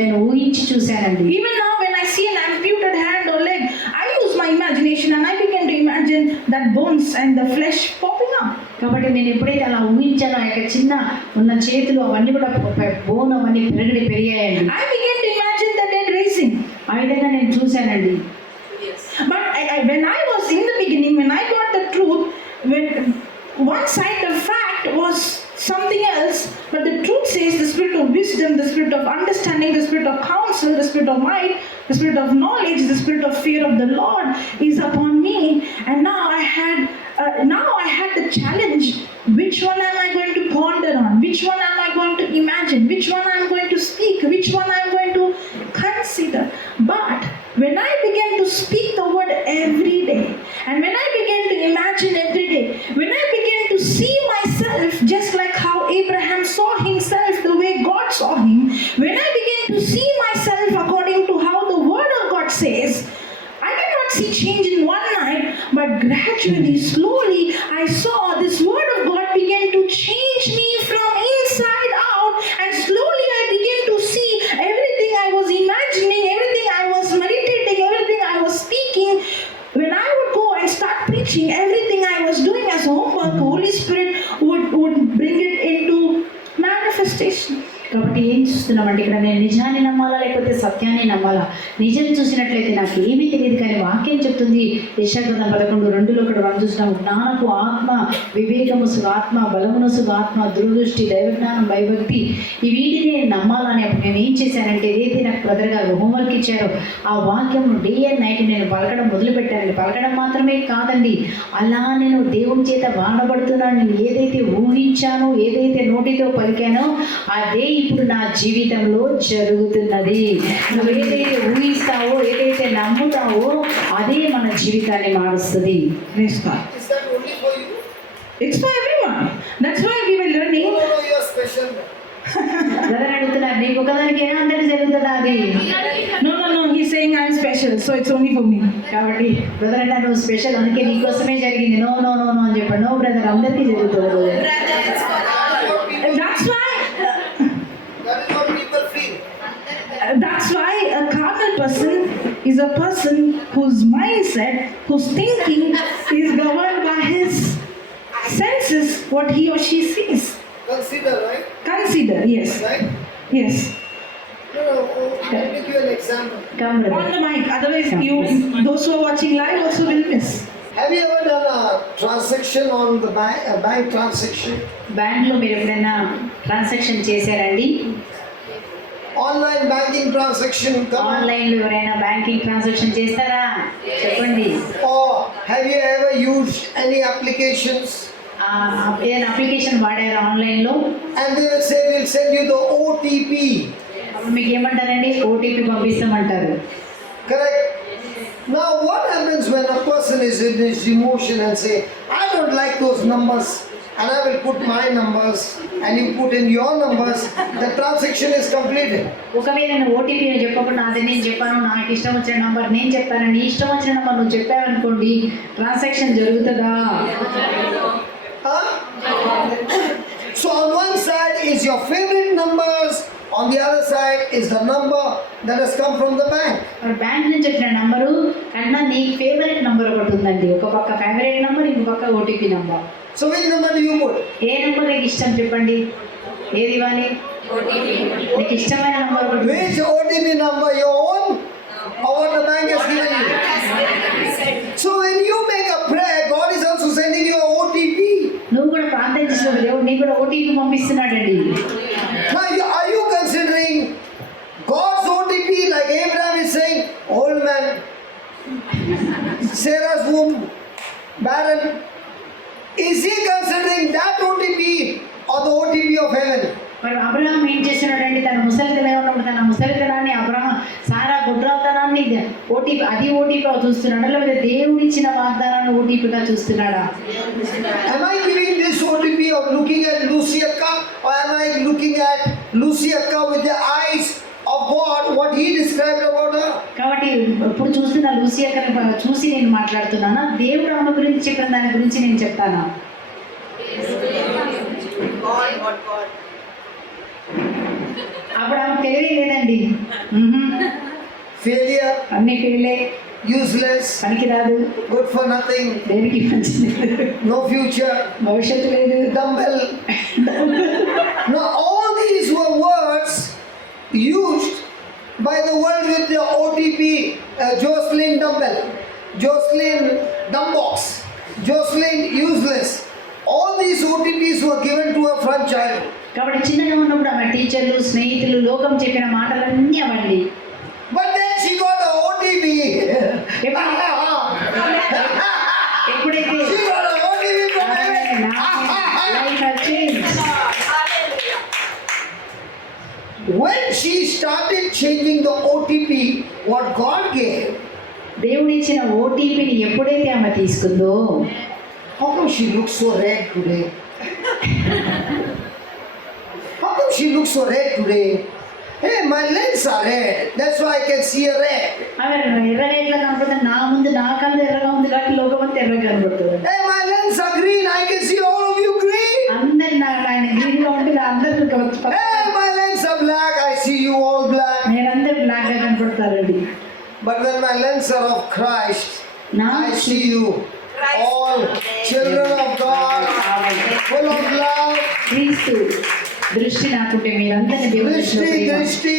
నేను ఊహించి చూశానండి. Even now when I see an amputated hand or leg, I use my imagination and I began to imagine that bones and the flesh popping up. కాబట్టి నేను ఎప్పుడైతే అలా ఊహించానో ఆ యొక్క చిన్న ఉన్న చేతులు అవన్నీ కూడా బోన్ అవన్నీ పెరిగాయండి. I began to imagine the dead raising. ఆ విధంగా నేను చూశానండి. But when I was in the beginning, when I got the truth, when one side the fact was something else, but the truth says the spirit of wisdom, the spirit of understanding, the spirit of counsel, the spirit of might, the spirit of knowledge, the spirit of fear of the Lord is upon me. And now I had the challenge: which one am I going to ponder on? Which one am I going to imagine? Which one I am going to speak? Which one I am going to consider? But when I began to speak the word every day, and when I began to imagine every day, when I began to see myself just like how Abraham saw himself the way God saw him, when I began to see myself according to how the word of God says, I did not see change in one night, but gradually, slowly, I saw this word of God began to change me from inside out, and slowly I began to see everything I was imagining, everything I was meditating, everything I was speaking. When I would go and start preaching, everything I was doing as homework, the Holy Spirit would bring it into manifestation. కాబట్టి ఏం చూస్తున్నామంటే ఇక్కడ నేను నిజాన్ని నమ్మాలా లేకపోతే సత్యాన్ని నమ్మాలా? నిజం చూసినట్లయితే నాకు ఏమీ తెలియదు, కానీ వాక్యం చెప్తుంది యెషయా 11:2 ఇక్కడ మనం చూసినాము, జ్ఞానపు ఆత్మ, వివేకము ఆత్మ, బలమును ఆత్మ, దూరదృష్టి, దైవజ్ఞానం, భయభక్తి, ఈ వీటిని నేను నమ్మాలని. అప్పుడు నేను ఏం చేశానంటే ఏదైతే నాకు బ్రదర్ గారు హోంవర్క్ ఇచ్చారో ఆ వాక్యం డే అండ్ నైట్ నేను పలకడం మొదలుపెట్టానండి. పలకడం మాత్రమే కాదండి, అలా నేను దేవుని చేత వాడబడుతున్నాను. నేను ఏదైతే ఊహించానో, ఏదైతే నోటితో పలికానో అదే ఇప్పుడు నా జీవితంలో జరుగుతున్నది. నువ్వు ఏదైతే ఊహిస్తావో, ఏదైతే నమ్ముతావో అదే మన జీవితాన్ని మారుస్తుంది. Praise God. Is that only for you? It's for everyone. That's why we were learning. No, you are special. Brother అడుగుతున్నారు, నీకు ఒకదానికి ఏనా అందరికీ జరుగుతుందా అది? No. He's saying I'm special, so it's only for me. కాబట్టి బ్రదర్ అంటే నువ్వు స్పెషల్, అందుకే నీకోసమే జరిగింది. నో అని చెప్పండి. నో బ్రదర్, అందరికీ జరుగుతుంది. That's why. That is what people feel. That's why a carnal person is a person whose mindset, whose thinking is governed by his senses, what he or she sees. Consider, right? Consider, yes. Right? Yes. No, let me give you an example. Come On brother. the mic, otherwise those who are watching live also will miss. Have you ever done a transaction on the bank, a bank transaction? బ్యాంక్లో మీరు ఎప్పుడైనా ట్రాన్సాక్షన్ చేశారండి? Online banking transaction? Come on. ఆన్లైన్లో ఎవరైనా బ్యాంకింగ్ ట్రాన్సాక్షన్ చేస్తారా? చెప్పండి. Or have you ever used any applications? ఏదైనా అప్లికేషన్ వాడారా ఆన్లైన్లో? And they will say, we'll send you the OTP. అప్పుడు మీకు ఏమంటారండి? OTP పంపిస్తామంటారు. Correct? Now what happens when a person is in his emotion and say, I don't like those numbers, and I will put my numbers and you put in your numbers, the transaction is completed. ఒకవేళ నేను ఓటీపీ చెప్పకుండా అది నేను చెప్పాను, నాకు ఇష్టం వచ్చిన నంబర్ నేను చెప్పాను, నీ ఇష్టం వచ్చిన నంబర్ నువ్వు చెప్పావనుకోండి, ట్రాన్సాక్షన్ జరుగుతుందా? Huh? So on one side is your favorite numbers, on the other side is the number that has come from the bank. మరి బ్యాంక్ నుంచి వచ్చిన నంబరు కన్నా నీ ఫేవరెట్ నంబర్ ఒకటి ఉందండి. ఒక పక్క ఫేవరెట్ నంబర్, ఇంకో పక్క OTP number. So which number do you put? A number నీకు ఇష్టం చెప్పండి, ఏది ఇవ్వాలి? నీకు ఇష్టమైన నంబర్ ఒకటి. Which OTP number, your own or what the bank has given you? So when you make a prayer, God is also sending you a OTP. నువ్వు కూడా ప్రార్థన చేసినప్పుడు దేవుడు నీకు కూడా OTP పంపిస్తున్నాడండి. Now are you considering God's OTP like Abraham is saying, old man, Sarah's womb, barren? Is he considering that OTP or the OTP of heaven? మరి అబ్రహాం ఏం చేస్తున్నాడండి? తన ముసలితనం ఉన్నప్పుడు తన ముసలితనాన్ని, అబ్రహాం సారా గుడ్రాతనాన్ని ఓటీపీ, అది ఓటీపీగా చూస్తున్నాడా, లేకపోతే దేవుడు ఇచ్చిన వాగ్దానాన్ని ఓటీపీగా చూస్తున్నాడా? Am I giving this OTP of looking at Lucy Akka, or am I looking at Lucy Akka with the eyes of God, what he described about her? కాబట్టి ఇప్పుడు చూస్తున్న లూసీ అక్కని చూసి నేను మాట్లాడుతున్నానా, దేవుడు ఆమె గురించి చెప్పిన దాని గురించి నేను చెప్తానా? అప్పుడు ఆమె తెలివే లేదండి. Failure, అన్ని ఫెయిలే, useless, పనికి రాదు, good for nothing, దేనికి మంచిది, no future, భవిష్యత్తు లేదు, dumbbell. Now all these were words used by the world with the OTP, Jocelyn dumbbell, Jocelyn dumbbox, Jocelyn useless. All these OTPs were given to her from childhood. కాబట్టి చిన్నగా ఉన్నప్పుడు ఆమె టీచర్లు, స్నేహితులు, లోకం చెప్పిన మాటలన్నీ అవండి. But then she got a OTP. ఎప్పుడైతే She got a OTP from heaven. life has changed. When she started changing the OTP, what God gave, దేవుడు ఇచ్చిన ఓటీపీని ఎప్పుడైతే ఆమె తీసుకుందో, how come she looks so red today? How come she looks so red today? Hey, my lens are red. That's why I can see a red. ఆమె ఎర్రగా ఎట్లా కనపడుతుంది? నా ముందు నా కళ్ళు ఎర్రగా ఉంది కాబట్టి లోకం అంతా ఎర్రగా కనపడుతుంది. Hey, my lens are green. I can see all of you green. అందరు ఆయన గ్రీన్ గా ఉంటే అందరు, Hey, my lens are black. I see you all black. నేనందరూ బ్లాక్ గా కనపడతారండి. But when my lens are of Christ, నా I see you all children of God, full of love. క్రీస్తు దృష్టి నాకుంటే మీరందరినీ దేవుని దృష్టిలో Drishti, Prema. drishti,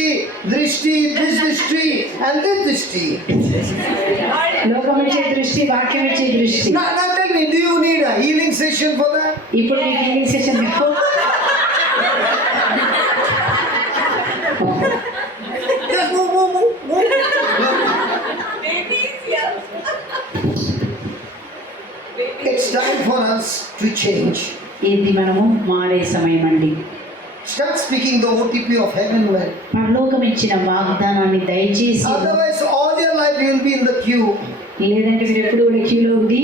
drishti, this drishti, and this drishti. లోకం ఇచ్చే దృష్టి, వాక్యం ఇచ్చే దృష్టి. Now tell me, do you need a healing session for that? ఇప్పుడు మీకు healing session Just move. It's time for us to change. ఇది మనము మారే సమయం అండి. Start speaking the OTP of heaven well. పరలోకం ఇచ్చిన వాగ్దానాన్ని దయచేసి, Otherwise, all your life you will be in the queue. లేదంటే మీరు ఎప్పుడు కూడా క్యూలో ఉంది.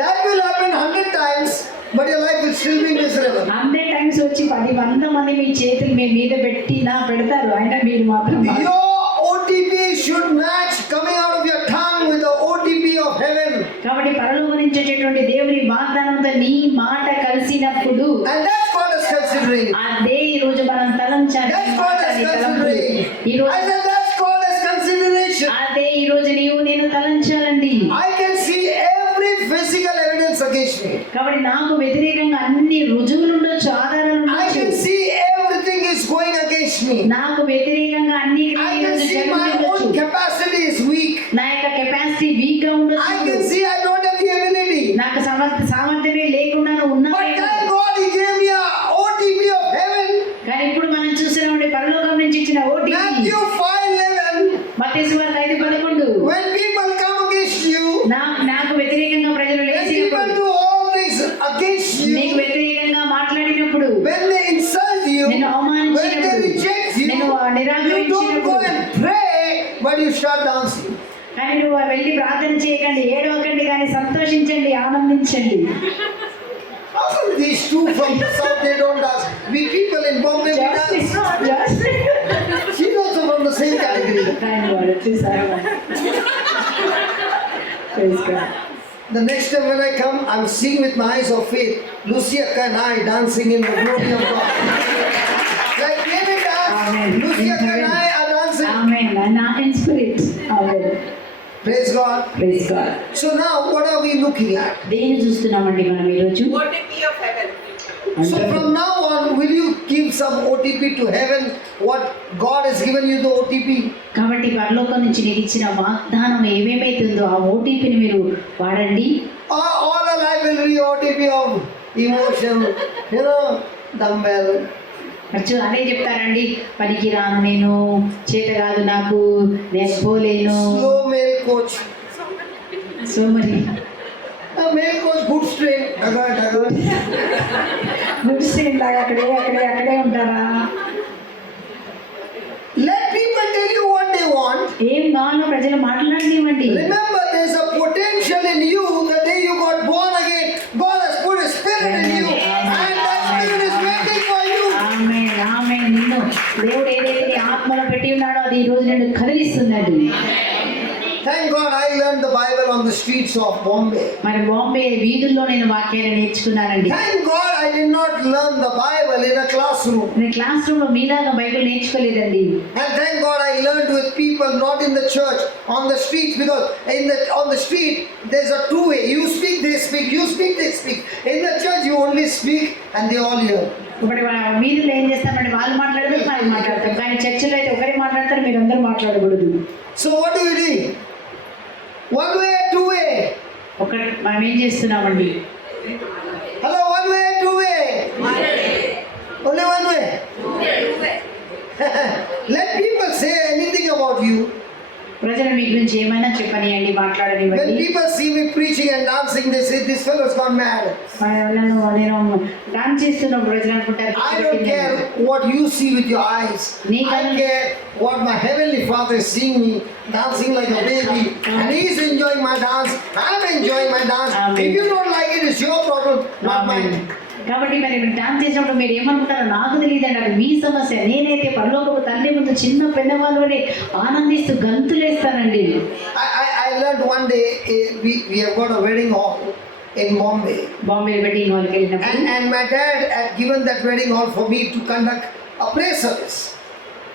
That will happen 100 times, but your life will still be miserable. 100 times వచ్చి 100 మంది మీ చేతులు మీ మీద పెడతారు, అయినా మీరు మాత్రం Your OTP should match coming out of your tongue with the OTP of heaven. కాబట్టి పరలోకం నుంచి వచ్చేటువంటి దేవుని వాగ్దానంతో నీ మాట కలిసినప్పుడు, And that's God is considering. అదే ఈ రోజు మనం తలంచాలి. That's God is considering. ఈ రోజు I said that's God is consideration. అదే ఈ రోజు నీవు నేను తలంచాలండి. I can see every physical evidence against me. కాబట్టి నాకు వ్యతిరేకంగా అన్ని రుజువులు ఉండొచ్చు, ఆధారాలు I ఉండొచ్చు. can see everything is going against me. నాకు వ్యతిరేకంగా అన్ని I can see my own capacity is weak. నా యొక్క కెపాసిటీ వీక్ గా ఉండొచ్చు. I can see I don't have the ability. నాకు సామర్థ్యమే లేకుండా ఉన్నా. But thank God He gave me a OTP of heaven. కానీ ఇప్పుడు మనం చూసినటువంటి పరలోకం నుంచి ఇచ్చిన ఓటీపీ Matthew 5:11. మత్తయి సువార్త 5:11. When people come against you, నాకు వ్యతిరేకంగా ప్రజలు when people లేచినప్పుడు, do all things against నీకు you, వ్యతిరేకంగా మాట్లాడినప్పుడు, when they insult you, నిన్ను when they అవమానించినప్పుడు, reject you, నిన్ను you don't go నిరాకరించినప్పుడు, and pray, but you start dancing. కానీ మీరు వెళ్ళి ప్రార్థన చేయకండి, ఏడవకండి, కానీ సంతోషించండి, ఆనందించండి. How come these two from the south, they don't dance? We people in Bombay, we dance. She's also from the same category. Praise God. The next time when I come, I'm seeing with my eyes of faith, Lucia and I dancing in the glory of God. Like David danced, Amen. Lucia and I are dancing. Amen. And not in spirit. Amen. Praise God. Praise God. So now, what are we looking at? దేన్ని చూస్తున్నామండి మనం ఈరోజు? OTP of heaven. So from now on, will you give some OTP to heaven? What God has given you the OTP? కాబట్టి పరలోకం నుంచి నీకు ఇచ్చిన వాగ్దానం ఏమేమైతుందో ఆ ఓటీపీని మీరు వాడండి. All our life will be OTP of emotion, you know, dumbbell. అదే చెప్తారండి, పనికి రాను, నేను చేత కాదు నాకు, నేను పోలేను. Slow male coach. సో మరి A male coach, good strain. Good scene లాగా అక్కడే ఉంటారా? Let people tell you what they want. ఏం కావాలో ప్రజలు మాట్లాడనివ్వండి. Remember, there's a potential in you. The day you got born again, God has put a spirit in you, and that spirit is waiting for you. ఆమేన్, ఆమేన్. నిన్ను దేవుడు ఏదైతే నీ ఆత్మలో పెట్టి ఉన్నాడో అది ఈ రోజు నిన్ను కదిలిస్తుందండి. Thank God I learned the Bible on the streets of Bombay. మరి బాంబే వీధుల్లో నేను వాక్యాన్ని నేర్చుకున్నానండి. Thank God I did not learn the Bible in a classroom. నేను క్లాస్ రూమ్ లో మీలాగా Bible నేర్చుకోలేదండి. And thank God I learned with people, not in the church, on the streets, because on the street there's a two-way. You speak, they speak. You speak, they speak. In the church you only speak and they all hear. ఇప్పుడు వీధుల్లో ఏం చేస్తామంటే వాళ్ళు మాట్లాడతారు, మనం మాట్లాడతాం. కానీ చర్చిలో అయితే ఒకరే మాట్లాడతారు, మీరు అందరూ మాట్లాడకూడదు. So what do you do? One way, two way. ఒకటి మనం ఏం చేస్తున్నామండి? Hello, one way, two way. Only one way. Let people say anything about you. ప్రజలు మీ గురించి ఏమైనా చెప్పనియండి, When మాట్లాడనివ్వండి. people see me preaching and dancing, they say this fellow's gone mad. నేను డాన్స్ చేస్తున్నప్పుడు ప్రజలు అనుకుంటారు, I don't care what you see with your eyes. I care what my heavenly Father is seeing me dancing like a baby, and He's enjoying my dance. I'm enjoying my dance. Amen. If you don't like it, it's your problem, not mine. కాబట్టి మరి డాన్స్ చేసినప్పుడు మీరు ఏమనుకుంటారో నాకు తెలియదండి, అది మీ సమస్య. నేనైతే పరలోకపు తండ్రి ముందు చిన్న పెద్దవాళ్ళు ఆనందిస్తూ గంతులేస్తానండి. I learned one day, we have got a wedding hall in Bombay. Bombay wedding హాల్కి వెళ్ళినప్పుడు And my dad had given that wedding hall for me to conduct a prayer service.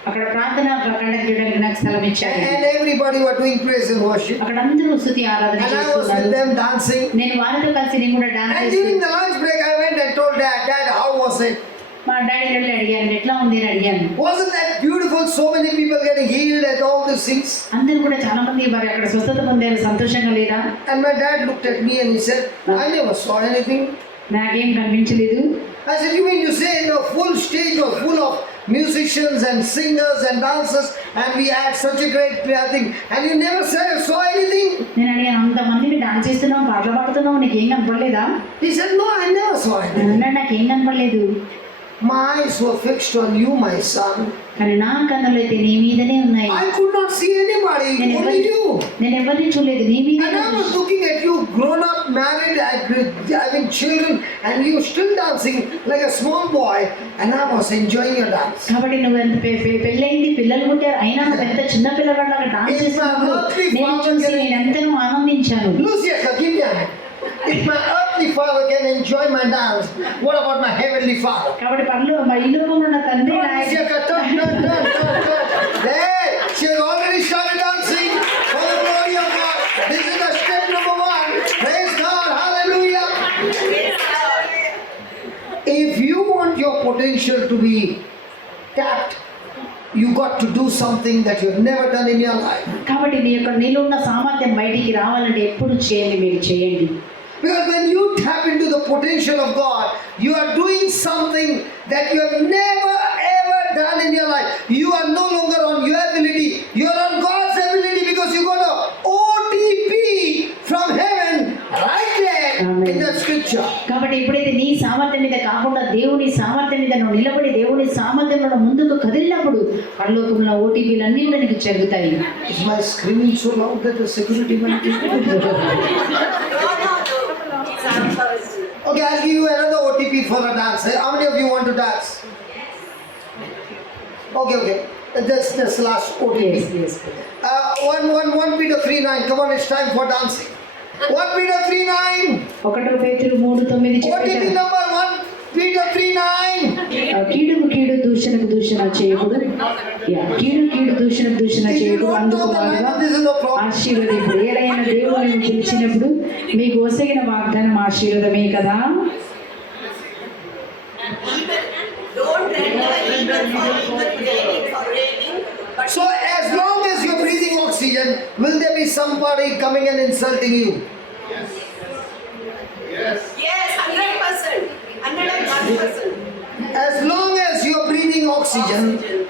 అక్కడ ప్రార్థన కండక్ట్ చేయడానికి నాకు స్థలం ఇచ్చారు. And everybody were doing praise and worship. అక్కడ అందరూ స్తుతి ఆరాధన And I was with చేస్తున్నారు. them dancing. నేను వారితో కలిసి నేను కూడా డాన్స్ And during చేస్తున్నాను. the lunch break, I went and told Dad, how was it? మా డాడీ వెళ్ళి అడిగాను, ఎట్లా ఉంది అని అడిగాను. Wasn't that beautiful? So many people getting healed and all these things. అందరూ కూడా చాలా మంది మరి అక్కడ స్వస్థత పొందారు, సంతోషంగా లేదా? And my dad looked at me and he said, I never saw anything. నాకేం కనిపించలేదు. I said, you mean to say full stage was full of musicians and singers and dancers, and we had such a great thing, and you never saw anything? నేను అడిగాను, అంతమందిని డాన్స్ చేస్తున్నావు, పాటలు పాడుతున్నావు, నీకేం కనపడలేదా? He said, no, I never saw anything. అన్నాడు, నాకేం కనపడలేదు. My eyes were fixed on you, my son. కానీ నా కన్నులు అయితే నీ మీదనే ఉన్నాయి. I could not see anybody, only you. నేను ఎవరిని చూడలేదు, నీ మీద. And I was looking at you, grown up, married, having children, and you still dancing like a small boy, and I was enjoying your dance. కాబట్టి నువ్వు ఎంత పెళ్ళైంది, పిల్లలు పుట్టారు, అయినా నువ్వు ఎంత చిన్న పిల్లగాళ్ళగా డాన్స్ చేస్తున్నావు. నేను చూసి నేను ఎంతనో ఆనందించాను. Lucia, give me a hand. If my earthly father can enjoy my dance, what about my heavenly father? కాబట్టి పనులు మా ఇల్లు ఉన్న తండ్రి Lucia, turn. There, she has already started dancing for the glory of God. This is the step number 1. Praise God, hallelujah. If you want your potential to be tapped, you got to do something that you've never done in your life. కాబట్టి నీలో ఉన్న సామర్థ్యం బయటికి రావాలంటే ఎప్పుడు చేయండి, మీరు చేయండి. Because when you tap into the potential of God, you are doing something that you have never ever done in your life. You are no longer on your ability, you are on God's ability, because you got a OTP from heaven right there. Amen. In that scripture. కాబట్టి ఎప్పుడైతే నీ సామర్థ్యం మీద కాకుండా దేవుని సామర్థ్యం మీద నువ్వు నిలబడి దేవుని సామర్థ్యంలో ముందుకు కదిలినప్పుడు పరలోకంలో ఓటీపీలు అన్నీ కూడా నీకు జరుగుతాయి. Is my screaming so loud that the security man is Okay, I'll give you another OTP for a dance. How many of you want to dance? Okay. That's last OTP. Yes. 1 Peter 3:9. Come on, it's time for dancing. 1 Peter 3:9. 1 పేతురు 3:9 OTP number 1 Peter 3:9. కీడుకు కీడు దూషణకు దూషణ చేయకుడు. కీడు దూషణకు దూషణ చేయకుడు. అందుకు బాగా ఆశీర్వదింపుడు. ఏదైనా దేవుని పిలిచినప్పుడు మీకు ఒసగిన వాగ్దానం ఆశీర్వాదమే కదా. So as long as you're breathing oxygen, will there be somebody coming and insulting you? Yes, 100%. 101%. As long as you're breathing oxygen,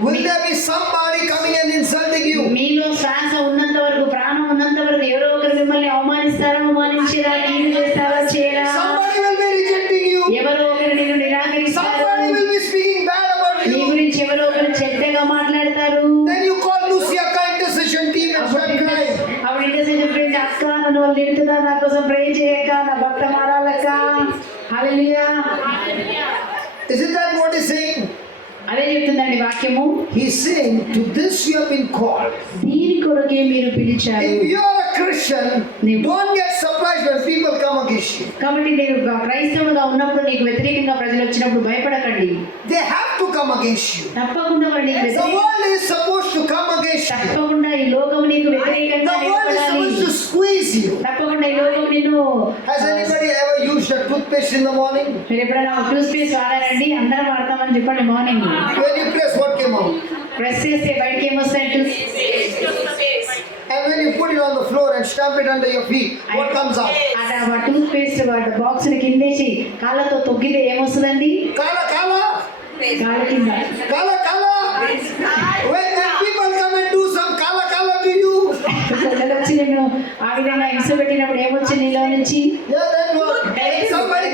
will there be somebody coming and insulting you? మీలో శ్వాస ఉన్నంత వరకు, ప్రాణం ఉన్నంత వరకు ఎవరో ఒకరు మిమ్మల్ని అవమానించిరా, కీడు చేస్తారా, చేయరా. Somebody will be rejecting you. ఎవరో ఒకరు నిన్ను నిరాకరిస్తారు. Somebody will be speaking bad about నీ you. గురించి ఎవరో ఒకరు చెడ్డగా మాట్లాడతారు. Then you call Luciaka intercession team and start crying. అప్పుడు ఇంటర్సెషన్ ప్రేజ్ అక్క నన్ను వాళ్ళు తిడుతున్నారు, నా కోసం ప్రే చేయక, నా భక్త మారాలక్క. హల్లెలూయా. Isn't that what he's saying? అదే చెప్తుందండి వాక్యము. He's saying, to this you have been called. దీని కొరకే మీరు పిలిచారు. If you are a Christian, don't get surprised when people come against you. కాబట్టి నేను క్రైస్తవుడుగా ఉన్నప్పుడు నీకు వ్యతిరేకంగా ప్రజలు వచ్చినప్పుడు భయపడకండి. They have to come against you. తప్పకుండా వాడు నీకు The వ్యతిరేకంగా, world is supposed to come against you. తప్పకుండా ఈ లోకం నీకు వ్యతిరేకంగా The world is నిలబడాలి. supposed to squeeze you. తప్పకుండా ఈ లోకం నిన్ను. Has anybody ever used a toothpaste in the morning? మీరు ఎప్పుడైనా టూత్ పేస్ట్ వాడారండి? అందరం వాడతామని చెప్పండి. Morning When you press, what came out? Press చేస్తే బయటకి ఏమొస్తాయి? And when you put it on the floor and stamp it under your feet, what comes out? అలా టూత్ పేస్ట్ బాక్స్ ని కిందేసి కాళ్ళతో తొక్కితే ఏమొస్తుందండి? Kala. కాళ్ళ కింద. Kala. When people come and do some kala to you, పిల్లలు వచ్చి నేను ఆ విధంగా హింస పెట్టినప్పుడు ఏమొచ్చింది నీలో నుంచి? yeah, that what? Somebody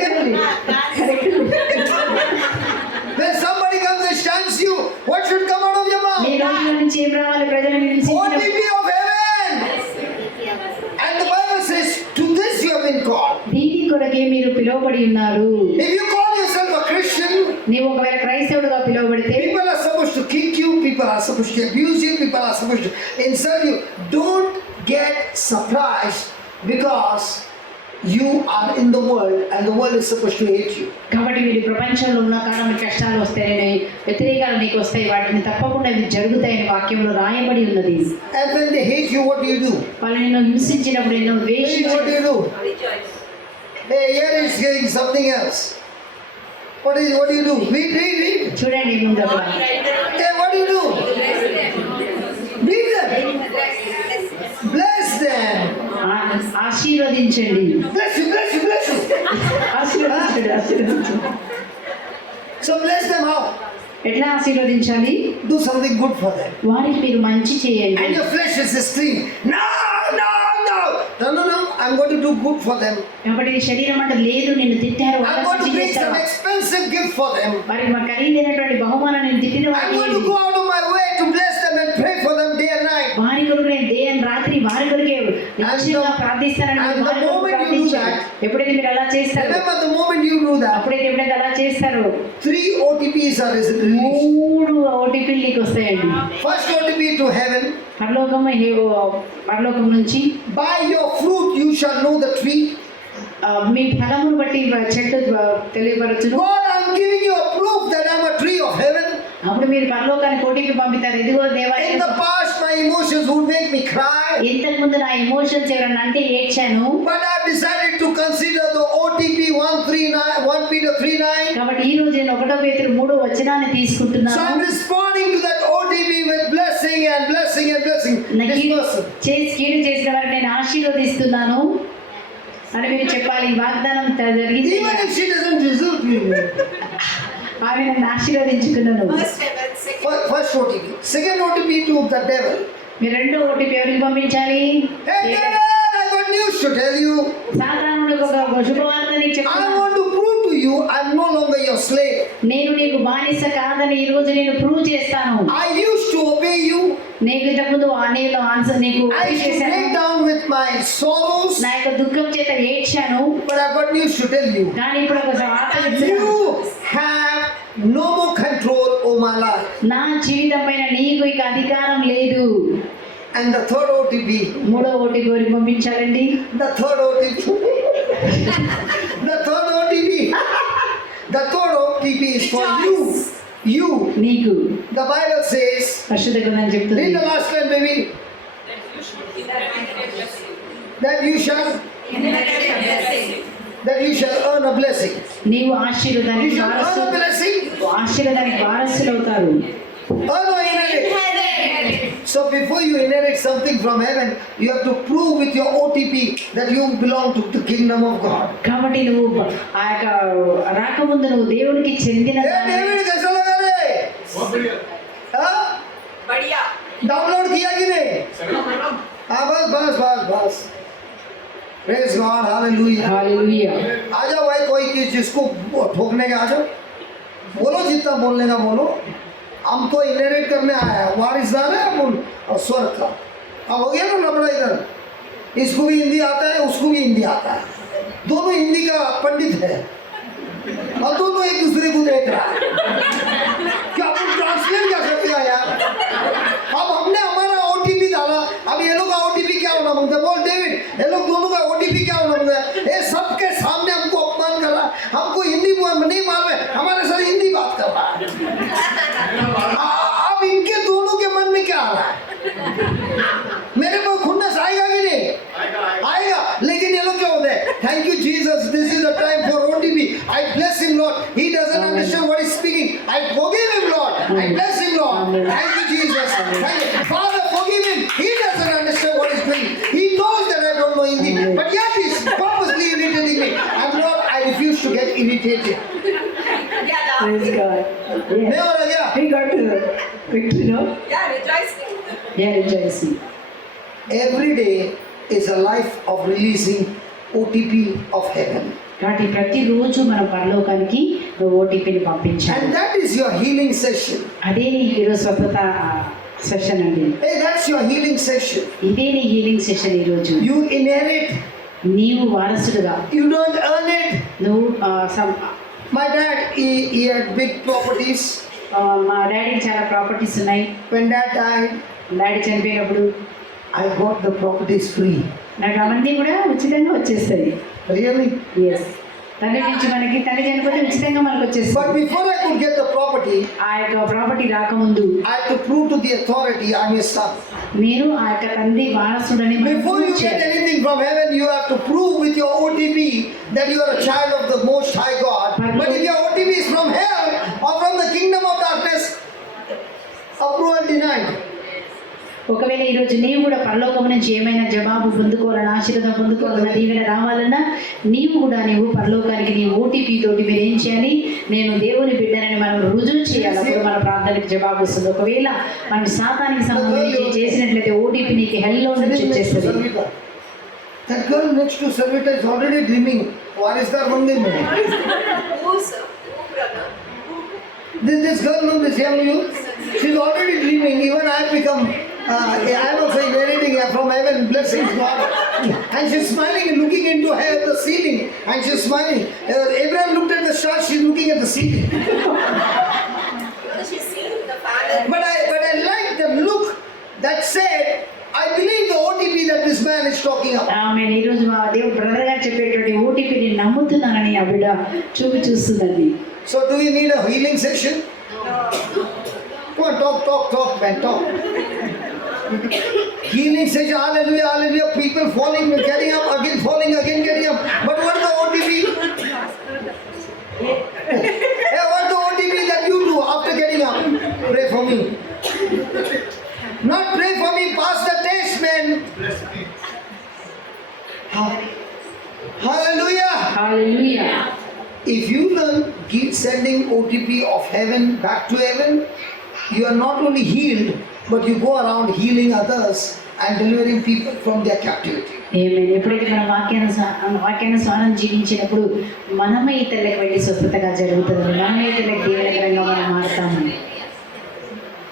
when somebody comes and stamps you, what should come out of your mouth? నీ నోటి నుంచి ఏం రావాలి? ప్రజలను హింసించినప్పుడు. OTP of heaven. And the Bible says, to this you have been called. దీని కొరకే మీరు పిలువబడి ఉన్నారు. If you call yourself a Christian, నీవు ఒకవేళ క్రైస్తవుడుగా పిలువబడితే people are supposed to kick you, people are supposed to abuse you, people are supposed to insult you. Don't get surprised because you are in the world and the world is supposed to hate you. కాబట్టి మీరు ప్రపంచంలో ఉన్న కాలం మీకు కష్టాలు వస్తాయని, వ్యతిరేకాలు నీకు వస్తాయి, వాటిని తప్పకుండా ఇవి జరుగుతాయని వాక్యంలో రాయబడి ఉన్నది. And when they hate you, what do? వాళ్ళు నిన్ను హింసించినప్పుడు, నిన్ను What ద్వేషించినప్పుడు do? Hey, here is saying something else. What do? Read. చూడండి ముందు అక్కడ. Hey, what do? Read them. Bless them. ఆశీర్వదించండి. Bless you. ఆశీర్వదించండి. So bless them how? ఎట్లా ఆశీర్వదించాలి? Do something good for them. వారికి మీరు మంచి చేయండి. And your flesh is screaming, no. I'm going to do good for them. కాబట్టి నీ శరీరం అంటే లేదు, నిన్ను తిట్టారు, I'm going to bring some expensive gift for them. వారికి మా ఖరీదైనటువంటి బహుమానం నేను తిట్టిన I'm going to go out of my way to bless them and pray for them day and night. వారి కొరకు నేను డే అండ్ రాత్రి వారి కొరకే నిశ్చయంగా ప్రార్థిస్తానని and the వారి కొరకు moment you do ప్రార్థించారు. ఎప్పుడైతే మీరు అలా చేస్తారు, Remember, the moment you do that, అప్పుడైతే ఎప్పుడైతే అలా చేస్తారు 3 OTPs are released. 3 ఓటీపీలు నీకు వస్తాయండి. First OTP to heaven. పరలోకం నుంచి By your fruit you shall know the tree. మీ ఫలమును బట్టి చెట్టు తెలియపరచును. God, I'm giving you a proof that I'm a tree of heaven. అప్పుడు మీరు పరలోకానికి ఓటీపీ పంపిస్తారు. ఇదిగో దేవా, In the past my emotions would make me cry, ఇంతకు ముందు నా ఎమోషన్స్ ఎవరన్నా అంటే ఏడ్చాను, but I've decided to consider the OTP 1 Peter 3:9. కాబట్టి ఈ రోజు నేను 1 పేతురు 3 వచనాన్ని So తీసుకుంటున్నాను. I'm responding to that OTP with blessing. కీడు చేసిన వారిని నేను ఆశీర్వదిస్తున్నాను అని మీరు చెప్పాలి. వాగ్దానం జరిగింది. Even if she doesn't result me. ఆమె నన్ను ఆశీర్వదించుకున్నాను. First OTP. Second OTP to the devil. మీరు రెండో ఓటీపీ ఎవరికి పంపించాలి? Hey devil, I got news to tell you. సాతానుడికి ఒక శుభవార్త నీకు I చెప్తున్నాను. want to prove to you I'm no నేను నీకు బానిస కాదని ఈ రోజు నేను ప్రూవ్ చేస్తాను. I used to obey you. నీకు ఇంతకుముందు నేను ఆన్సర్ నీకు I used to చేశాను. break down with my sorrows. నా యొక్క దుఃఖం చేత ఏడ్చాను. But I've got news to tell you. కానీ ఇప్పుడు ఒక వార్త చెప్తున్నాను. You have no more control over my life. నా జీవితం పైన నీకు ఇక అధికారం లేదు. And the third OTP. మూడో ఓటీపీ ఎవరికి పంపించాలండి? The third OTP. The third OTP. The third OTP is for you. You. నీకు. The Bible says. పరిశుద్ధ గ్రంథం చెప్తుంది. Read the last line, baby. That you shall. That you shall earn a blessing. నీవు You ఆశీర్వాదానికి shall earn a వారసు. blessing. ఆశీర్వాదానికి వారసులు అవుతారు. Earn or inherit. So before you inherit something from heaven, you have to prove with your OTP that you belong to the kingdom of God. కాబట్టి నువ్వు ఆ యొక్క రాకముందు నువ్వు దేవునికి చెందిన Hey David, कैसा लगा रे? हाँ? बढ़िया. डाउनलोड किया कि नहीं? हाँ बस. Praise God, hallelujah. హల్లెలూయా. आ जाओ भाई, कोई चीज जिसको ठोकने का आ जाओ, बोलो जितना बोलने का बोलो. हम तो इनहेरिट करने आया है, वारिसदार है हम और स्वर्ग का. अब हो गया ना लफड़ा इधर. इसको भी हिंदी आता है, उसको भी हिंदी आता है. दोनों हिंदी का पंडित है और दोनों एक दूसरे को देख रहा है. क्या अपन ट्रांसलेट क्या करते हैं यार? अब हमने हमारा ओटीपी डाला, अब ये लोग का ओटीपी क्या होना मांगता है? बोल डेविड, ये लोग दोनों का ओटीपी क्या होना मांगता है? ये सबके सामने हमको अपमान कर रहा है, हमको हिंदी नहीं मालूम है, हमारे साथ हिंदी बात कर रहा है. अब इनके दोनों के मन में क्या आ रहा है? मेरे को खुन्नस आएगा कि नहीं? आएगा. लेकिन ये लोग क्या होते हैं? Thank you Jesus, this is the time for OTP. I bless him Lord. He doesn't understand what is speaking. I forgive him Lord. I bless him Lord. Thank you Jesus. Father forgive him. He doesn't understand what is doing. He knows that I don't know Hindi, but yet he is purposely irritating me. And Lord, I refuse to get irritated. Praise God. नहीं हो रहा क्या? We got victory, no? Yeah, rejoicing. Yeah, rejoicing. Every day is a life of releasing OTP of heaven. కాబట్టి ప్రతిరోజు మన పరలోకానికి ఓటీపీని పంపించాలి. And that is your healing session. అదే నీ ఈరోజు స్వస్థత సెషన్ అండి. Hey, that's your healing session. ఇదే నీ హీలింగ్ సెషన్ ఈరోజు. You inherit. నీవు వారసుడుగా. You don't earn it. నువ్వు My dad, he had big properties. మా డాడీకి చాలా ప్రాపర్టీస్ ఉన్నాయి. When dad died, డాడీ చనిపోయినప్పుడు I got the properties free. నాకు అవన్నీ కూడా ఉచితంగా వచ్చేస్తాయి. Really? ఎస్. తండ్రి నుంచి మనకి తండ్రి చనిపోతే ఉచితంగా మనకు But వచ్చేస్తుంది. before I could get the property, ఆ యొక్క ప్రాపర్టీ రాకముందు I had to prove to the authority I'm his son. మీరు ఆ యొక్క తండ్రి వారసుడని Before you get anything from heaven, you have to prove with your OTP that you are a child of the Most High God. But if your OTP is from hell or from the kingdom of darkness, approval denied. ఒకవేళ ఈరోజు నీవు కూడా పరలోకం నుంచి ఏమైనా జవాబు పొందుకోవాలన్నా ఆశీర్వాదం పొందుకోవాలన్నా దీవెన రావాలన్నా నీవు పరలోకానికి నీ ఓటీపీ తోటి మీరు ఏం చేయాలి? నేను దేవుని బిడ్డనని మనం రుజువు చేయాలి. అప్పుడు మన ప్రార్థనకి జవాబు వస్తుంది. ఒకవేళ మనం సాతానికి సంబంధించి చేసినట్లయితే ఓటీపీ నీకు హెల్లో నుంచి వచ్చేస్తుంది. That girl next to Servita is already dreaming. What is that one name? Who's brother? This girl, no, this young youth, she's already dreaming. Even I have become, I am also inheriting from heaven blessings, God. And she's smiling and looking into her, the ceiling. And she's smiling. Abraham looked at the stars, she's looking at the ceiling. Because she's seeing the father. But I like the look that said, I believe the OTP that this man is talking about. ఆమె ఈరోజు మా దేవుడు బ్రదర్ గారు చెప్పేటువంటి ఓటీపీని నమ్ముతున్నానని ఆ బిడ్డ చూస్తుందండి. So do you need a healing session? Come on, talk, man, talk. Healing session, hallelujah, hallelujah. People falling, getting up, again falling, again getting up. But what is the OTP? Hey, what is the OTP that you do after getting up? Pray for me. Not pray for me, pass the test, man. Hallelujah. Hallelujah. If you learn keep sending OTP of heaven back to heaven, you are not only healed, but you go around healing others and delivering people from their captivity. ఏమైనా ఎప్పుడైతే మనం వాక్యానుసారం జీవించినప్పుడు మనమే ఇతరులకు వెళ్ళి స్వస్థతగా జరుగుతుంది, మనమే ఇతరులకు దీవెనకరంగా మనం మారుతాము.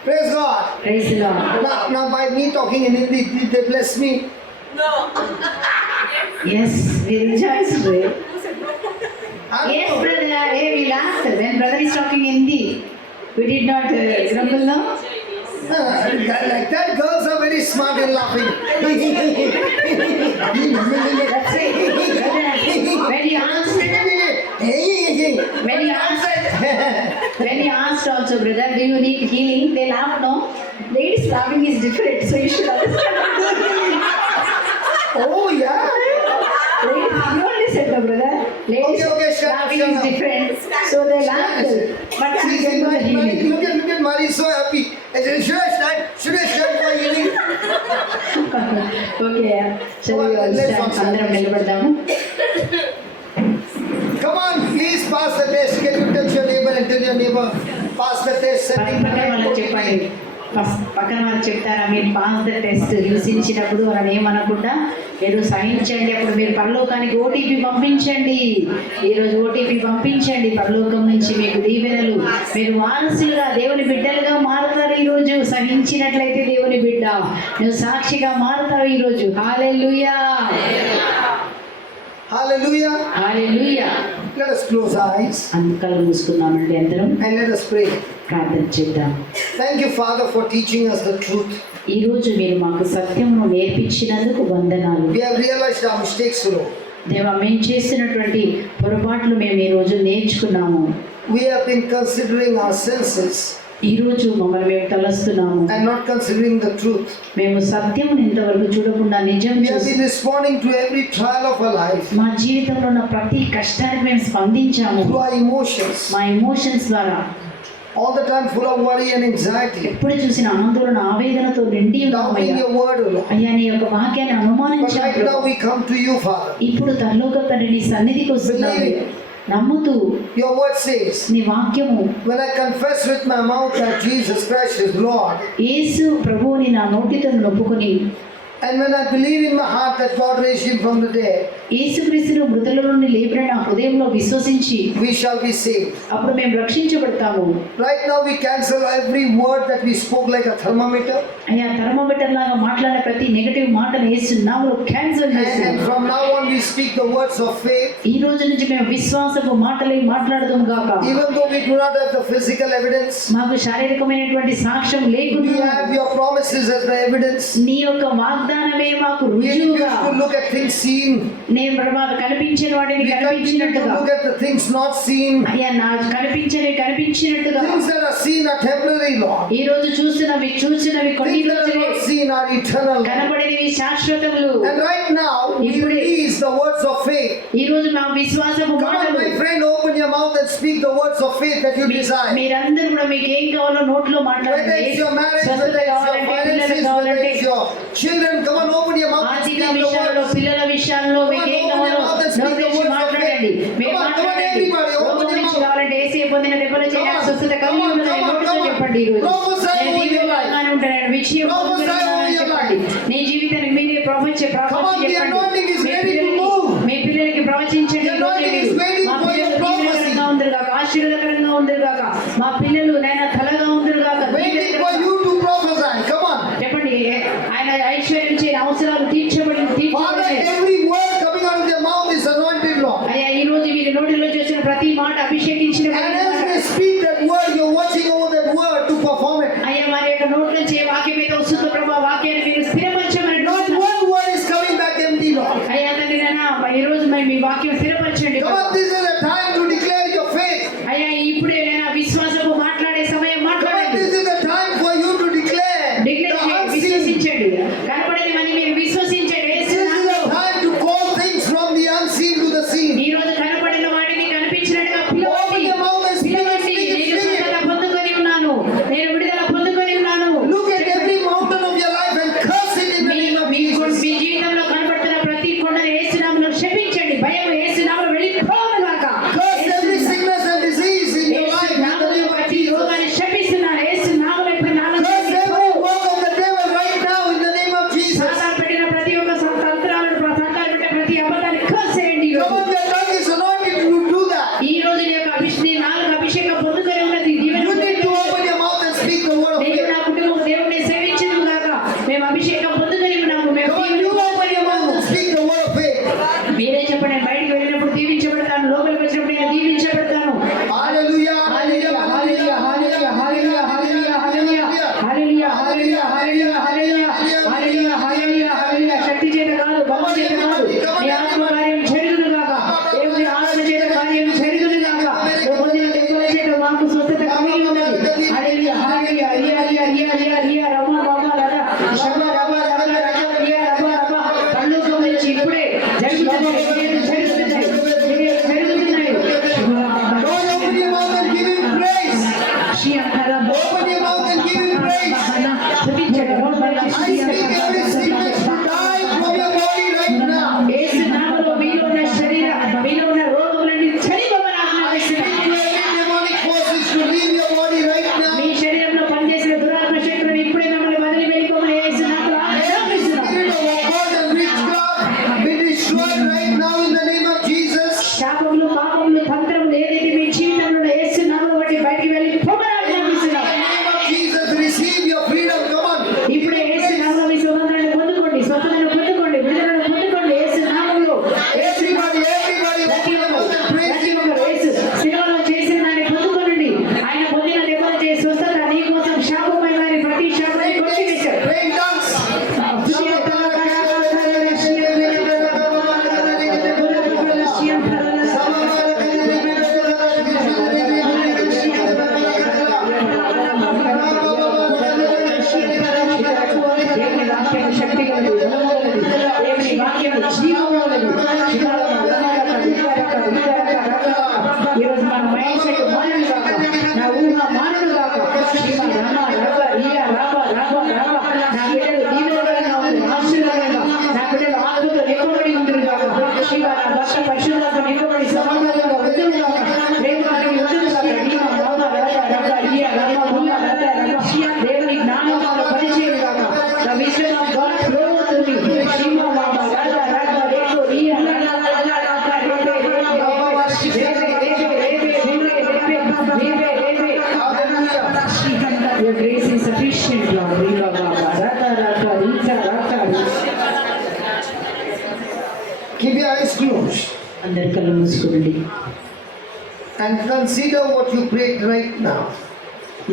Praise God. Praise the Lord. Now by me talking in Hindi, did they bless me? No. Yes, we rejoice today. I Yes, don't know. brother. Hey, we laughed when brother is talking Hindi. We did not grumble, no? Like that, girls are very smart in laughing. That's right. When you asked, when you asked also, brother, do you need healing? They laughed, no? Ladies laughing is different, so you should understand. Oh yeah. Ladies, you only said no, brother. Ladies Okay, shut up, laughing shut is up. different, so they laughed. But I'm See, getting the healing. look at Mari so happy. I said, should I start for healing? Okay, shall we all stand? అందరం నిలబడదాము. Come on, please pass the test. Can you touch your neighbor and tell your neighbor, pass the test? పక్కన వాళ్ళకి చెప్పండి, పక్కన వాళ్ళు చెప్తారా, మీరు పాస్ ద టెస్ట్ హింసించినప్పుడు వాళ్ళని ఏమనకుండా మీరు సహించండి. అప్పుడు మీరు పరలోకానికి ఓటీపీ పంపించండి. ఈరోజు ఓటీపీ పంపించండి. పరలోకం నుంచి మీకు దీవెనలు, మీరు వారసులుగా దేవుని బిడ్డలుగా మారుతారు. ఈరోజు సహించినట్లయితే దేవుని బిడ్డ నువ్వు సాక్షిగా మారుతావు ఈరోజు. హల్లెలూయా, Hallelujah. Hallelujah. Let us close our eyes కళ్ళు మూసుకుందామండి అందరం, and let us pray. ప్రార్థన చేద్దాం. Thank you, Father, for teaching us the truth. ఈరోజు మీరు మాకు సత్యమును నేర్పించినందుకు వందనాలు. We have realized our mistakes, Lord. దేవా, మేము చేసినటువంటి పొరపాట్లు మేము ఈరోజు నేర్చుకున్నాము. We have been considering our senses ఈరోజు మమ్మల్ని మేము తలస్తున్నాము, and not considering the truth. మేము సత్యమును ఇంతవరకు చూడకుండా నిజం We have చూసి been responding to every trial of our life మా జీవితంలో ఉన్న ప్రతి కష్టానికి మేము స్పందించాము. through our emotions, మా ఎమోషన్స్ ద్వారా all the time full of worry and anxiety. ఎప్పుడు చూసిన ఆందోళన ఆవేదనతో నిండి ఉన్నాము. Doubting అయ్యా, your word, O Lord. అయ్యా నీ యొక్క వాక్యాన్ని But right అనుమానించాము. now we come to you, Father. ఇప్పుడు తరలోక తండ్రి నీ సన్నిధికి వస్తున్నాము. నమ్ముతూ Your word says, నీ వాక్యము, when I confess with my mouth that Jesus Christ is Lord, యేసు ప్రభువుని నా నోటితో నొప్పుకొని, and when I believe in my heart that God raised him from the dead, యేసుక్రీస్తును మృతుల నుండి లేపిన నా హృదయంలో విశ్వసించి we shall be saved. అప్పుడు మేము రక్షించబడతాము. Right now we cancel every word that we spoke like a thermometer, అయ్యా, థర్మోమీటర్ లాగా మాట్లాడే ప్రతి నెగటివ్ మాటను యేసు నామములో క్యాన్సిల్ and చేస్తున్నాము. from now on we speak the words of faith. ఈ రోజు నుంచి మేము విశ్వాసపు మాటలే మాట్లాడదాం గాక. Even though we do not have the physical evidence, మాకు శారీరకమైనటువంటి సాక్ష్యం we లేకుండా have your promises as the evidence. నీ యొక్క వాగ్దానమే మాకు We need రుజువుగా. to look at things seen. నేను ప్రభావ కనిపించిన వాటిని We continue to కనిపించినట్టుగా, look at the things not seen. అయ్యా నాకు కనిపించినట్టుగా. Things that are seen are temporary, Lord. ఈ రోజు చూసినవి కొన్ని Things that are రోజులే, not seen are eternal. కనబడినవి శాశ్వతములు. And right now, we release the words of faith. ఈ రోజు మా విశ్వాసపు Come on, మాటలు. my friend, open your mouth and speak the words of faith that you desire. మీరందరూ కూడా మీకు ఏం కావాలో నోట్లో Whether మాట్లాడండి. it's your marriage, స్వస్థత whether it's your కావాలంటే, పిల్లలు finances, whether కావాలంటే, it's your children, come on, open your mouth and ఆర్థిక speak the విషయాల్లో, words. పిల్లల విషయాల్లో మీకు ఏం కావాలో నోటించి మాట్లాడండి. మీరు మాట్లాడండి. రోగం నుంచి కావాలంటే ఏసీ పొందిన దెబ్బల చేత స్వస్థత కలిగి ఉన్నదని నోటితో చెప్పండి. ఈ రోజు నేను దీవెనగానే ఉంటాను, విజయం పొందుతున్నానని చెప్పండి. నీ జీవితానికి మీరే ప్రవచించండి. మీ పిల్లలకి ప్రవచించండి. మా పిల్లలు దీవెనకరంగా ఉందిరుగాక, ఆశీర్వాదకరంగా ఉందిరుగాక. మా పిల్లలు నాయన తలగా ఉందిరుగాక. Waiting for you to prophesy. Come on. చెప్పండి, ఆయన ఐశ్వర్యం చేయని అవసరాలు తీర్చబడి Father, every word coming out of their mouth is anointed, Lord. అయ్యా, ఈ రోజు వీరి నోటిలో చేసిన ప్రతి మాట అభిషేకించిన And as they speak that word, you're watching over that word to perform it. అయ్యా, వారి యొక్క నోటి నుంచి ఏ వాక్యం మీద వస్తుందో ప్రభా, వాక్యాన్ని మీరు స్థిరపరచమని Not one word is coming back empty, Lord. అయ్యా తండ్రి నాయనా, ఈ రోజు మరి మీ వాక్యం స్థిరపరచండి. Come on, this is a time to declare your faith. అయ్యా, ఇప్పుడే నేను విశ్వాసపు మాట్లాడే సమయం. Come on, మాట్లాడండి, this is the time for you to declare the unseen. విశ్వసించండి. కనపడని అని మీరు విశ్వసించండి. This is the time to call things from the unseen to the seen. ఈ రోజు కనపడిన వాటిని కనిపించినట్టుగా Open your mouth and speak అందరి కళ్ళు మూసుకోండి. and consider what you prayed right now.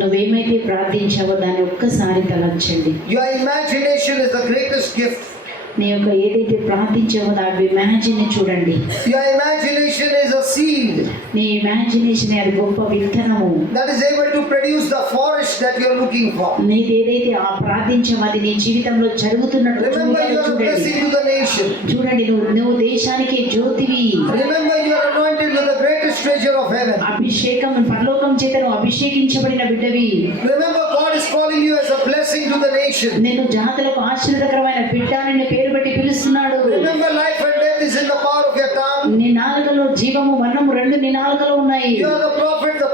నువ్వేమైతే ప్రార్థించావో దాన్ని ఒక్కసారి తలంచండి. Your imagination is the greatest gift. నీ యొక్క ఏదైతే ప్రార్థించావో ఆ ఇమాజిన్ చూడండి. Your imagination is a seed నీ ఇమాజినేషన్ అది గొప్ప విత్తనము. that is able to produce the forest that you are looking for. నీది ఏదైతే ఆ ప్రార్థించావో అది నీ జీవితంలో జరుగుతున్నట్టు Remember, you are a blessing to the nation. చూడండి, నువ్వు దేశానికి జ్యోతివి. Remember, you are anointed with the greatest treasure of heaven. అభిషేకం పరలోకం చేత నువ్వు అభిషేకించబడిన బిడ్డవి. Remember, God is calling you as a blessing to the nation. నేను జాతులకు ఆశీర్వాదకరమైన బిడ్డ అని పేరు పెట్టి పిలుస్తున్నాడు. Remember, life and death is in the power of your tongue. నీ నాలుకలో జీవము మరణము రెండు నీ నాలుకలో ఉన్నాయి. You are the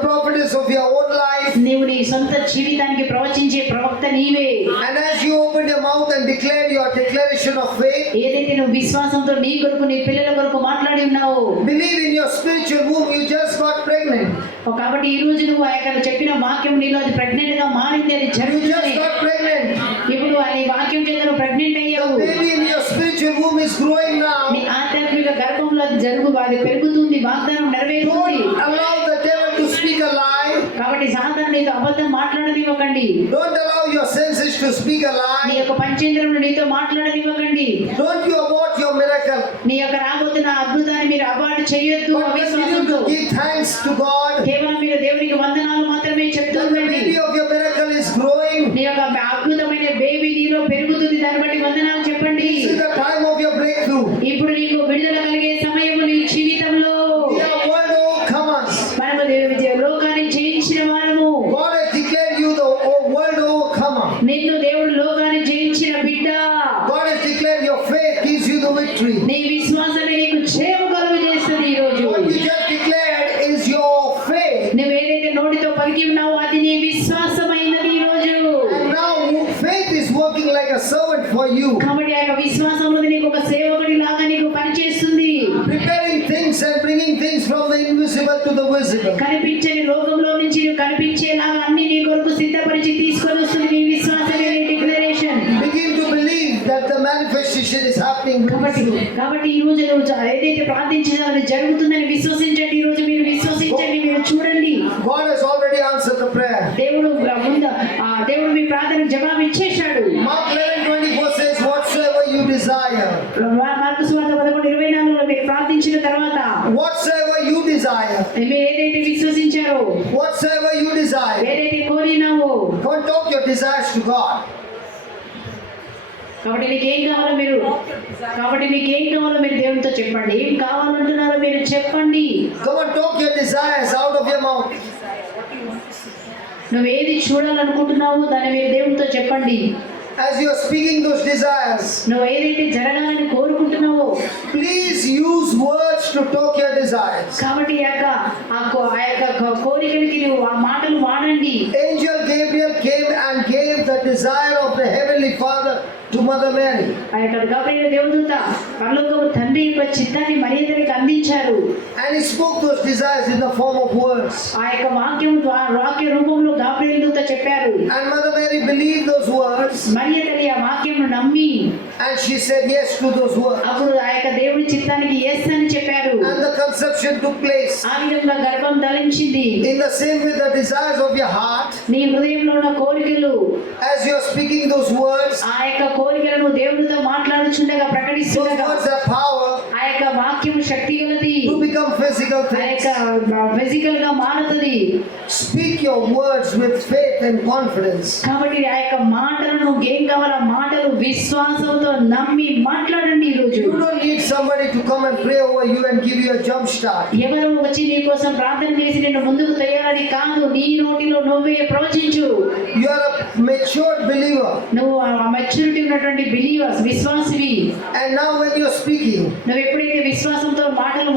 prophetess of your own life. నీవు నీ సొంత జీవితానికి ప్రవచించే ప్రవక్త నీవే. And as you open your mouth and declare your declaration of faith, ఏదైతే నువ్వు విశ్వాసంతో నీ కొరకు నీ పిల్లల కొరకు మాట్లాడి ఉన్నావో, believe in your spiritual womb, you just got pregnant. కాబట్టి ఈ రోజు నువ్వు ఆ యొక్క చెప్పిన వాక్యం నీలో అది ప్రెగ్నెంట్ గా మారింది, అది You జరుగుతుంది. just got pregnant. ఇప్పుడు ఆ నీ వాక్యం చేత నువ్వు ప్రెగ్నెంట్ అయ్యావు. The baby in your spiritual womb is growing now. నీ ఆధ్యాత్మిక గర్భంలో అది అది పెరుగుతుంది, వాగ్దానం నెరవేరుతుంది. Don't allow the devil to speak a lie. కాబట్టి సాధారణ నీతో అబద్ధం మాట్లాడనివ్వకండి. Don't allow your senses to speak a నీ lie. యొక్క పంచేంద్రములు నీతో మాట్లాడనివ్వకండి. Don't you abort your miracle. నీ యొక్క రాబోతున్న అద్భుతాన్ని మీరు అబార్ట్ చేయొద్దు. But continue అవిశ్వాసంతో to give thanks to God. కేవలం మీరు దేవునికి వందనాలు మాత్రమే చెప్తూ That the ఉండండి. baby of your miracle is growing. నీ యొక్క అద్భుతమైన బేబీ నీలో పెరుగుతుంది, దాన్ని బట్టి వందనాలు చెప్పండి. This is the time of your breakthrough. ఇప్పుడు నీకు విడుదల కలిగే సమయం నీ జీవితంలో. We are world overcomers. మనము లోకాన్ని జయించిన వారము. God has declared you the world overcomer. నిన్ను దేవుడు లోకాన్ని జయించిన బిడ్డ. God has declared your faith gives you the victory. నీ విశ్వాసమే నీకు జయము కలుగు చేస్తుంది. ఈ రోజు What you just declared is your faith. నువ్వు ఏదైతే నోటితో పలికి ఉన్నావో అది నీ విశ్వాసమైనది ఈ రోజు. And now faith is working like a servant for you. కాబట్టి ఆ యొక్క విశ్వాసంలో నీకు ఒక సేవకుడి లాగా నీకు పనిచేస్తుంది. Preparing things and bringing things from the invisible to the visible. కనిపించని లోకంలో నుంచి నువ్వు కనిపించేలాగా అన్ని నీ కొరకు సిద్ధపరిచి తీసుకొని వస్తుంది నీ విశ్వాసమే నీ declaration. Begin to believe that the manifestation is happening very soon. కాబట్టి ఈ రోజు నువ్వు ఏదైతే ప్రార్థించినా అది జరుగుతుందని విశ్వసించండి. ఈ రోజు మీరు విశ్వసించండి, మీరు చూడండి. God has already answered the prayer. దేవుడు దేవుడు మీ ప్రార్థనకు జవాబు ఇచ్చేశాడు. Mark 11:24 says, whatsoever you desire. Mark సువార్త 11:24 మీరు ప్రార్థించిన తర్వాత Whatsoever you desire. మీరు ఏదైతే విశ్వసించారో, Whatsoever you desire. ఏదైతే కోరినావో, Don't talk your desires to God. కాబట్టి నీకేం కావాలో మీరు దేవునితో చెప్పండి. ఏం కావాలంటున్నారో మీరు చెప్పండి. Come on, talk your desires out of your mouth. నువ్వు ఏది చూడాలనుకుంటున్నావో దాన్ని మీరు దేవునితో చెప్పండి. As you are speaking those desires, నువ్వు ఏదైతే జరగాలని కోరుకుంటున్నావో, please use words to talk your desires. కాబట్టి ఆ యొక్క కోరికలకి నువ్వు ఆ మాటలు వాడండి. Angel Gabriel came and gave the desire of the Heavenly Father to Mother Mary. ఆ యొక్క గాబ్రియేలు దేవదూత పరలోకపు తండ్రి యొక్క చిత్తాన్ని మరియకి అందించారు. And he spoke those desires in the form of words. ఆ యొక్క వాక్య రూపంలో గాబ్రియేలు దూత చెప్పారు. And Mother Mary believed those words. మరియ తల్లి ఆ వాక్యమును నమ్మి And she said yes to those words. అప్పుడు ఆ యొక్క దేవుడి చిత్తానికి yes అని చెప్పారు. And the conception took place. ఆ విధంగా గర్భం ధరించింది. In the same way, the desires of your heart, నీ హృదయంలో ఉన్న కోరికలు, as you are speaking those words, ఆ యొక్క కోరికలను దేవుడితో మాట్లాడుచుండగా those ప్రకటిస్తుండగా words have power ఆ యొక్క వాక్యం శక్తి గలది. to become physical ఆ things. యొక్క ఫిజికల్ గా మారుతుంది. Speak your words with faith and confidence. కాబట్టి ఆ యొక్క మాటలను ఏం కావాలో ఆ మాటలు విశ్వాసంతో నమ్మి మాట్లాడండి. ఈ రోజు You don't need somebody to come and pray over you and give you a jump start. ఎవరు వచ్చి నీ కోసం ప్రార్థన చేసి నిన్ను ముందుకు తయారని కాదు. నీ నోటిలో నువ్వే ప్రవచించు. You are a matured believer. నువ్వు ఆ మెచ్యూరిటీ ఉన్నటువంటి believers, విశ్వాసివి. And now when you are speaking, నువ్వు ఎప్పుడైతే విశ్వాసంతో మాటలు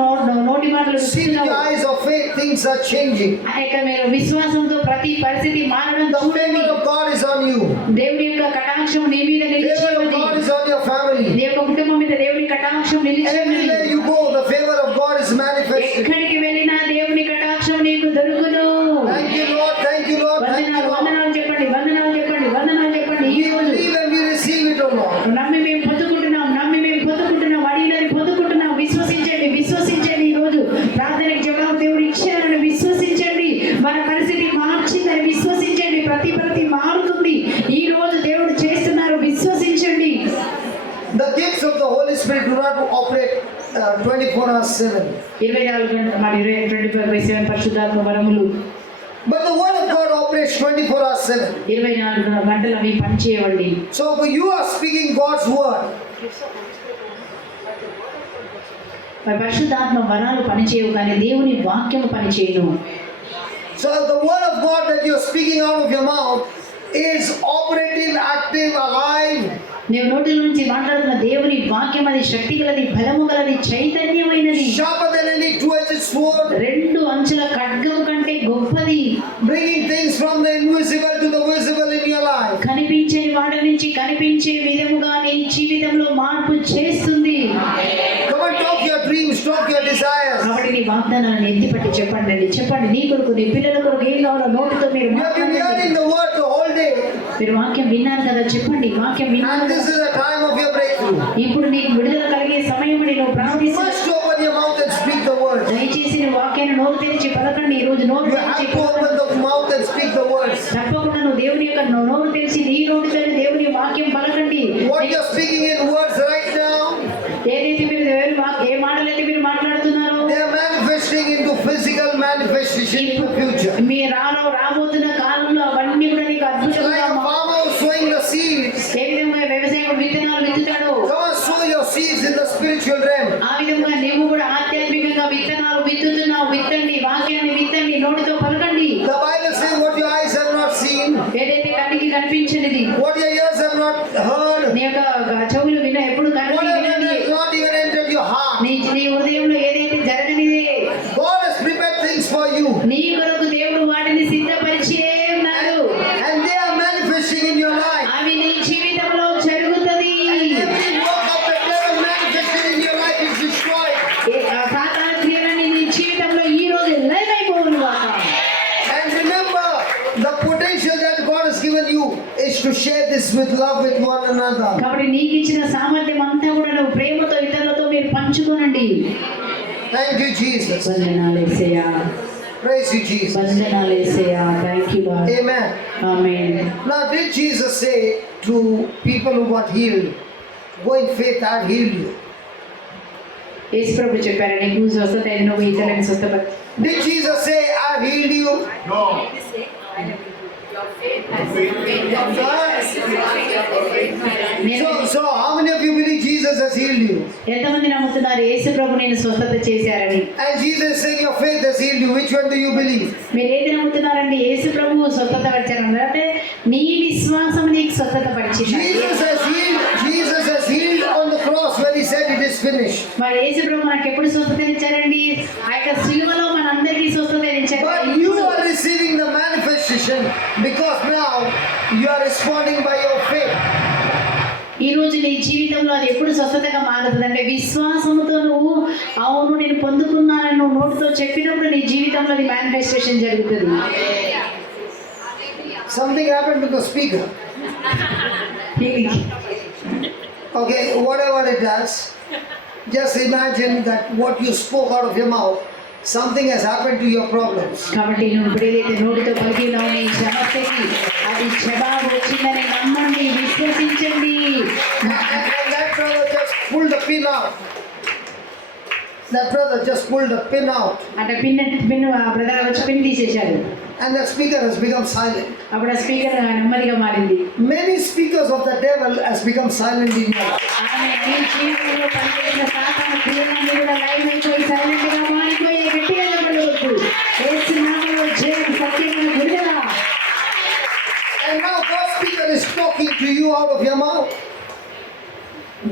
నోటి మాటలు see with your eyes of faith, things are changing. ఆ యొక్క మీరు విశ్వాసంతో ప్రతి పరిస్థితి మారడం The చూడండి. favor of God is on you. దేవుని యొక్క కటాక్షం నీ మీద నిలిచి The favor of ఉంది. God is on your family. నీ యొక్క కుటుంబం మీద దేవుని కటాక్షం నిలిచి ఉంది. Everywhere you go, the favor of God is manifested. ఎక్కడికి వెళ్ళినా దేవుని కటాక్షం నీకు దొరుకును. Thank you, Lord. Thank you, Lord. Thank you, వందనాలు Lord. వందనాలు చెప్పండి, వందనాలు చెప్పండి, వందనాలు చెప్పండి. ఈ We రోజు believe and we receive it, O Lord. నమ్మి మేము పొందుకుంటున్నాం, అడిగినది పొందుకుంటున్నాం. విశ్వసించండి, విశ్వసించండి. 24 hours 7. 24 గంటలు మరి 24/7 పరిశుద్ధాత్మ వరములు. But the word of God operates 24 hours 7. 24 గంటలు అవి పనిచేయవండి. So if you are speaking God's word, మరి పరిశుద్ధాత్మ వరాలు పనిచేయవు కానీ దేవుని వాక్యము పనిచేయను. so the word of God that you are speaking out of your mouth is operative, active, alive. నీవు నోటి నుంచి మాట్లాడుతున్న దేవుని వాక్యం అది శక్తి గలది, బలము గలది, చైతన్యమైనది, Sharper than any two-edged sword. 2 అంచుల ఖడ్గం కంటే గొప్పది, Bringing things from the invisible to the visible in your life. కనిపించని వాటి నుంచి కనిపించే విధముగా నీ జీవితంలో మార్పు చేస్తుంది. Come on, talk your dreams, talk your desires. కాబట్టి నీ వాగ్దానాలను ఎత్తిపట్టి చెప్పండి. నీ కొరకు నీ పిల్లల కొరకు ఏం కావాలో నోటితో మీరు You have been మాట్లాడండి. hearing the word the whole day. మీరు వాక్యం విన్నారు కదా, చెప్పండి. వాక్యం విన్నారు And this is the time of your breakthrough. ఇప్పుడు నీకు విడుదల కలిగే సమయం నువ్వు You ప్రార్థిస్తూ must open your mouth and speak the word. దయచేసి నీ వాక్యాన్ని నోరు తెరిచి పలకండి. ఈ రోజు నోరు You have తెరిచి to open the mouth and speak the words. తప్పకుండా నువ్వు దేవుని యొక్క నోరు తెరిచి నీ నోటితో దేవుని వాక్యం పలకండి. What you are speaking in words right now, ఏదైతే మీరు ఏ మాటలైతే మీరు మాట్లాడుతున్నారో they are manifesting into physical manifestation in the future. మీ రాబోతున్న కాలంలో అవన్నీ కూడా నీకు It's అద్భుతంగా like a farmer sowing the seeds. ఏ విధంగా వ్యవసాయం విత్తనాలు విత్తుతాడో Come on, sow your seeds in the spiritual realm. ఆ విధంగా నీవు కూడా ఆధ్యాత్మికంగా విత్తనాలు విత్తుతున్నావు. విత్తండి, వాక్యాన్ని విత్తండి, నోటితో పలకండి. The Bible says what your eyes have not seen, ఏదైతే కంటికి కనిపించినది, what your ears have not heard, నీ యొక్క చెవులు ఎప్పుడు whatever వినది, has not even entered your heart. నీ హృదయంలో ఏదైతే జరగనిదే God has prepared things for you, నీ కొరకు దేవుడు వాటిని సిద్ధపరిచే ఉన్నాడు. and they are manifesting in your life. అవి నీ జీవితంలో జరుగుతుంది. Every work of the devil manifested in your life is destroyed. సాతాను క్రియలన్నీ నీ జీవితంలో ఈ రోజు లైవ్ అయిపోవును గాక. And remember, the potential that God has given you is to share this with love with one another. కాబట్టి నీకు ఇచ్చిన సామర్థ్యం అంతా కూడా నువ్వు ప్రేమతో ఇతరులతో మీరు పంచుకోనండి. Thank you, Jesus. వందనాలు యేసయ్యా, Praise you, Jesus. వందనాలు యేసయ్యా. Thank you Lord. Amen. ఆమేన్. Now, did Jesus say to people who got healed, go in faith, I have healed you? యేసు ప్రభు చెప్పారు, నీకు స్వస్థత అయిన నువ్వు ఇతరులను స్వస్థపరచు. Did Jesus say, I have healed you? No. Your faith has So how many of you believe Jesus has healed you? ఎంతమంది నమ్ముతున్నారు యేసు ప్రభు నేను స్వస్థత చేశారని? And Jesus is saying, your faith has healed you. Which one do you believe? మీరు ఏది నమ్ముతున్నారండి? యేసు ప్రభు స్వస్థత పరిచారు అంటే నీ విశ్వాసం నీకు స్వస్థత పరిచింది. Jesus has healed on the cross when he said it is finished. మరి యేసు ప్రభు మనకు ఎప్పుడు స్వస్థత ఇచ్చారండి? ఆ యొక్క శిలువలో మనందరికీ స్వస్థత ఇచ్చారు. But you are receiving the manifestation because now you are responding by your faith. ఈ రోజు నీ జీవితంలో అది ఎప్పుడు స్వస్థతగా మారుతుంది అంటే విశ్వాసంతో నువ్వు అవును నేను పొందుకున్నానని నువ్వు నోటితో చెప్పినప్పుడు నీ జీవితంలో అది మేనిఫెస్టేషన్ జరుగుతుంది. Something happened to the speaker. Okay, whatever it does, just imagine that what you spoke out of your mouth, something has happened to your problems. కాబట్టి నువ్వు ఇప్పుడు ఏదైతే నోటితో పలికినావు నీ సమస్యకి అది జవాబు వచ్చిందని నమ్మండి, విశ్వసించండి. And that brother just pulled the pin out. That brother just pulled the pin out. అంటే పిన్ ఆ బ్రదర్ వచ్చి పిన్ తీసేశాడు. And the speaker has become silent. అప్పుడు ఆ స్పీకర్ నెమ్మదిగా మారింది. Many speakers of the devil has become silent in your life. ఆమె నీ జీవితంలో పనిచేసిన సాతాను క్రియలన్నీ కూడా లైవ్ అయిపోయి సైలెంట్ గా మారిపోయి గట్టిగా చెప్పవచ్చు. యేసు నామములో జయం, సత్యమైన విడుదల. And now God's speaker is talking to you out of your mouth.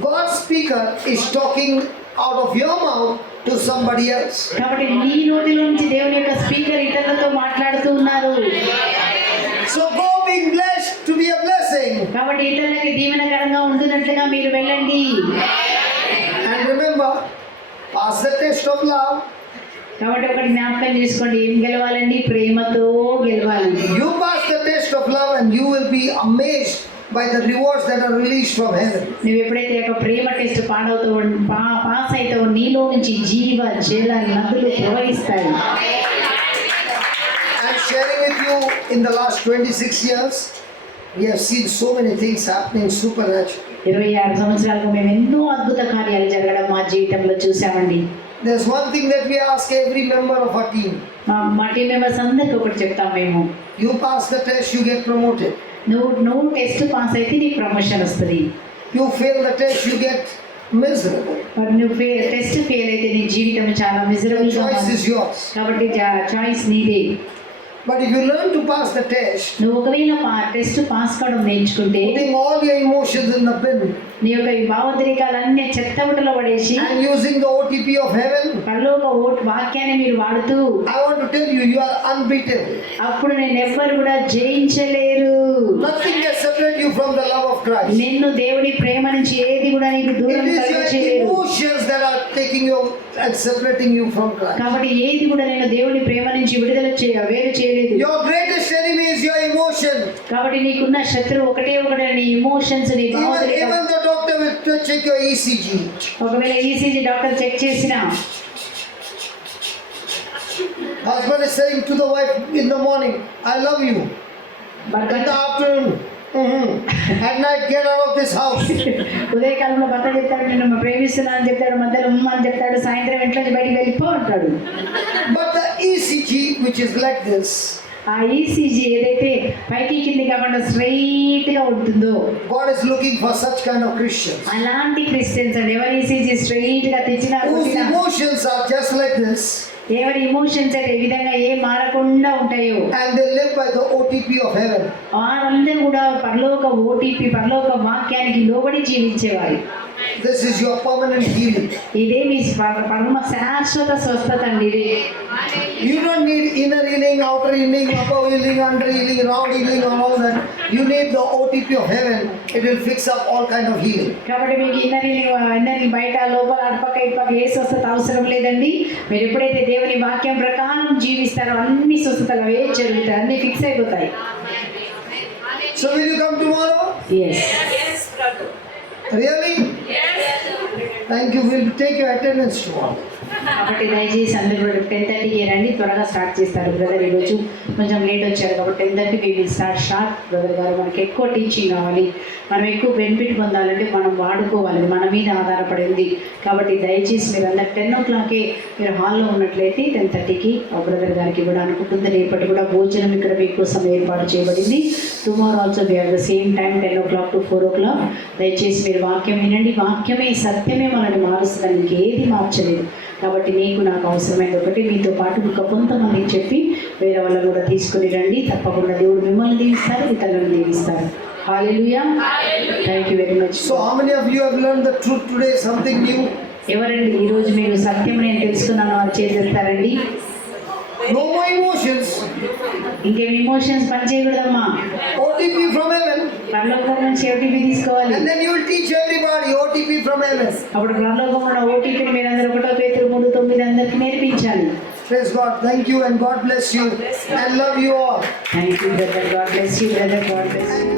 God's speaker is talking out of your mouth to somebody else. కాబట్టి నీ నోటిలో నుంచి దేవుని యొక్క స్పీకర్ ఇతరులతో మాట్లాడుతూ ఉన్నారు. So go being blessed to be a blessing. కాబట్టి ఇతరులకి దీవెనకరంగా ఉంటున్నట్లుగా మీరు వెళ్ళండి. And remember, pass the test of love. కాబట్టి ఒకటి జ్ఞాపకం చేసుకోండి, ఏం గెలవాలండి? ప్రేమతో గెలవాలి. You pass the test of love and you will be amazed by the rewards that are released from heaven. నువ్వు ఎప్పుడైతే ఒక ప్రేమ టెస్ట్ పాస్ అవుతావో నీలో నుంచి జీవ జల నదులు ప్రవహిస్తాయి. I'm sharing with you in the last 26 years, we have seen so many things happening supernaturally. 26 సంవత్సరాలకు మేము ఎన్నో అద్భుత కార్యాలు జరగడం మా జీవితంలో చూసామండి. There's one thing that we ask every member of our team. మా టీం మెంబర్స్ అందరికీ ఒకటి చెప్తాం మేము, You pass the test, you get promoted. నువ్వు టెస్ట్ పాస్ అయితే నీకు ప్రమోషన్ వస్తుంది. You fail the test, you get miserable. మరి నువ్వు టెస్ట్ ఫెయిల్ అయితే నీ జీవితం చాలా The మిజరబుల్గా choice మారుతుంది. is yours. కాబట్టి చాయిస్ నీదే. But if you learn to pass the test, నువ్వు ఒకవేళ టెస్ట్ పాస్ కావడం నేర్చుకుంటే putting all your emotions in the bin నీ యొక్క ఈ భావోద్రేకాలన్నీ చెత్తబుట్టలో పడేసి and using the OTP of heaven, పరలోక వాక్యాన్ని మీరు వాడుతూ, I want to tell you, you are unbeatable. అప్పుడు నేను ఎవ్వరు కూడా జయించలేరు. Nothing can separate you from the love of Christ. నిన్ను దేవుని ప్రేమ నుంచి ఏది కూడా నీకు దూరం It is your తరలించలేరు. emotions that are taking you and separating you from Christ. కాబట్టి ఏది కూడా నేను దేవుని ప్రేమ నుంచి విడుదల వేరు చేయలేదు. Your greatest enemy is your emotion. కాబట్టి నీకున్న శత్రువు ఒకటే నీ ఇమోషన్స్, నీ భావోద్రేకాలు. Even the doctor will check your ECG. ఒకవేళ ఈసీజీ డాక్టర్ చెక్ చేసినా, Husband is saying to the wife in the morning, I love you. భర్త In the afternoon, at night, get out of this house. ఉదయకాలంలో భర్త చెప్తాడు నిన్ను ప్రేమిస్తున్నా అని చెప్తాడు, మధ్యలో అని చెప్తాడు, సాయంత్రం ఇంట్లో బయటికి వెళ్ళిపో అంటాడు. But the ECG, which is like this, ఆ ఈసీజీ ఏదైతే పైకి కింది కాకుండా స్ట్రైట్ గా ఉంటుందో, God is looking for such kind of Christians అలాంటి క్రిస్టియన్స్ అండి. ఎవరి ఈసీజీ స్ట్రైట్ గా తెచ్చినా whose emotions are just like this, ఎవరి ఇమోషన్స్ అయితే ఈ విధంగా ఏం మారకుండా ఉంటాయో, and they live by the OTP of heaven. వారందరూ కూడా పరలోక ఓటీపీ, పరలోక వాక్యానికి లోబడి జీవించేవారు. This is your permanent healing. ఇదే మీ పరమ శాశ్వత స్వస్థత అండి. ఇది You don't need inner healing, outer healing, above healing, under healing, round healing, and all that. You need the OTP of heaven. It will fix up all kind of healing. కాబట్టి మీకు ఇన్నర్ బయట లోపల అటుపక్క ఇటుపక్క ఏ స్వస్థత అవసరం లేదండి. మీరు ఎప్పుడైతే దేవుని వాక్యం ప్రకారం జీవిస్తారో అన్ని స్వస్థతలు అవే జరుగుతాయి, అన్ని ఫిక్స్ అయిపోతాయి. So will you come tomorrow? Yes, Yes, brother. Really? Thank you. We'll take your attendance tomorrow. కాబట్టి దయచేసి అందరూ కూడా 10:30కి రండి, త్వరగా స్టార్ట్ చేస్తారు. బ్రదర్ ఈరోజు కొంచెం లేట్ వచ్చారు కాబట్టి 10:30 we will start sharp. Brother గారు మనకి ఎక్కువ టీచింగ్ కావాలి, మనం ఎక్కువ బెనిఫిట్ పొందాలంటే మనం వాడుకోవాలి, మన మీద ఆధారపడింది. కాబట్టి దయచేసి మీరు అందరు 10 o'clockకే మీరు హాల్లో ఉన్నట్లయితే 10:30కి బ్రదర్ గారికి ఇవ్వడానికి ఉంటుంది. రేపటి కూడా భోజనం ఇక్కడ మీకోసం ఏర్పాటు చేయబడింది. Tomorrow also we have the same time 10 o'clock to 4 o'clock. దయచేసి మీరు వాక్యం వినండి. వాక్యమే సత్యమే మనల్ని మారుస్తుంది, మీకు ఏది మార్చలేదు. కాబట్టి నీకు నాకు అవసరమైనది ఒకటి, మీతో పాటు ఇంకా కొంతమందికి చెప్పి వేరే వాళ్ళని కూడా తీసుకుని రండి. తప్పకుండా దేవుడు మిమ్మల్ని దీవిస్తారు, ఇతరులను దీవిస్తారు. హల్లెలూయా. Thank you very much. So how many of you have learned the truth today? Something new? ఎవరండి ఈరోజు మీరు సత్యం నేను తెలుసుకున్నాను వారు చేసేస్తారండి. No more emotions. ఇంకేం ఇమోషన్స్ పనిచేయకూడదమ్మా. OTP from heaven. పరలోకం నుంచి ఓటీపీ తీసుకోవాలి. And then you will teach everybody OTP from heaven. అప్పుడు పరలోకం ఉన్న ఓటీపీని మీరు అందరూ 1 Peter 3:9 అందరికి నేర్పించాలి. Praise God. Thank you and God bless you and love you all. Thank you brother. God bless you brother. God bless you.